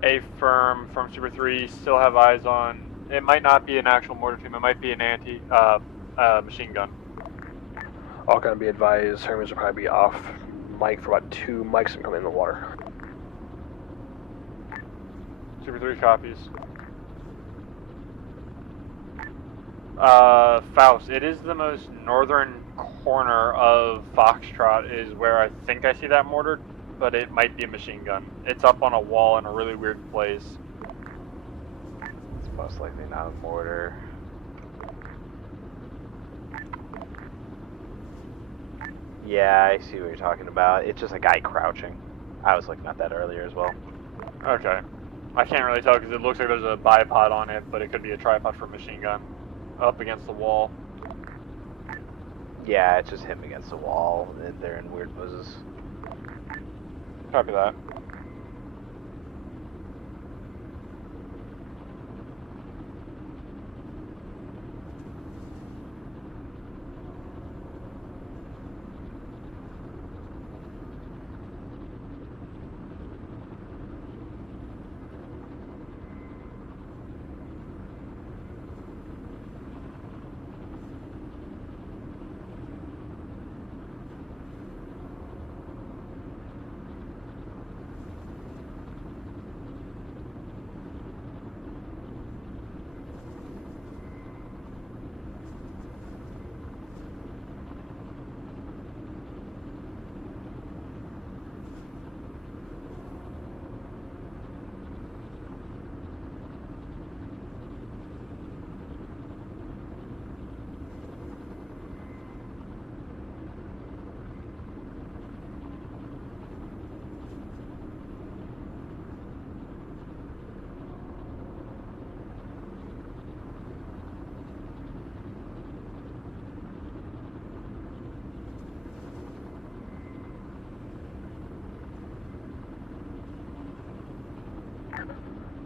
A firm from Super 3 still have eyes on. It might not be an actual mortar tube. It might be an machine gun. All gonna be advised. Hermes will probably be off mic for about 2 mics and come in the water. Super 3 copies. Faust, it is the most northern corner of Foxtrot is where I think I see that mortar, but it might be a machine gun. It's up on a wall in a really weird place. It's most likely not a mortar. Yeah, I see what you're talking about. It's just a guy crouching. I was looking at that earlier as well. Okay. I can't really tell because it looks like there's a bipod on it, but it could be a tripod for a machine gun. Up against the wall. Yeah, it's just him against the wall. They're in weird poses. Copy that.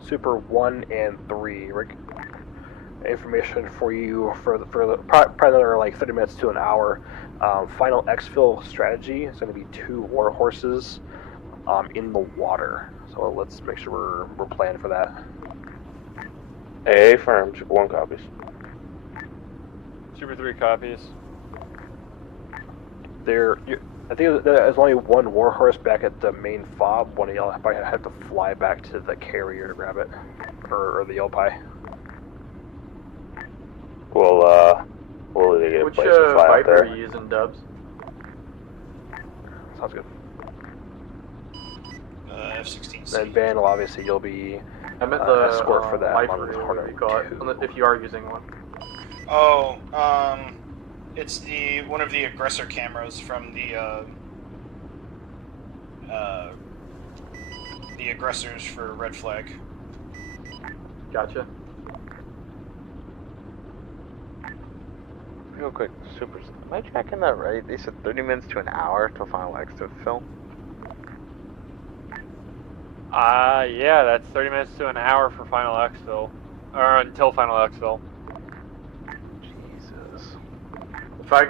Super 1 and 3. Information for you for the probably another like 30 minutes to an hour. Final exfil strategy is going to be 2 war horses in the water. So So let's make sure we're planning for that. AA firm, Super 1 copies. Super 3 copies. I think there's only one warhorse back at the main fob. One of y'all probably have to fly back to the carrier to grab it, or the Yelpi. We'll either get a Which place to fly Viper up are there. you using, Dubs? Sounds good. F-16C. Then Vandal, obviously, you'll be I meant the escort for that Viper, one. whatever you call it, if you are using one. Oh, it's one of the aggressor cameras from the aggressors for Red Flag. Gotcha. Real quick, Super. Am I tracking that right? They said 30 minutes to an hour till final exit film. Yeah, that's 30 minutes to an hour for final exfil, or until final exfil. Jesus. If I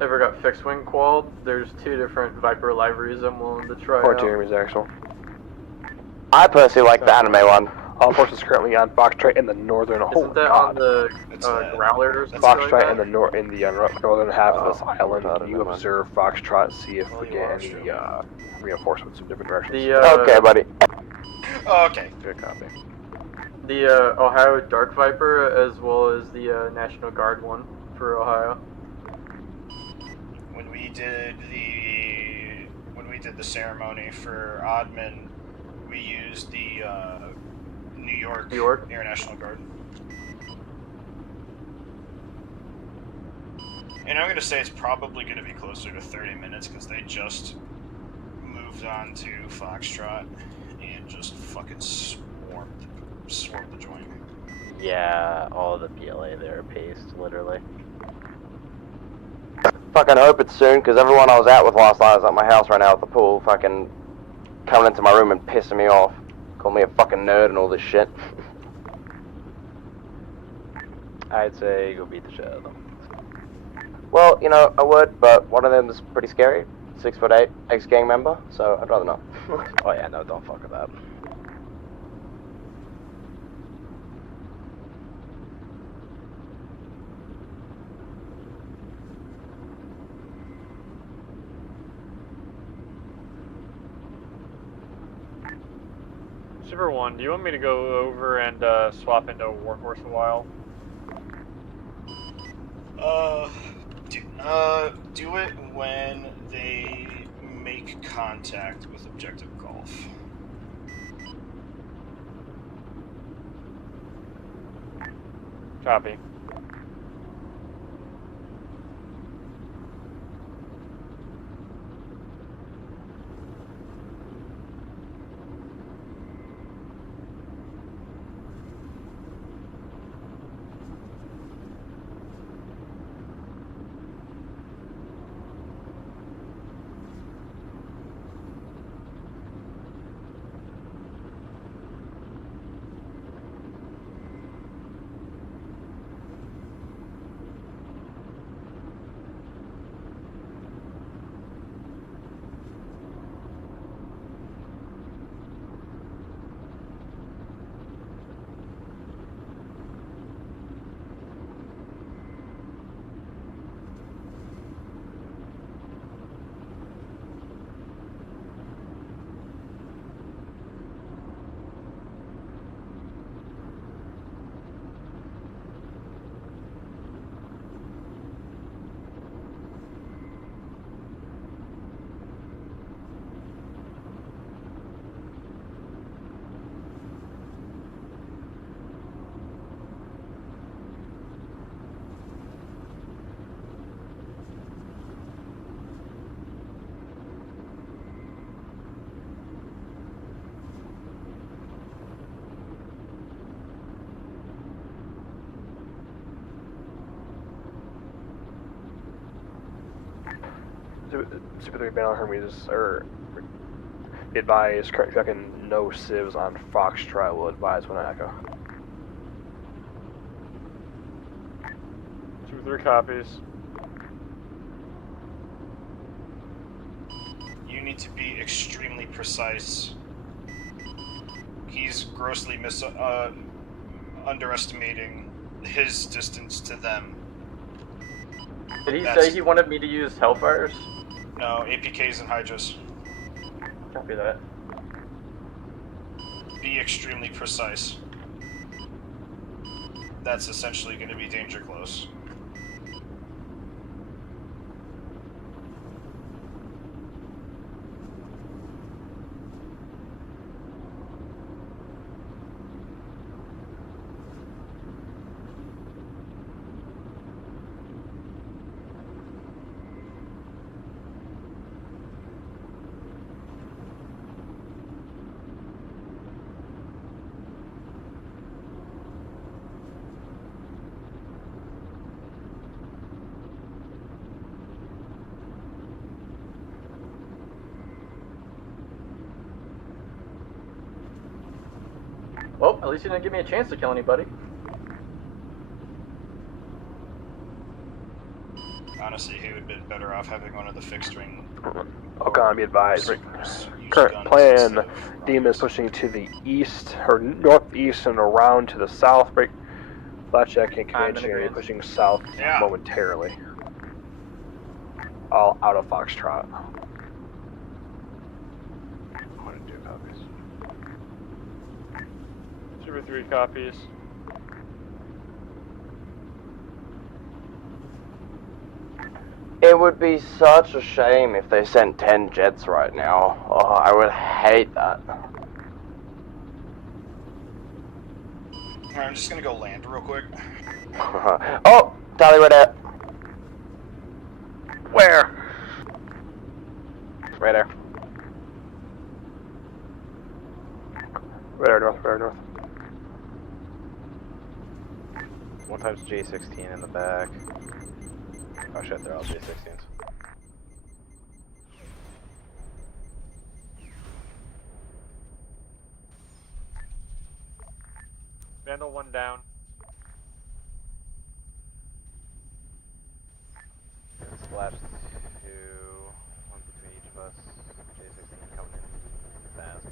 ever got fixed wing qualled, there's 2 different Viper liveries I'm willing to try Or out. Jeremy's actual. I personally like the anime one. All forces currently on Foxtrot in the northern. Isn't that on the Growler or something Foxtrot like in the northern half of this island. thought of You it, man. observe Foxtrot, see if we get any reinforcements from different directions. Okay, buddy. Oh, okay. Good copy. The Ohio Dark Viper, as well as the National Guard one for Ohio. When we did the ceremony for Oddman, we used the New York Air National Guard. And I'm gonna say it's probably gonna be closer to 30 minutes because they just moved on to Foxtrot and just fucking swarmed the joint. Yeah, all the PLA there are paced, literally. Fucking hope it's soon, because everyone I was out with last night was at my house right now at the pool, fucking coming into my room and pissing me off. Calling me a fucking nerd and all this shit. I'd say go beat the shit out of them. Well, you know, I would, but one of them's pretty scary. 6'8", ex-gang member, so I'd rather not. Oh yeah, no, don't fuck with that. Super 1, do you want me to go over and swap into a Warhorse a while? Do it when they make contact with Objective Golf. Copy. Super 3 Banner Hermes are advise current tracking no civs on Foxtrot will advise when I echo. Super 3 copies. You need to be extremely precise. He's grossly underestimating his distance to them. Did he say he wanted me to use Hellfires? No, APKs and Hydras. Copy that. Be extremely precise. That's essentially going to be danger close. Well, at least you didn't give me a chance to kill anybody. Honestly, he would have been better off having one of the fixed ring. Okan, be advised. Current plan, Demon is pushing to the east, or northeast and around to the south. Break. Blackjack and Command Cherry pushing south momentarily. All out of Foxtrot. I'm gonna do copies. Super 3 copies. It would be such a shame if they sent 10 jets right now. Oh, I would hate that. Alright, I'm just gonna go land real quick. Oh, Tally, right there. Where? Right there. Right north, right north. One time's J16 in the back. Oh shit, they're all J16s. Vandal 1 down. Splash 2, one between each of us. J16 coming in fast.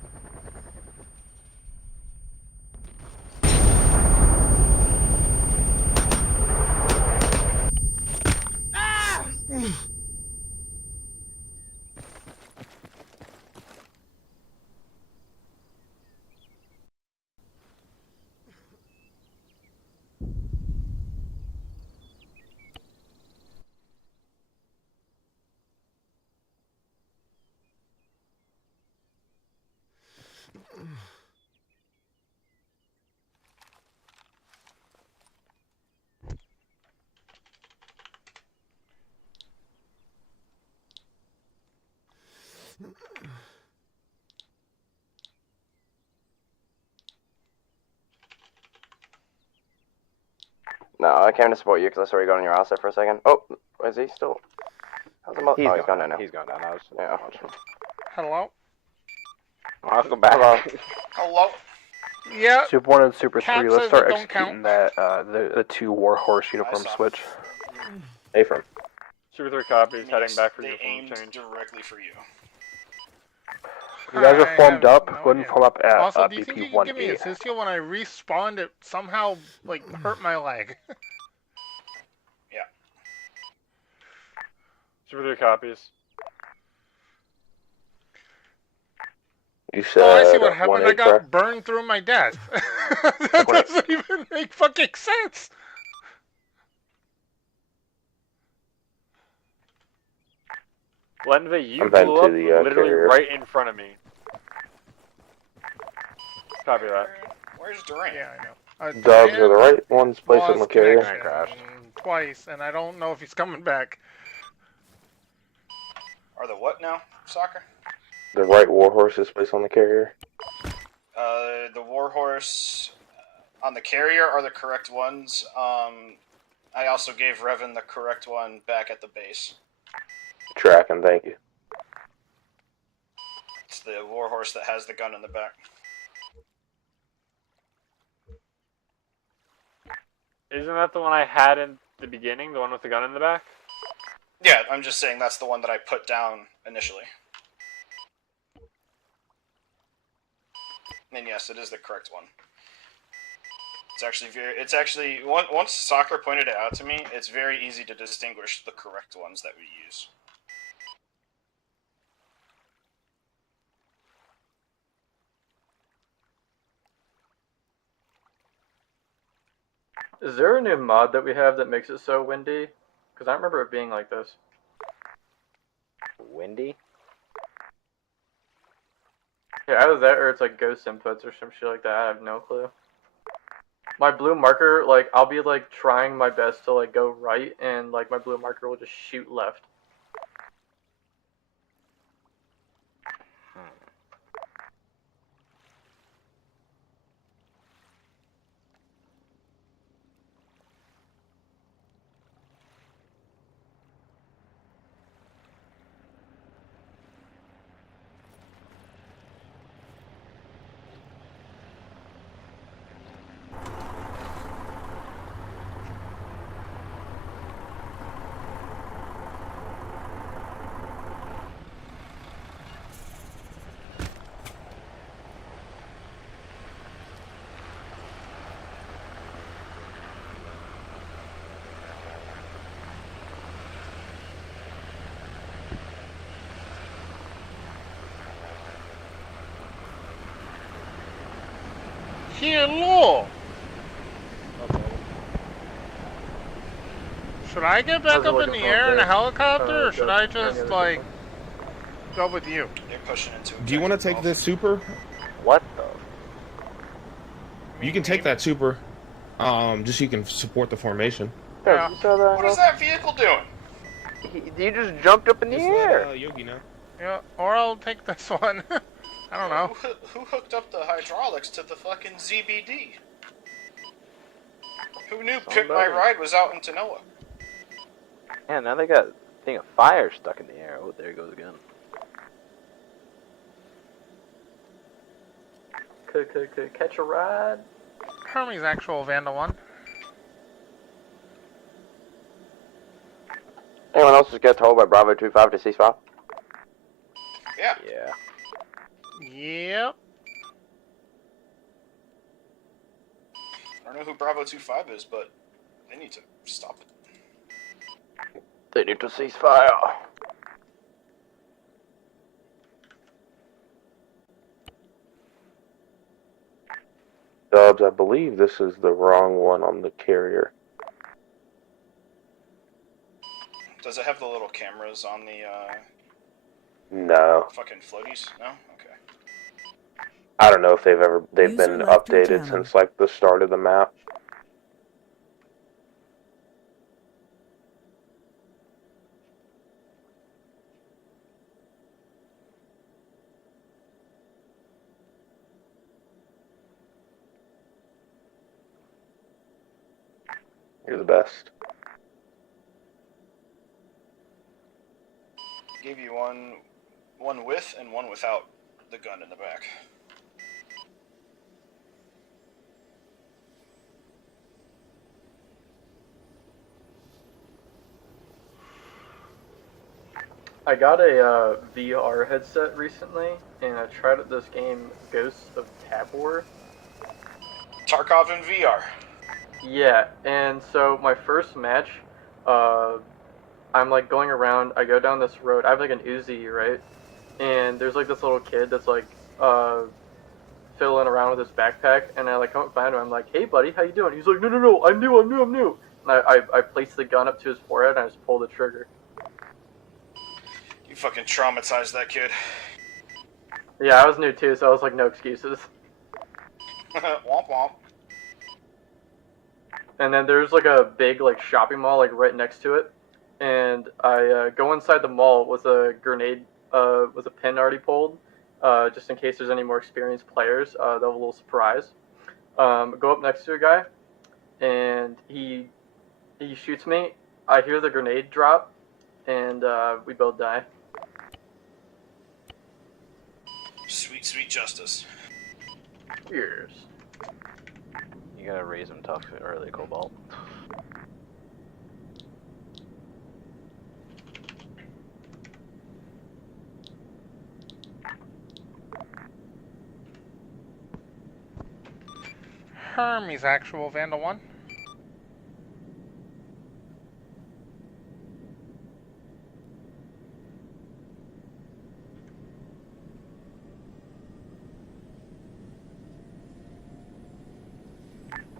No, I came to support you because I saw you going on your ass there for a second. Oh, is he still? How's the He's he's gone down now. He's gone down. I was Yeah. watching. Hello? Welcome back. Hello? Yeah. Super 1 and Super 3, Cat let's says start it don't executing that, the two Warhorse uniform switch. Affirm. Super 3 copies, heading back for They uniform aimed change. directly for you. You guys are formed up. no Go ahead and form up at Also, do you think you BP can give me a 1A. assist when I respawned? It somehow like hurt my leg. Yeah. Super 3 copies. You said Oh, I see what happened. 1A, I got correct? burned through my death. That doesn't even make fucking sense. Lenva, you I'm heading blew to up the, literally carrier. right in front of me. Copy that. Where's Durant? Yeah, I know. Dubs are the right ones placed on the Lost carrier. connection twice, and I don't know if he's coming back. Are the what now, Soccer? The right warhorse is placed on the carrier. The Warhorse on the carrier are the correct ones. I also gave Revan the correct one back at the base. Tracking, thank you. It's the Warhorse that has the gun in the back. Isn't that the one I had in the beginning? The one with the gun in the back? Yeah, I'm just saying that's the one that I put down initially. And yes, it is the correct one. It's actually once Soccer pointed it out to me, it's very easy to distinguish the correct ones that we use. Is there a new mod that we have that makes it so windy? Because I remember it being like this. Windy? Yeah, either that or it's like ghost inputs or some shit like that. I have no clue. My blue marker, like, I'll be like trying my best to like go right, and like my blue marker will just shoot left. Hello! Should I get back up in the air in a helicopter, or should I just, like, go with you? They're pushing into it. Do you want to take this super? What the? You can take that super. Just so you can support the formation. Yeah. What is that vehicle doing? You just jumped up in the air. Yogi know. Yeah, or I'll take this one. I don't know. Who hooked up the hydraulics to the fucking ZBD? Who knew Pick My Ride was out in Tanoa? Yeah, now they got a thing of fire stuck in the air. Oh, there it goes again. Could catch a ride. Hermes actual Vanda 1. Anyone else just get told by Bravo 25 to ceasefire? Yeah. Yeah. Yep. I don't know who Bravo 25 is, but they need to stop it. They need to cease fire. Dubs, I believe this is the wrong one on the carrier. Does it have the little cameras on the No. fucking floaties? No? Okay. I don't know if they've User been left your updated channel. since like the start of the map. You're the best. Give you one with and one without the gun in the back. I got a VR headset recently, and I tried out this game, Ghosts of Tabor. Tarkov in VR. Yeah, and so my first match, I'm like going around, I go down this road, I have like an Uzi, right? And there's like this little kid that's like, fiddling around with his backpack, and I like come up behind him, I'm like, hey buddy, how you doing? He's like, no, I'm new. And I place the gun up to his forehead, and I just pull the trigger. You fucking traumatized that kid. Yeah, I was new too, so I was like, no excuses. Womp womp. And then there's like a big like shopping mall like right next to it, and I go inside the mall with a grenade, with a pin already pulled, just in case there's any more experienced players. They'll have a little surprise. Go up next to a guy, and he shoots me. I hear the grenade drop, and we both die. Sweet, sweet justice. Cheers. You gotta raise them tough early, Cobalt. Hermes actual, Vandal 1.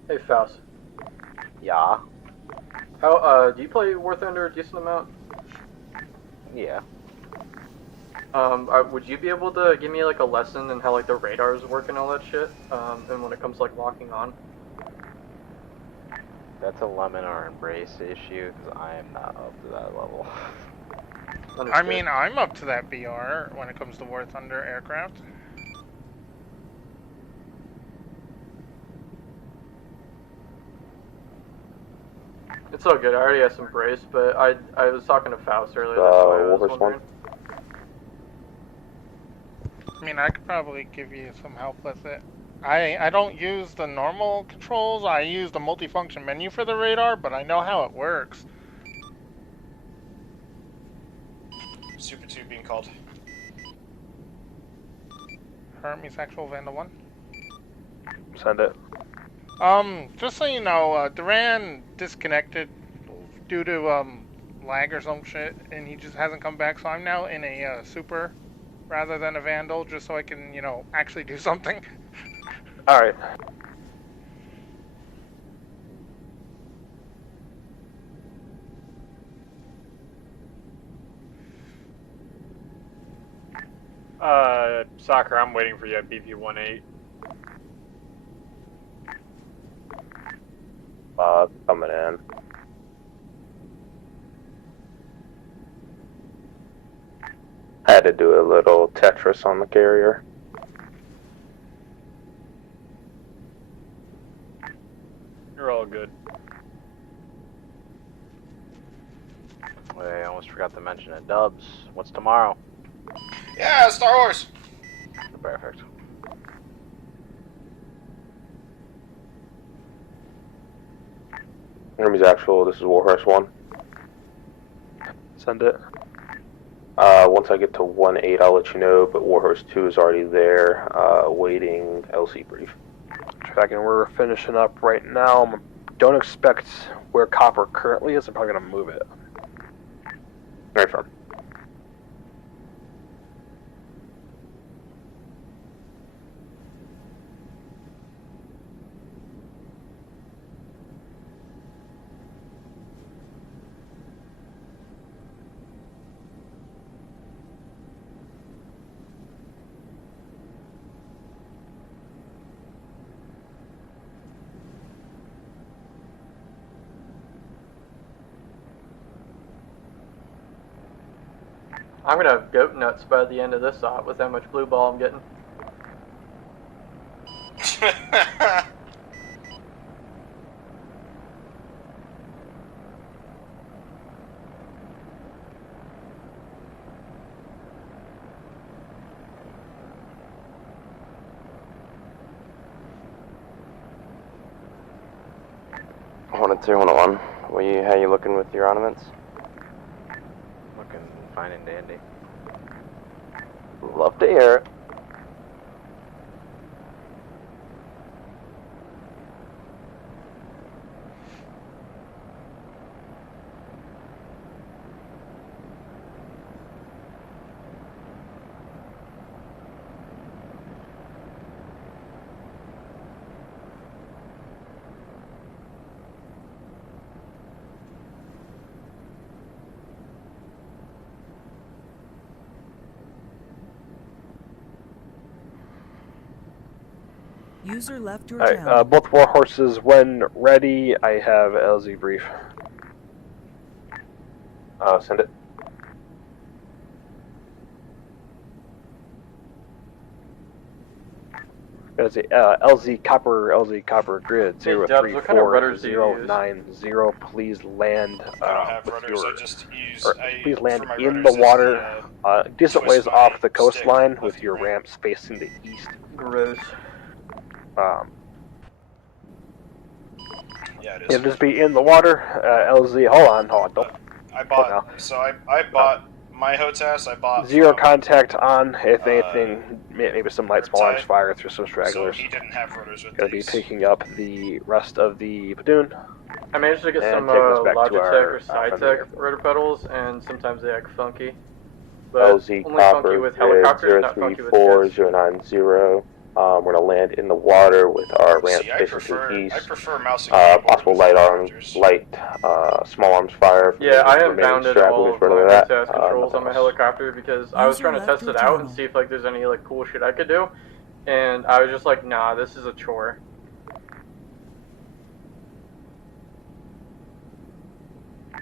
Hey, Faust. Yeah. How, do you play War Thunder a decent amount? Yeah. Would you be able to give me, like, a lesson in how, like, the radars work and all that shit? And when it comes to, like, locking on? That's a lemon or embrace issue, because I am not up to that level. I mean, I'm up to that BR when it comes to War Thunder aircraft. It's all good. I already have some brace, but I was talking to Faust earlier. That's why I was wondering. I mean, I could probably give you some help with it. I don't use the normal controls. I use the multifunction menu for the radar, but I know how it works. Super 2 being called. Hermes actual Vandal 1. Send it. Just so you know, Duran disconnected due to lag or some shit, and he just hasn't come back. So I'm now in a super rather than a Vandal, just so I can, you know, actually do something. All right. Soccer, I'm waiting for you at BP-18. Coming in. I had to do a little Tetris on the carrier. You're all good. Wait, I almost forgot to mention it. Dubs, what's tomorrow? Yeah, Star Wars. Perfect. Hermes actual, this is Warhorse 1. Send it. Once I get to 1-8, I'll let you know, but Warhorse 2 is already there, waiting LC brief. Tracking, we're finishing up right now. Don't expect where copper currently is. I'm probably going to move it. Very firm. I'm gonna have goat nuts by the end of this op with how much blue ball I'm getting. One 2, 1 1. How you looking with your ornaments? Looking fine and dandy. Love to hear it. User left your Alright, channel. both Warhorses, when ready, I have LZ brief. Send it. LZ copper grid Hey, Dubs, what kind of rudders do you use? 03490. Please land. I don't have with rudders. your, I just use. please land for my in the rudders, water, decent twist ways my off the stick coastline left with and your right. ramps facing the east. Gross. Yeah, it is. It'll just be in the water. LZ, hold on, don't. I bought. So I bought my HOTAS I bought Zero contact on. If anything, maybe some light small arms fire through some stragglers. So he didn't have rotors with Gonna be picking up the rest of the platoon. I managed to get some Logitech or SciTech rotor pedals, and sometimes they act funky. But LZ only funky with helicopters, not funky with jets. 034-090. We're gonna land in the water with our ramp facing to the east. I prefer mouse Possible light small arms fire. Yeah, I am bounded all of my HOTAS controls on my helicopter because I was trying to test it out and see if like there's any like cool shit I could do, and I was just like, nah, this is a chore.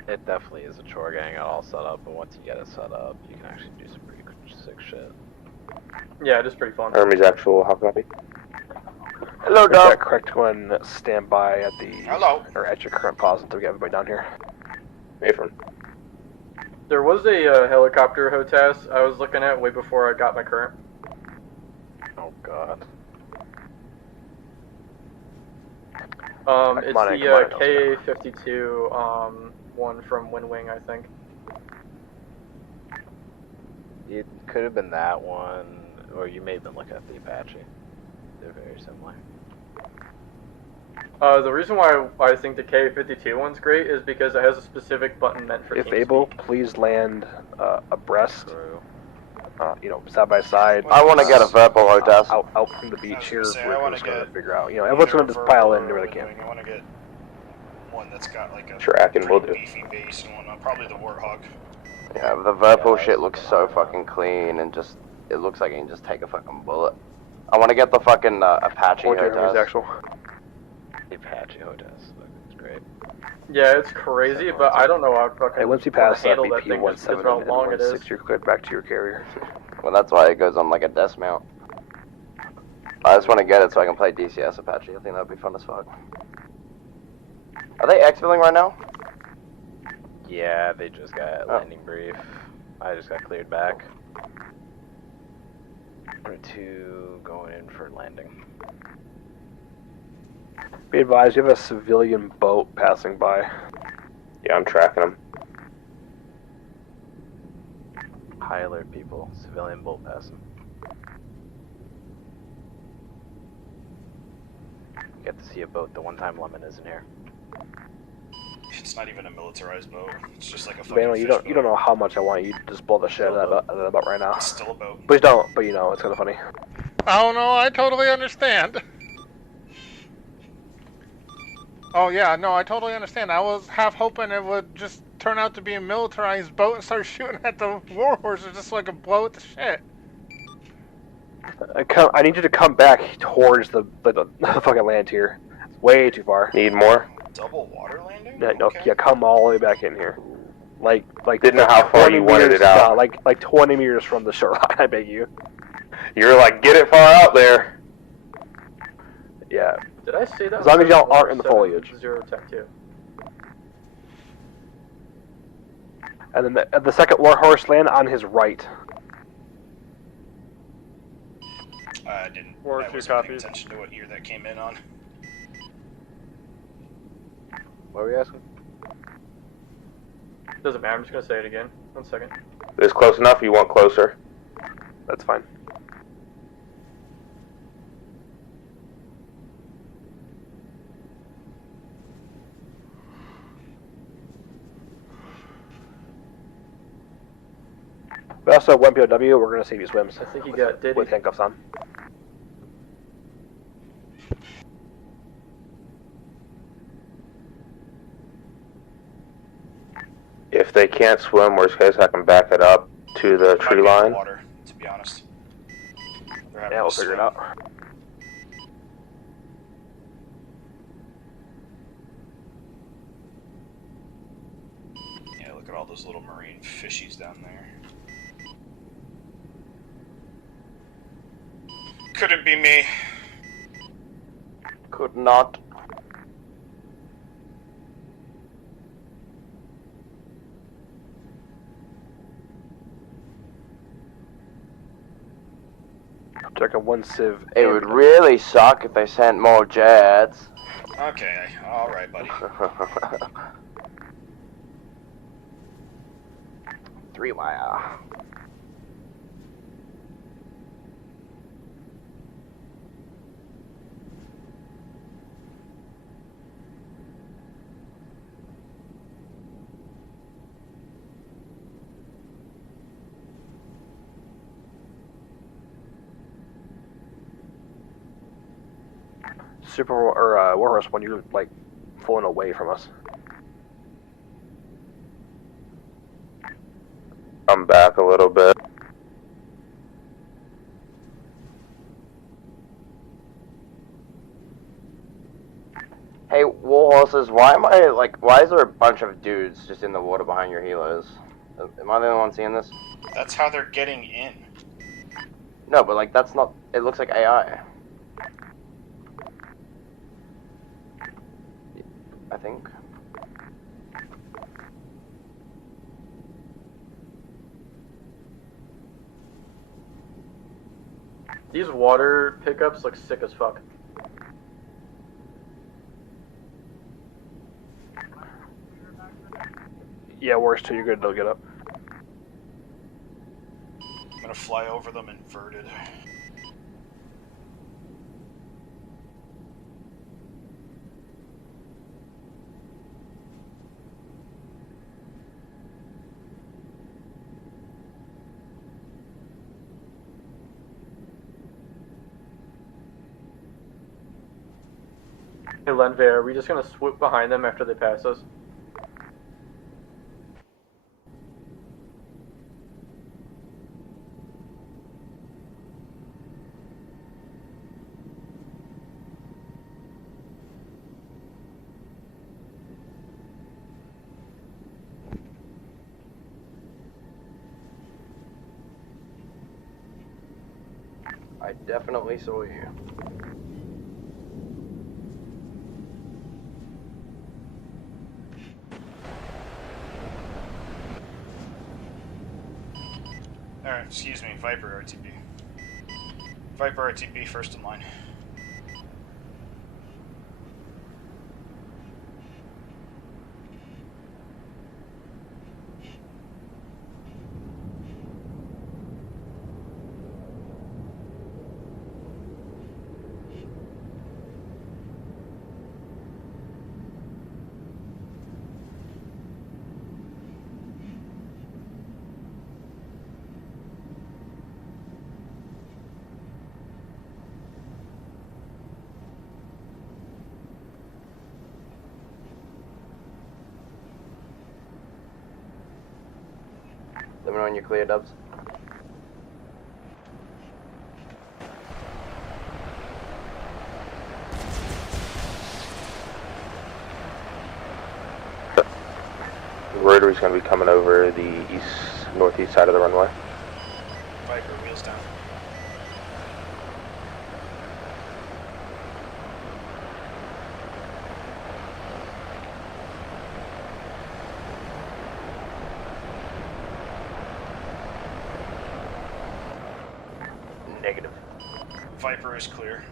It definitely is a chore getting it all set up, but once you get it set up, you can actually do some pretty sick shit. Yeah, it is pretty fun. Hermes actual, how copy? Hello, Doc. Is that correct? Go ahead and stand by at the or at your current pause until we get everybody down here. Apron. There was a helicopter HOTAS I was looking at way before I got my current. Oh god. It's the KA-52 one from Windwing, I think. It could have been that one, or you may have been looking at the Apache. They're very similar. The reason why I think the KA-52 one's great is because it has a specific button meant for If team able, speak. please land abreast. Side by side. I want to get a verbal HOTAS. Out from the beach here. I want to figure out. Everyone's going to just pile in where they can. I want to get one that's got like a track and we'll do. beefy base and whatnot. Probably the Warthog. Yeah, the verbal shit looks so fucking clean and just, it looks like you can just take a fucking bullet. I want to get the fucking Apache HOTAS. Actual. The Apache HOTAS, it's great. Yeah, it's crazy, but I don't know how fucking Hey, once you pass that handle that BP thing just because 17 of how and long it is. 16, you're cleared back to your carrier. Well, that's why it goes on like a desk mount. I just want to get it so I can play DCS Apache. I think that would be fun as fuck. Are they exfilling right now? Yeah, they just got landing brief. I just got cleared back. 2 going in for landing. Be advised, you have a civilian boat passing by. Yeah, I'm tracking them. High alert, people. Civilian bolt passing. Get to see a boat the one time Lemon isn't here. It's not even a militarized boat. It's just like a fucking Manuel, you don't know how much I want you to just blow the shit out of that boat right now. It's still a boat. Please don't, but you know, it's kind of funny. Oh no, I totally understand. Oh yeah, no, I totally understand. I was half hoping it would just turn out to be a militarized boat and start shooting at the warhorses just so I could blow it to shit. I need you to come back towards the fucking land here. It's way too far. Need more? Double water landing? No, yeah, come all the way back in here. Like didn't know how far you wanted it out. Like 20 meters from the shoreline, I beg you. You're like, get it far out there. Yeah. Did I say that? As long as y'all aren't in the foliage. 0 Tech 2. And then the second warhorse land on his right. I didn't. War I 2 wasn't paying copies. attention to what year that came in on. What were you asking? Doesn't matter, I'm just gonna say it again. 1 second. Is close enough? You want closer? That's fine. We also have one POW, we're going to see if he swims. I think he got Diddy. With handcuffs on. If they can't swim, worst case, I can back it up to the tree line. Water, to be honest. Yeah, we'll figure it out. Yeah, look at all those little marine fishies down there. Couldn't be me. Could not. Checking one civ. It would really suck if they sent more jets. Okay, alright, buddy. 3 wire. Super or Warhorse, when you're like pulling away from us. I'm back a little bit. Hey, Warhorses, why is there a bunch of dudes just in the water behind your helos? Am I the only one seeing this? That's how they're getting in. No, but like that's not. It looks like AI. I think. These water pickups look sick as fuck. Yeah, Warhorse 2, you're good. They'll get up. I'm gonna fly over them inverted. Hey Lenve, are we just gonna swoop behind them after they pass us? I definitely saw you. Alright, excuse me, Viper RTB. Viper RTB first in line. Let me know when you're clear, Dubs. Rotary's going to be coming over the northeast side of the runway. Viper, wheels down. Negative. Viper is clear.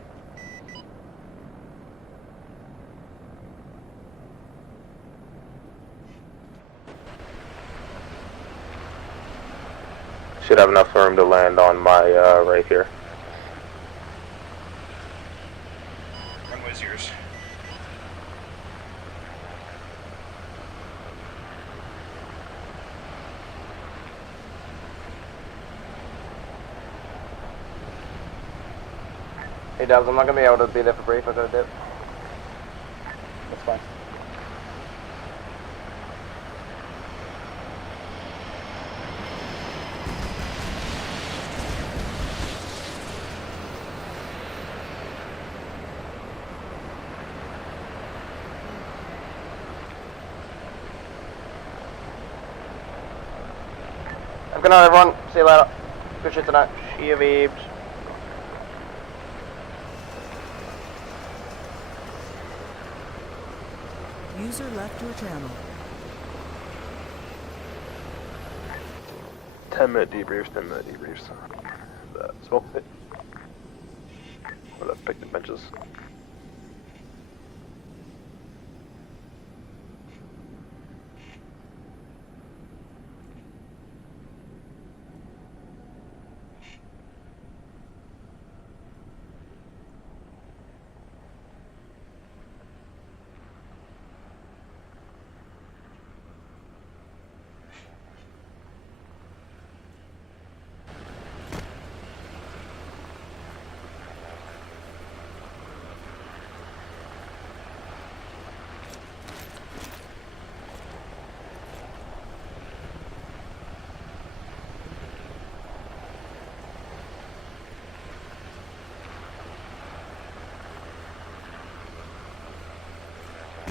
Should have enough room to land on my right here. Runway's yours. Hey Dubs, I'm not gonna be able to be there for brief. I gotta dip. That's fine. Good night, everyone. See you later. Good shit tonight. See you, Beebs. User left your channel. 10-minute debriefs, 10-minute debriefs. The smoke pit. Or the picnic benches.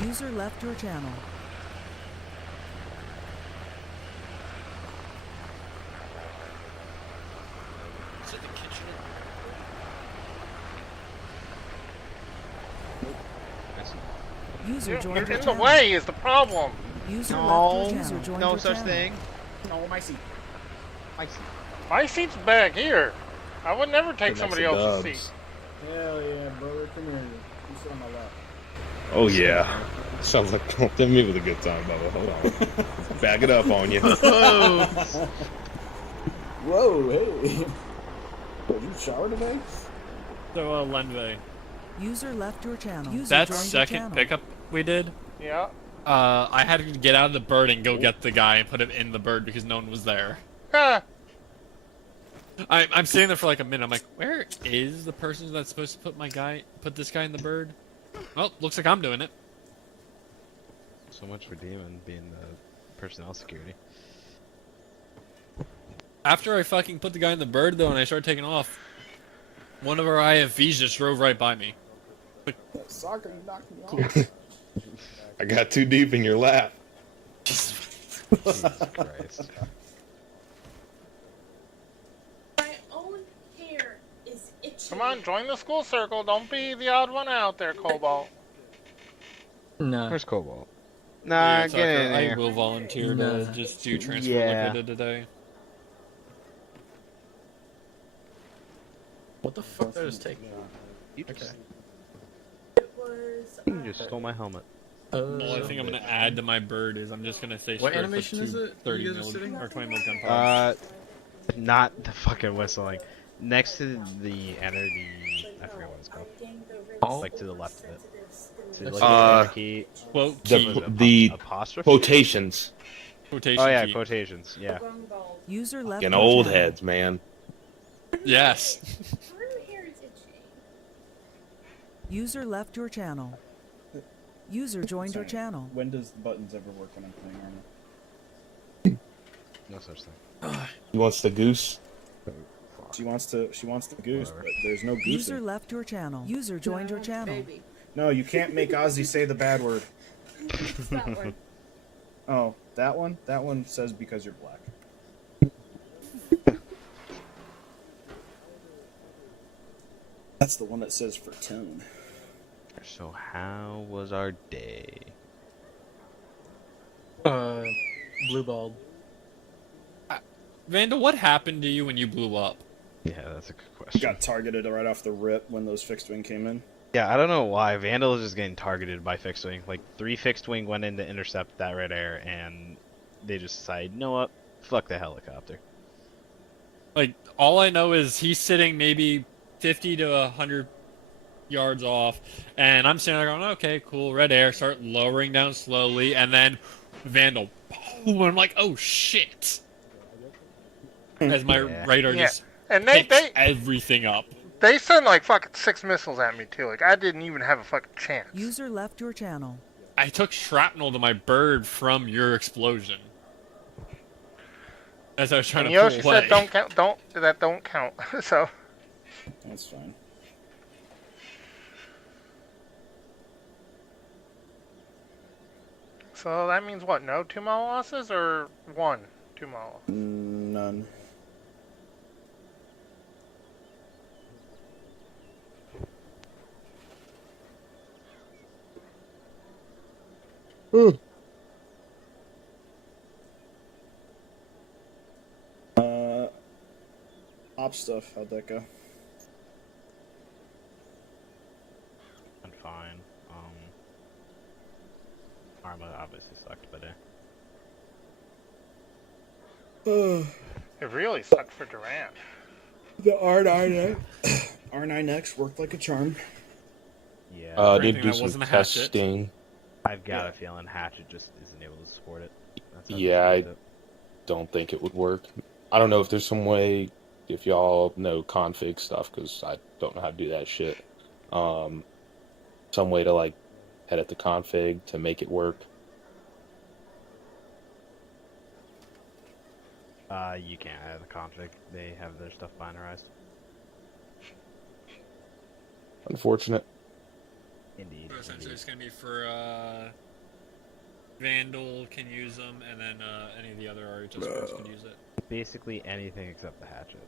User left your channel. Is it the kitchen? User You're joined your in the channel. way is the problem. User No, left your user joined no your such channel. thing. No, my seat. My seat. My seat's back here. I would never take Next somebody to else's Dubs. seat. Hell yeah, brother. Come here. You sit on my lap. Oh yeah. Sounds like tell me with a good time, Bubba. Hold on. Back it up on you. Whoa, hey. Did you shower today? So, Lenve, User left your channel. User That joined your second channel. pickup we did, Yeah. I had to get out of the bird and go get the guy and put him in the bird because no one was there. Huh. I'm sitting there for like a minute. I'm like, where is the person that's supposed to put this guy in the bird? Well, looks like I'm doing it. So much for Demon being the personnel security. After I fucking put the guy in the bird though and I started taking off, one of our IFVs just drove right by me. Soccer knocked me off. I got too deep in your lap. Jesus Christ. My own hair is itchy. Come on, join the school circle. Don't be the odd one out there, Cobalt. No. Where's Cobalt? Yeah, Nah, Tucker, get in I here. will volunteer to just do transfer Yeah. liquidated today. What the fuck? That was taking. You It was. You just stole my helmet. Well, I think I'm gonna add to my bird is I'm just gonna say What straight animation is it? 30 You guys are mil sitting? or 20 mil gunpowder. Not the fucking whistling. Next to the I forgot what it's called. Oh. Like to the left of it. So Next look to at the- the key. Quote The apostrophe. quotations. Quotation Oh yeah, key. quotations. Yeah. User left Fucking your old channel. heads, man. Yes. My hair is itchy. User left your channel. User joined your channel. When does the buttons ever work when I'm playing Arma? No such thing. He wants the goose. She wants the goose, but there's no goose. User left your channel. User joined your channel. No, you can't make Ozzy say the bad word. That one. Oh, that one? That one says because you're black. That's the one that says for tone. So how was our day? Blue balled. Vandal, what happened to you when you blew up? Yeah, that's a good question. Got targeted right off the rip when those fixed wing came in. Yeah, I don't know why. Vandal is just getting targeted by fixed wing. Like 3 fixed wing went in to intercept that red air, and they just decided, you know what? Fuck the helicopter. Like, all I know is he's sitting maybe 50 to 100 yards off, and I'm sitting there going, okay, cool, red air, start lowering down slowly, and then Vandal, boom, I'm like, oh shit. As my radar just and picks everything up. They sent like fucking 6 missiles at me too. Like I didn't even have a fucking chance. User left your channel. I took shrapnel to my bird from your explosion. As I was trying And to pull Yoshi away. said don't count. Don't count. So. That's fine. So that means what? No 2-mile losses or 1 2-mile? None. Op stuff, how'd that go? I'm fine. Arma obviously sucked, but It really sucked for Durant. The R9X worked like a charm. yeah. I did do some testing. I've got a feeling Hatchet just isn't able to support it. That's how Yeah, I I don't think it would work. I don't know if there's some way, if y'all know config stuff, because I don't know how to do that shit. Some way to like edit the config to make it work. You can't add the config. They have their stuff binarized. Unfortunate. Indeed. be. it's gonna be for Vandal can use them, and then any of the other RHS cards can use it. Basically anything except the hatchet.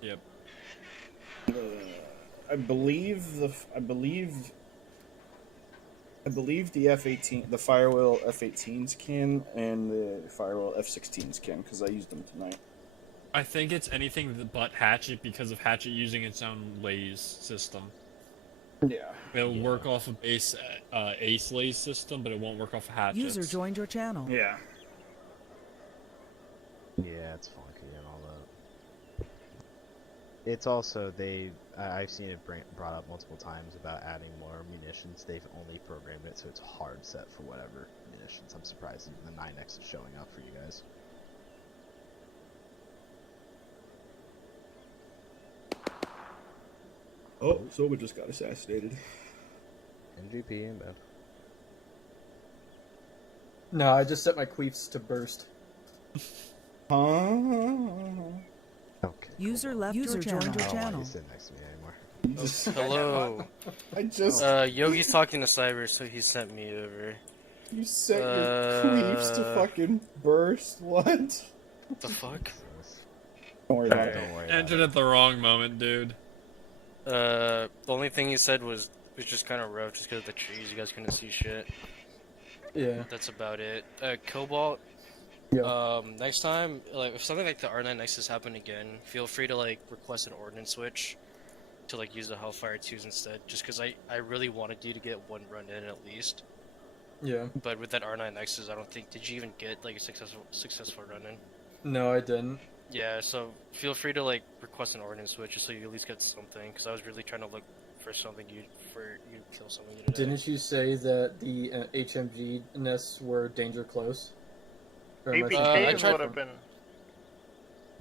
Yep. I believe the F-18, the Firewall F-18s can, and the Firewall F-16s can, because I used them tonight. I think it's anything but Hatchet because of Hatchet using its own lays system. Yeah. It'll work off of base Ace lays system, but it won't work off of Hatchet. User joined your channel. Yeah. Yeah, it's funky and all that. It's also I've seen it brought up multiple times about adding more munitions. They've only programmed it so it's hard set for whatever munitions. I'm surprised even the 9X is showing up for you guys. Oh, someone just got assassinated. NGP and Bev. No, I just set my queefs to burst. Okay. User left your channel. I don't want you sitting next to me anymore. Hello. I just. Yogi's talking to Cyber, so he sent me over. You set your queefs to fucking burst? What? What the fuck? Don't worry about it. Don't worry. Entered at the wrong moment, dude. The only thing he said was just kind of rough, just because of the trees. You guys couldn't see shit. Yeah. That's about it. Cobalt. Yeah. Next time, like if something like the R9 Nexus happen again, feel free to like request an ordnance switch to like use the Hellfire 2s instead. Just because I really wanted you to get one run in at least. Yeah. But with that R9 Nexus, I don't think did you even get like a successful run in? No, I didn't. Yeah, so feel free to like request an ordnance switch just so you at least get something. Because I was really trying to look for something you to kill something today. Didn't you say that the HMG nests were danger close? Or am I APKs thinking- would have been.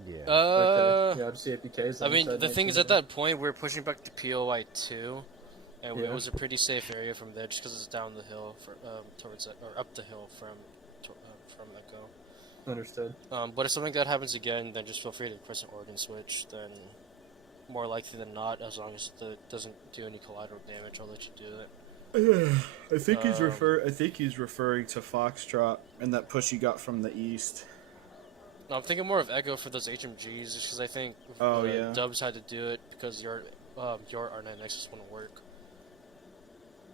Yeah. Okay. Yeah, I'd see APKs. I mean, inside the thing is, at 19. that point, we were pushing back to POI 2, and Yeah. it was a pretty safe area from there, just because it's down the hill towards or up the hill from Echo. Understood. But if something like that happens again, then just feel free to press an ordnance switch. Then, more likely than not, as long as it doesn't do any collateral damage, I'll let you do it. I think he's referring to Foxtrot and that push he got from the east. No, I'm thinking more of Echo for those HMGs, just because I think Dubs had to do it because your R9 Nexus wouldn't work.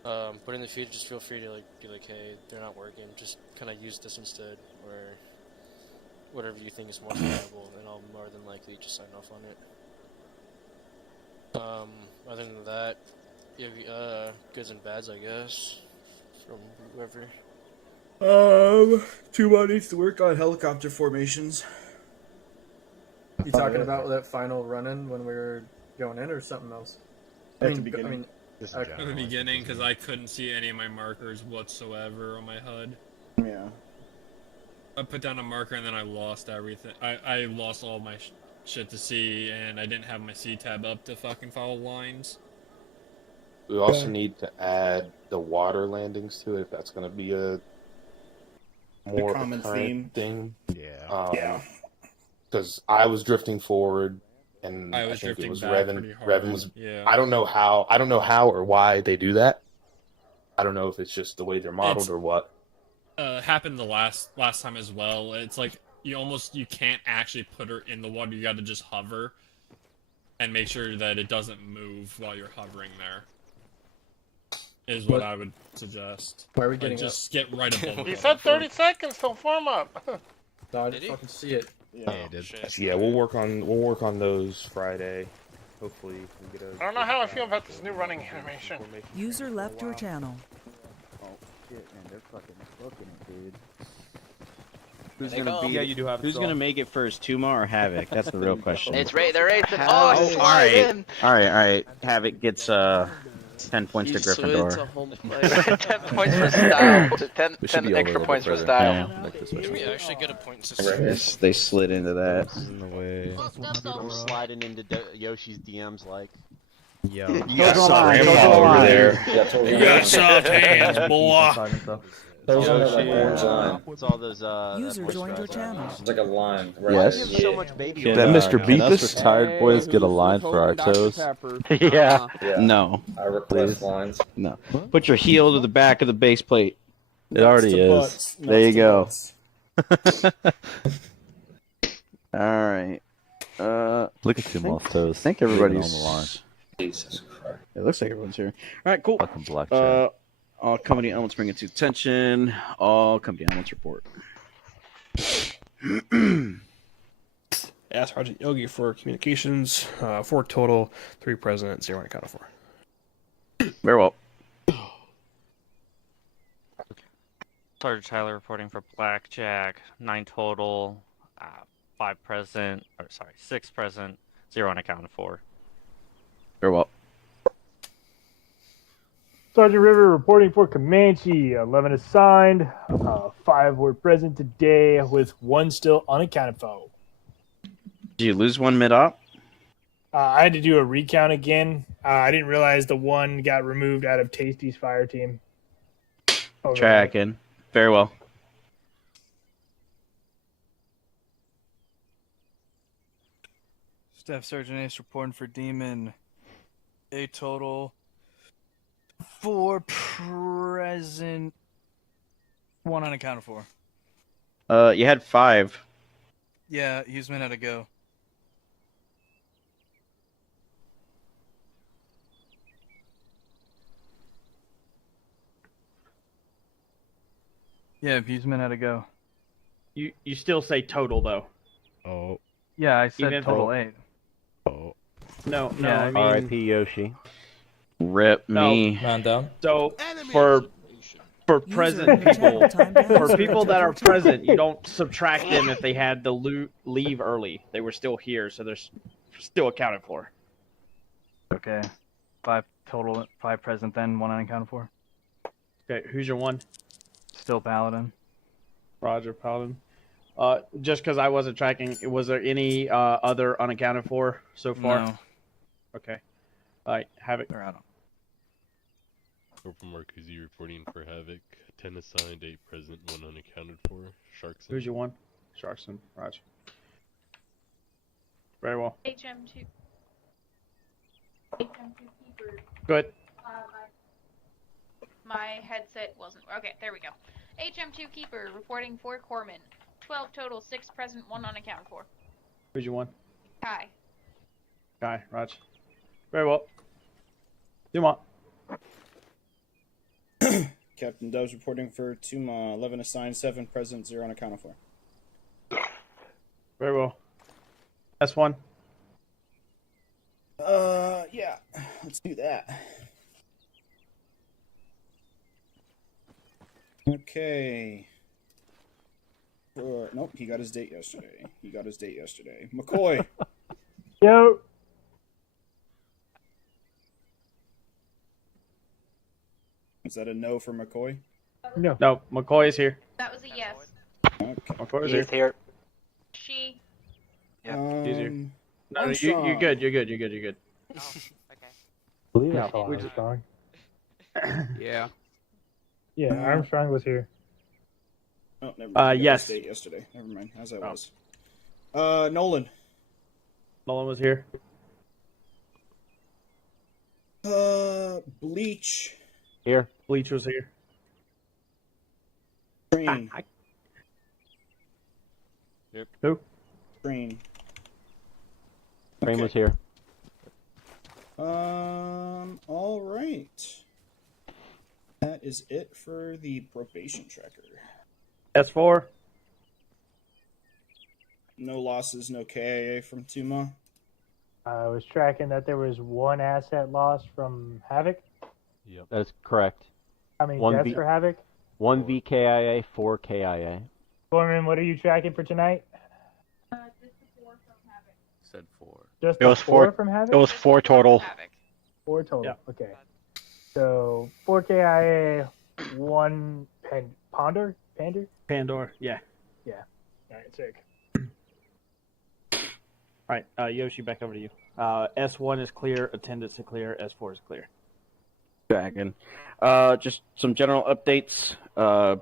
But in the future, just feel free to be like, hey, they're not working. Just kind of use this instead, or whatever you think is more viable, and I'll more than likely just sign off on it. Other than that, you have goods and bads, I guess, from whoever. Tuba needs to work on helicopter formations. You talking about that final run-in when we were going in, or something else? At the beginning. At the beginning, because I couldn't see any of my markers whatsoever on my HUD. Yeah. I put down a marker and then I lost everything. I lost all my shit to see, and I didn't have my C tab up to fucking follow lines. We also need to add the water landings to it if that's going to be a more common current thing. Yeah. Yeah. Because I was drifting forward, and I I, was think it drifting was back Revan. pretty hard. Revan was. Yeah. I don't know how or why they do that. I don't know if it's just the way they're modeled or what. Happened the last time as well. It's like you can't actually put her in the water. You got to just hover and make sure that it doesn't move while you're hovering there. Is what I would suggest. Why are we getting just get right above He it. said 30 seconds till form up. No, I didn't fucking see it. Yeah, it did. Yeah, we'll work on those Friday. Hopefully, we get a. I don't know how I feel about this new running animation. User left your channel. Oh shit, man, they're fucking booking it, dude. Who's gonna make it first, Tuma or Havoc? That's the real question. It's they're racing. Oh, Oh, all right. All right. Havoc gets 10 points to Gryffindor. 10 points for style. 10 We should be extra over points for further. style. Yeah, like this Can way. we actually get a point system? Yes, they slid into that. In the way. I'm sliding into Yoshi's DMs like. Yo. You got some grandpa over there. You got soft hands, boy. Those on that like orange line. It's all those. User joined your channel. It's like a line. Right Why there. do you have so much baby Can, oil? that Mr. Can us Beepus? retired boys get a line for our toes? Yeah. No. I request Please. lines. No. Put your heel to the back of the base plate. It already is. There you go. All right. Look at you, moss toes. I think Leaving everybody's on the line. Jesus Christ. It looks like everyone's here. All right, cool. Fucking blackjack. All company elements bring it to attention. All company elements report. Ask Sergeant Yogi for communications. 4 total, 3 present, 0 unaccounted for. Very well. Sergeant Tyler reporting for Blackjack. 9 total, 5 present, 6 present, 0 unaccounted for. Very well. Sergeant River reporting for Comanche. 11 assigned. 5 were present today, with 1 still unaccounted for. Did you lose one mid-op? I had to do a recount again. I didn't realize the 1 got removed out of Tasty's fire team. Tracking. Very well. Staff Sergeant Ace reporting for Demon. A total 4 present, 1 unaccounted for. You had 5. Yeah, Huseman had to go. Yeah, Huseman had to go. You still say total though. Oh. Yeah, I said Even total if- 8. Oh. No, Yeah, I mean. R.I.P. Yoshi. Rip No. me. Man down. So for present people, for people that are present, you don't subtract them if they had to leave early. They were still here, so they're still accounted for. Okay. 5 total, 5 present then, 1 unaccounted for. Okay, who's your 1? Still Paladin. Roger, Paladin. Just because I wasn't tracking, was there any other unaccounted for so far? No. Okay. All right, Havoc. Corporal Marcuzzi reporting for Havoc. 10 assigned, 8 present, 1 unaccounted for. Sharkson. Who's your 1? Sharkson. Roger. Very well. HM2. HM2 keeper. Good. My headset wasn't. Okay, there we go. HM2 keeper reporting for Corpsman. 12 total, 6 present, 1 unaccounted for. Who's your 1? Hi. Guy. Roger. Very well. Dumont. Captain Doves reporting for Tuma. 11 assigned, 7 present, 0 unaccounted for. Very well. S1. Yeah. Let's do that. Okay. Nope, he got his date yesterday. McCoy. Yo. Is that a no for McCoy? No. No, McCoy is here. That was a yes. Okay. McCoy is He's here. here. She. He's here. No, you're Armstrong. good. You're good. Believe Yeah, it, Armstrong. Yeah. Yeah, Armstrong was here. Oh, never mind. He got yes. his date yesterday. Never mind. As I was. Nolan. Nolan was here. Bleach. Here. Bleach was here. Train. Yep. Who? Train. Train was here. All right. That is it for the probation tracker. S4. No losses, no KIA from Tuma. I was tracking that there was 1 asset loss from Havoc. Yep. That's correct. I mean, One deaths for Havoc. 1 VKIA, 4 KIA. Gorman, what are you tracking for tonight? Just the 4 from Havoc. Said 4. Just It was the 4 from Havoc? It was 4 total. 4 total. Yeah. Okay. So 4 KIA, 1 Pander? Pandora. Yeah. Yeah. All right, sick. All right, Yoshi, back over to you. S1 is clear. Attendance is clear. S4 is clear. Dragon. Just some general updates.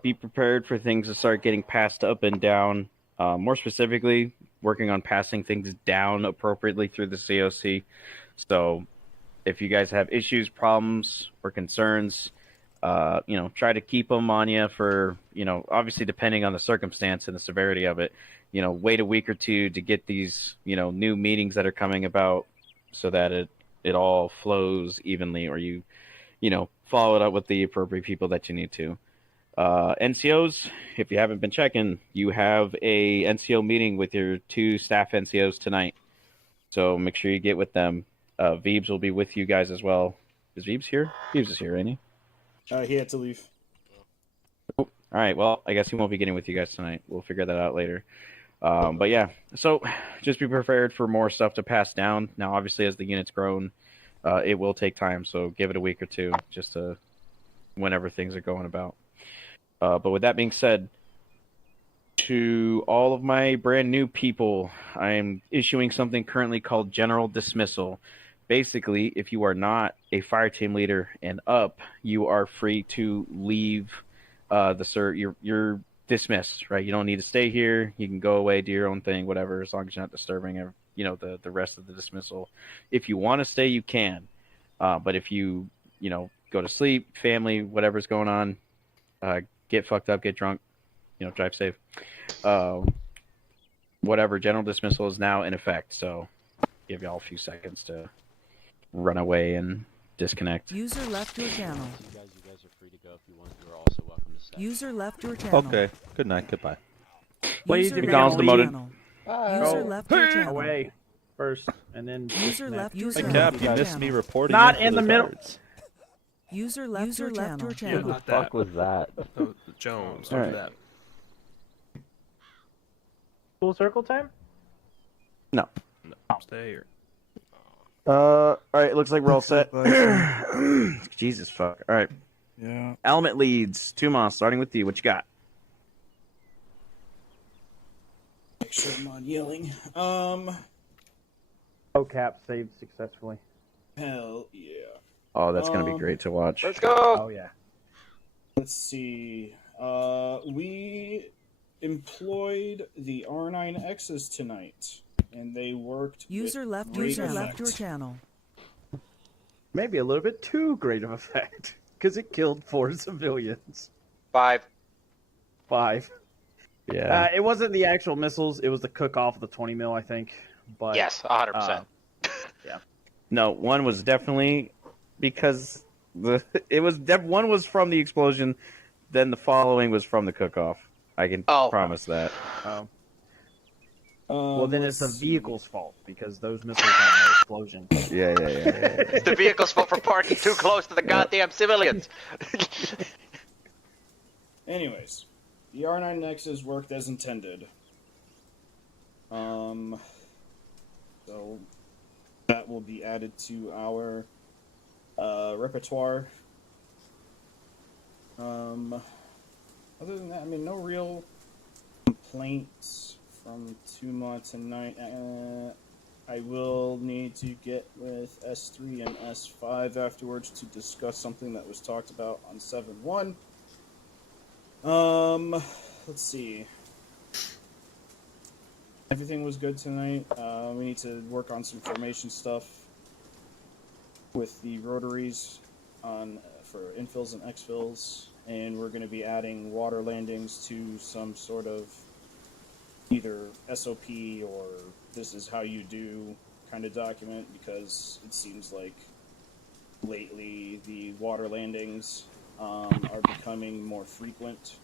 Be prepared for things to start getting passed up and down. More specifically, working on passing things down appropriately through the COC. So, if you guys have issues, problems, or concerns, try to keep them on you for, obviously depending on the circumstance and the severity of it. Wait a week or two to get these, new meetings that are coming about so that it all flows evenly, or you follow it up with the appropriate people that you need to. NCOs, if you haven't been checking, you have a NCO meeting with your 2 staff NCOs tonight. So make sure you get with them. Veebs will be with you guys as well. Is Veebs here? Veebs is here, ain't he? He had to leave. Oh, all right, well, I guess he won't be getting with you guys tonight. We'll figure that out later. But yeah, so just be prepared for more stuff to pass down. Now, obviously, as the unit's grown, it will take time, so give it a week or two just to whenever things are going about. But with that being said, to all of my brand new people, I am issuing something currently called General Dismissal. Basically, if you are not a fire team leader and up, you are free to leave you're dismissed, right? You don't need to stay here. You can go away, do your own thing, whatever, as long as you're not disturbing the rest of the dismissal. If you want to stay, you can. But if you go to sleep, family, whatever's going on, get fucked up, get drunk, drive safe. Whatever, general dismissal is now in effect, so give y'all a few seconds to run away and disconnect. User left your channel. You guys are free to go if you want. You're also welcome to stay. User left your channel. Okay. Good night. Goodbye. User McDonald's demoted. User left your channel. Away first, and then User left your Hey, channel. Cap, you missed me reporting. Not you in for the middle. guards. User left your channel. Yeah, What the not fuck that. was that? Oh, Jones. All Don't right. do that. Full circle time? No. Stay here. All right, looks like we're all set. Jesus fuck. All right. Yeah. Element leads. Tumas, starting with you. What you got? Make sure I'm not yelling. Cap saved successfully. Hell yeah. Oh, that's gonna be great to watch. Let's go. Oh yeah. Let's see. We employed the R9Xs tonight, and they worked. User left your channel. Maybe a little bit too great of effect, because it killed 4 civilians. 5. 5. Yeah. It wasn't the actual missiles; it was the cook-off of the 20 mil, I think. But Yes, 100%. Yeah. No, one was definitely because one was from the explosion, then the following was from the cook-off. I can promise that. Well, then it's the vehicle's fault because those missiles had no explosion. Yeah. It's the vehicle's fault for parking too close to the goddamn civilians. Anyways, the R9 Nexus worked as intended. So that will be added to our repertoire. Other than that, I mean, no real complaints from Tuma tonight. I will need to get with S3 and S5 afterwards to discuss something that was talked about on 7-1. Let's see. Everything was good tonight. We need to work on some formation stuff with the rotaries for infills and exfills, and we're going to be adding water landings to some sort of either SOP or this is how you do kind of document, because it seems like lately the water landings are becoming more frequent.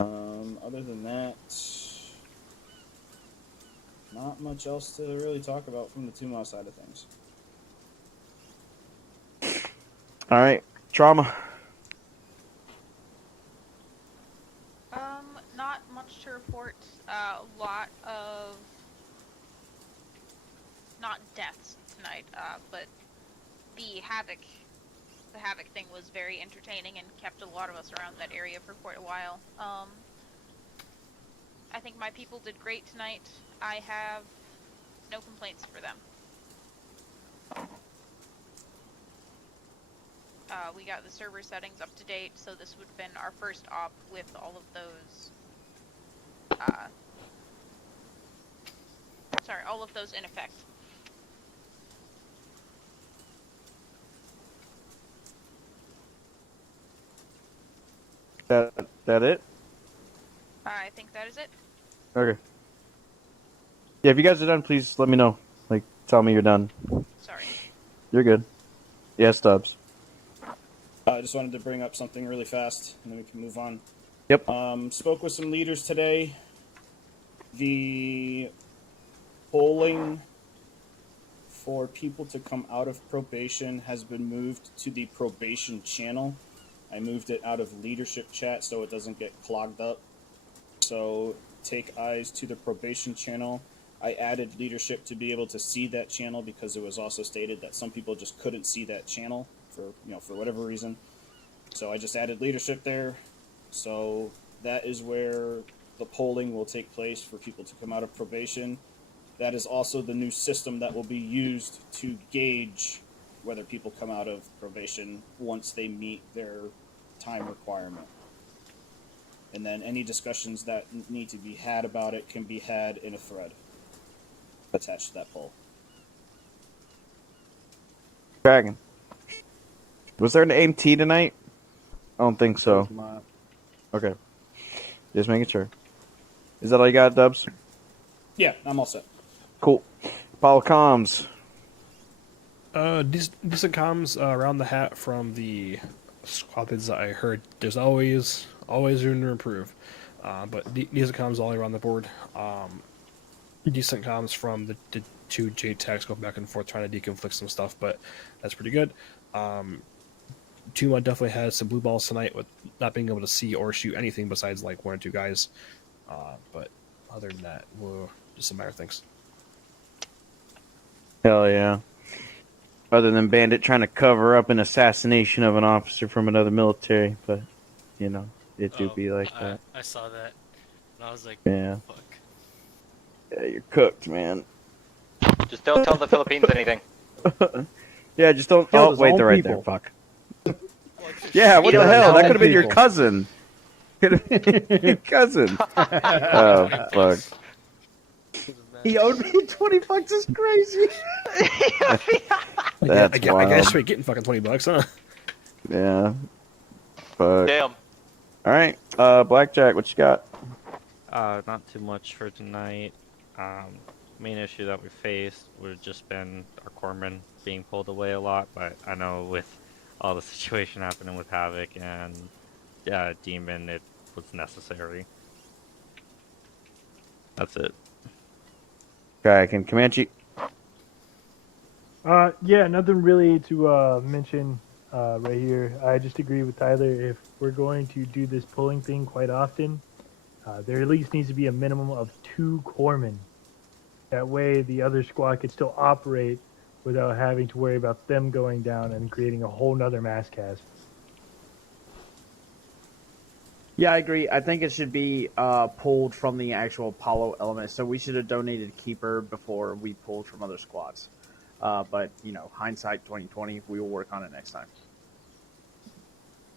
Other than that, not much else to really talk about from the Tuma side of things. All right, trauma. Not much to report. A lot of not deaths tonight, but the havoc thing was very entertaining and kept a lot of us around that area for quite a while. I think my people did great tonight. I have no complaints for them. we got the server settings up to date, so this would have been our first op with all of those. All of those in effect. That it? I think that is it. Okay. Yeah, if you guys are done, please let me know. Like, tell me you're done. Sorry. You're good. Yeah, Stubbs. I just wanted to bring up something really fast, and then we can move on. Yep. Spoke with some leaders today. The polling for people to come out of probation has been moved to the probation channel. I moved it out of leadership chat so it doesn't get clogged up. So take eyes to the probation channel. I added leadership to be able to see that channel because it was also stated that some people just couldn't see that channel for whatever reason. So I just added leadership there. So that is where the polling will take place for people to come out of probation. That is also the new system that will be used to gauge whether people come out of probation once they meet their time requirement. And then any discussions that need to be had about it can be had in a thread attached to that poll. Dragon. Was there an AMT tonight? I don't think so. Okay. Just making sure. Is that all you got, Dubs? Yeah, I'm all set. Cool. Apollo comms. Decent comms around the hat from the squads. I heard there's always room to improve, but decent comms all around the board. Decent comms from the two JTACs going back and forth trying to deconflict some stuff, but that's pretty good. Tuma definitely had some blue balls tonight with not being able to see or shoot anything besides like one or two guys. But other than that, just some minor things. Hell yeah. Other than Bandit trying to cover up an assassination of an officer from another military, but, you know, it do be like that. I saw that, and I was like, Yeah. fuck. Yeah, you're cooked, man. Just don't tell the Philippines anything. Yeah, just don't. Killed Oh, his wait, own they're right people. there. Fuck. Yeah, what the hell? That could have been your cousin. Could have been your cousin. Oh, fuck. He owed me $20. Is crazy. That's I guess wild. straight getting fucking $20, huh? Yeah. Fuck. Damn. All right, Blackjack, what you got? Not too much for tonight. Main issue that we faced would have just been our corpsmen being pulled away a lot, but I know with all the situation happening with Havoc and Demon, it was necessary. That's it. Okay, and Comanche. Yeah, nothing really to mention right here. I just agree with Tyler. If we're going to do this pulling thing quite often, there at least needs to be a minimum of 2 corpsmen. That way the other squad could still operate without having to worry about them going down and creating a whole nother mass cast. Yeah, I agree. I think it should be pulled from the actual Apollo element. So we should have donated Keeper before we pulled from other squads. But, you know, hindsight 2020, we will work on it next time.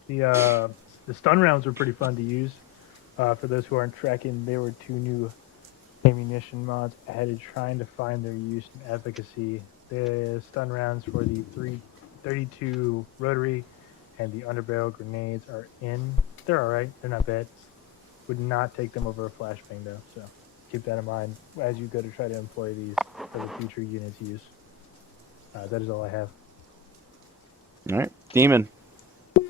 The stun rounds were pretty fun to use. For those who aren't tracking, there were 2 new ammunition mods added trying to find their use and efficacy. The stun rounds for the 32 rotary and the underbarrel grenades are in. They're alright. They're not bad. Would not take them over a flashbang though, so keep that in mind as you go to try to employ these for the future units use. That is all I have. All right, Demon. I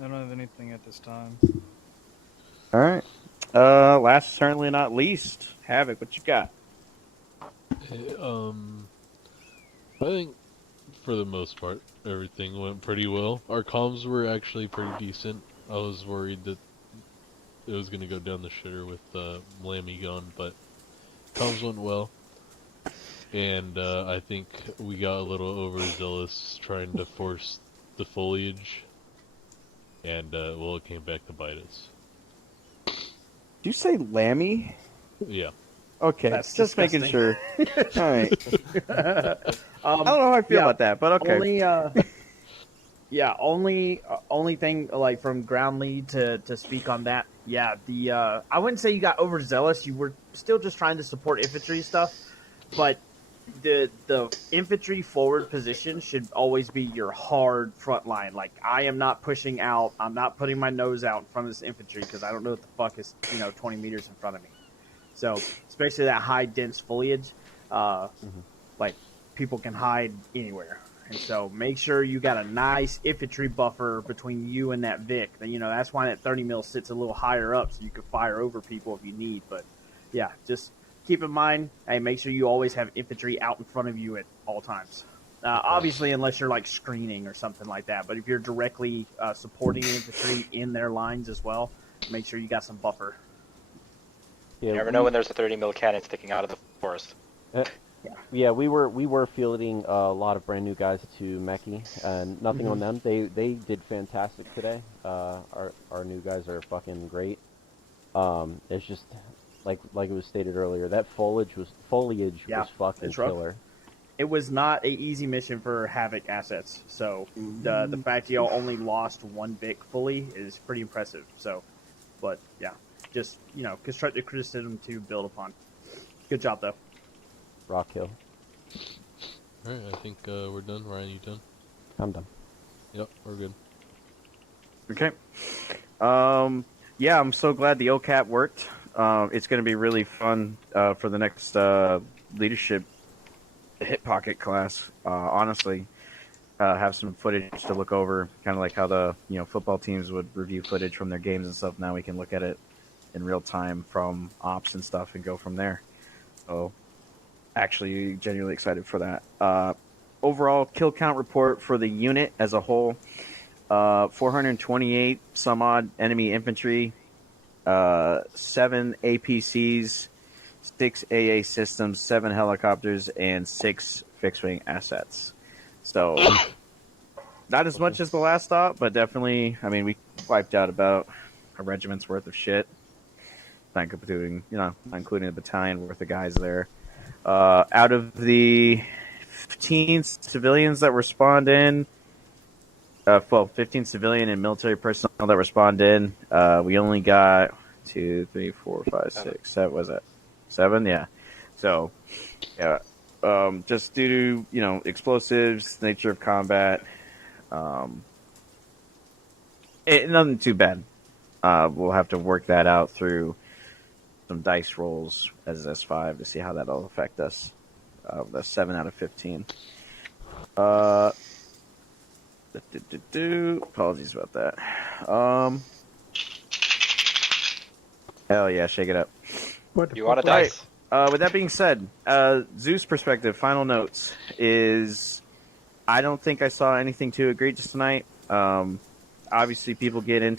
don't have anything at this time. All right. Last, certainly not least, Havoc. What you got? I think for the most part, everything went pretty well. Our comms were actually pretty decent. I was worried that it was going to go down the shitter with Lammy gone, but comms went well. And I think we got a little overzealous trying to force the foliage, and well, it came back to bite us. Did you say Lammy? Yeah. Okay, That's just making sure. disgusting. All right. I don't know how I feel yeah, about that, but okay. Only, yeah, only thing like from ground lead to speak on that. Yeah, the I wouldn't say you got overzealous. You were still just trying to support infantry stuff, but the infantry forward position should always be your hard front line. Like I am not pushing out. I'm not putting my nose out in front of this infantry because I don't know what the fuck is 20 meters in front of me. So especially that high dense foliage, like people can hide anywhere. And so make sure you got a nice infantry buffer between you and that Vic. That's why that 30 mil sits a little higher up so you can fire over people if you need. But yeah, just keep in mind, hey, make sure you always have infantry out in front of you at all times. Obviously, unless you're like screening or something like that. But if you're directly supporting infantry in their lines as well, make sure you got some buffer. Yeah, You never know when there's a 30 mil cannon sticking out of the forest. Yeah, we were fielding a lot of brand new guys to Meki, and nothing on them. They did fantastic today. Our new guys are fucking great. It's just like it was stated earlier, that foliage was fucking killer. It was not an easy mission for Havoc assets. So the fact y'all only lost one Vic fully is pretty impressive. So, but yeah, just constructive criticism to build upon. Good job though. Rock Hill. Alright, I think we're done. Ryan, you done? I'm done. Yep, we're good. Okay. Yeah, I'm so glad the OCAP worked. It's going to be really fun for the next leadership hit pocket class. Honestly, have some footage to look over, kind of like how the football teams would review footage from their games and stuff. Now we can look at it in real time from ops and stuff and go from there. So, actually, genuinely excited for that. Overall kill count report for the unit as a whole: 428 some odd enemy infantry, 7 APCs, 6 AA systems, 7 helicopters, and 6 fixed-wing assets. So, not as much as the last stop, but definitely, I mean, we wiped out about a regiment's worth of shit. Not including the battalion worth of guys there. Out of the 15 civilians that were spawned in, 15 civilian and military personnel that were spawned in, we only got 2, 3, 4, 5, 6, 7. Was that 7? Yeah. So, yeah, just due to explosives, nature of combat, nothing too bad. We'll have to work that out through some dice rolls as S5 to see how that'll affect us. That's 7 out of 15. Apologies about that. Hell yeah, shake it up. You want a dice? With that being said, Zeus perspective, final notes is I don't think I saw anything too egregious tonight. Obviously, people get into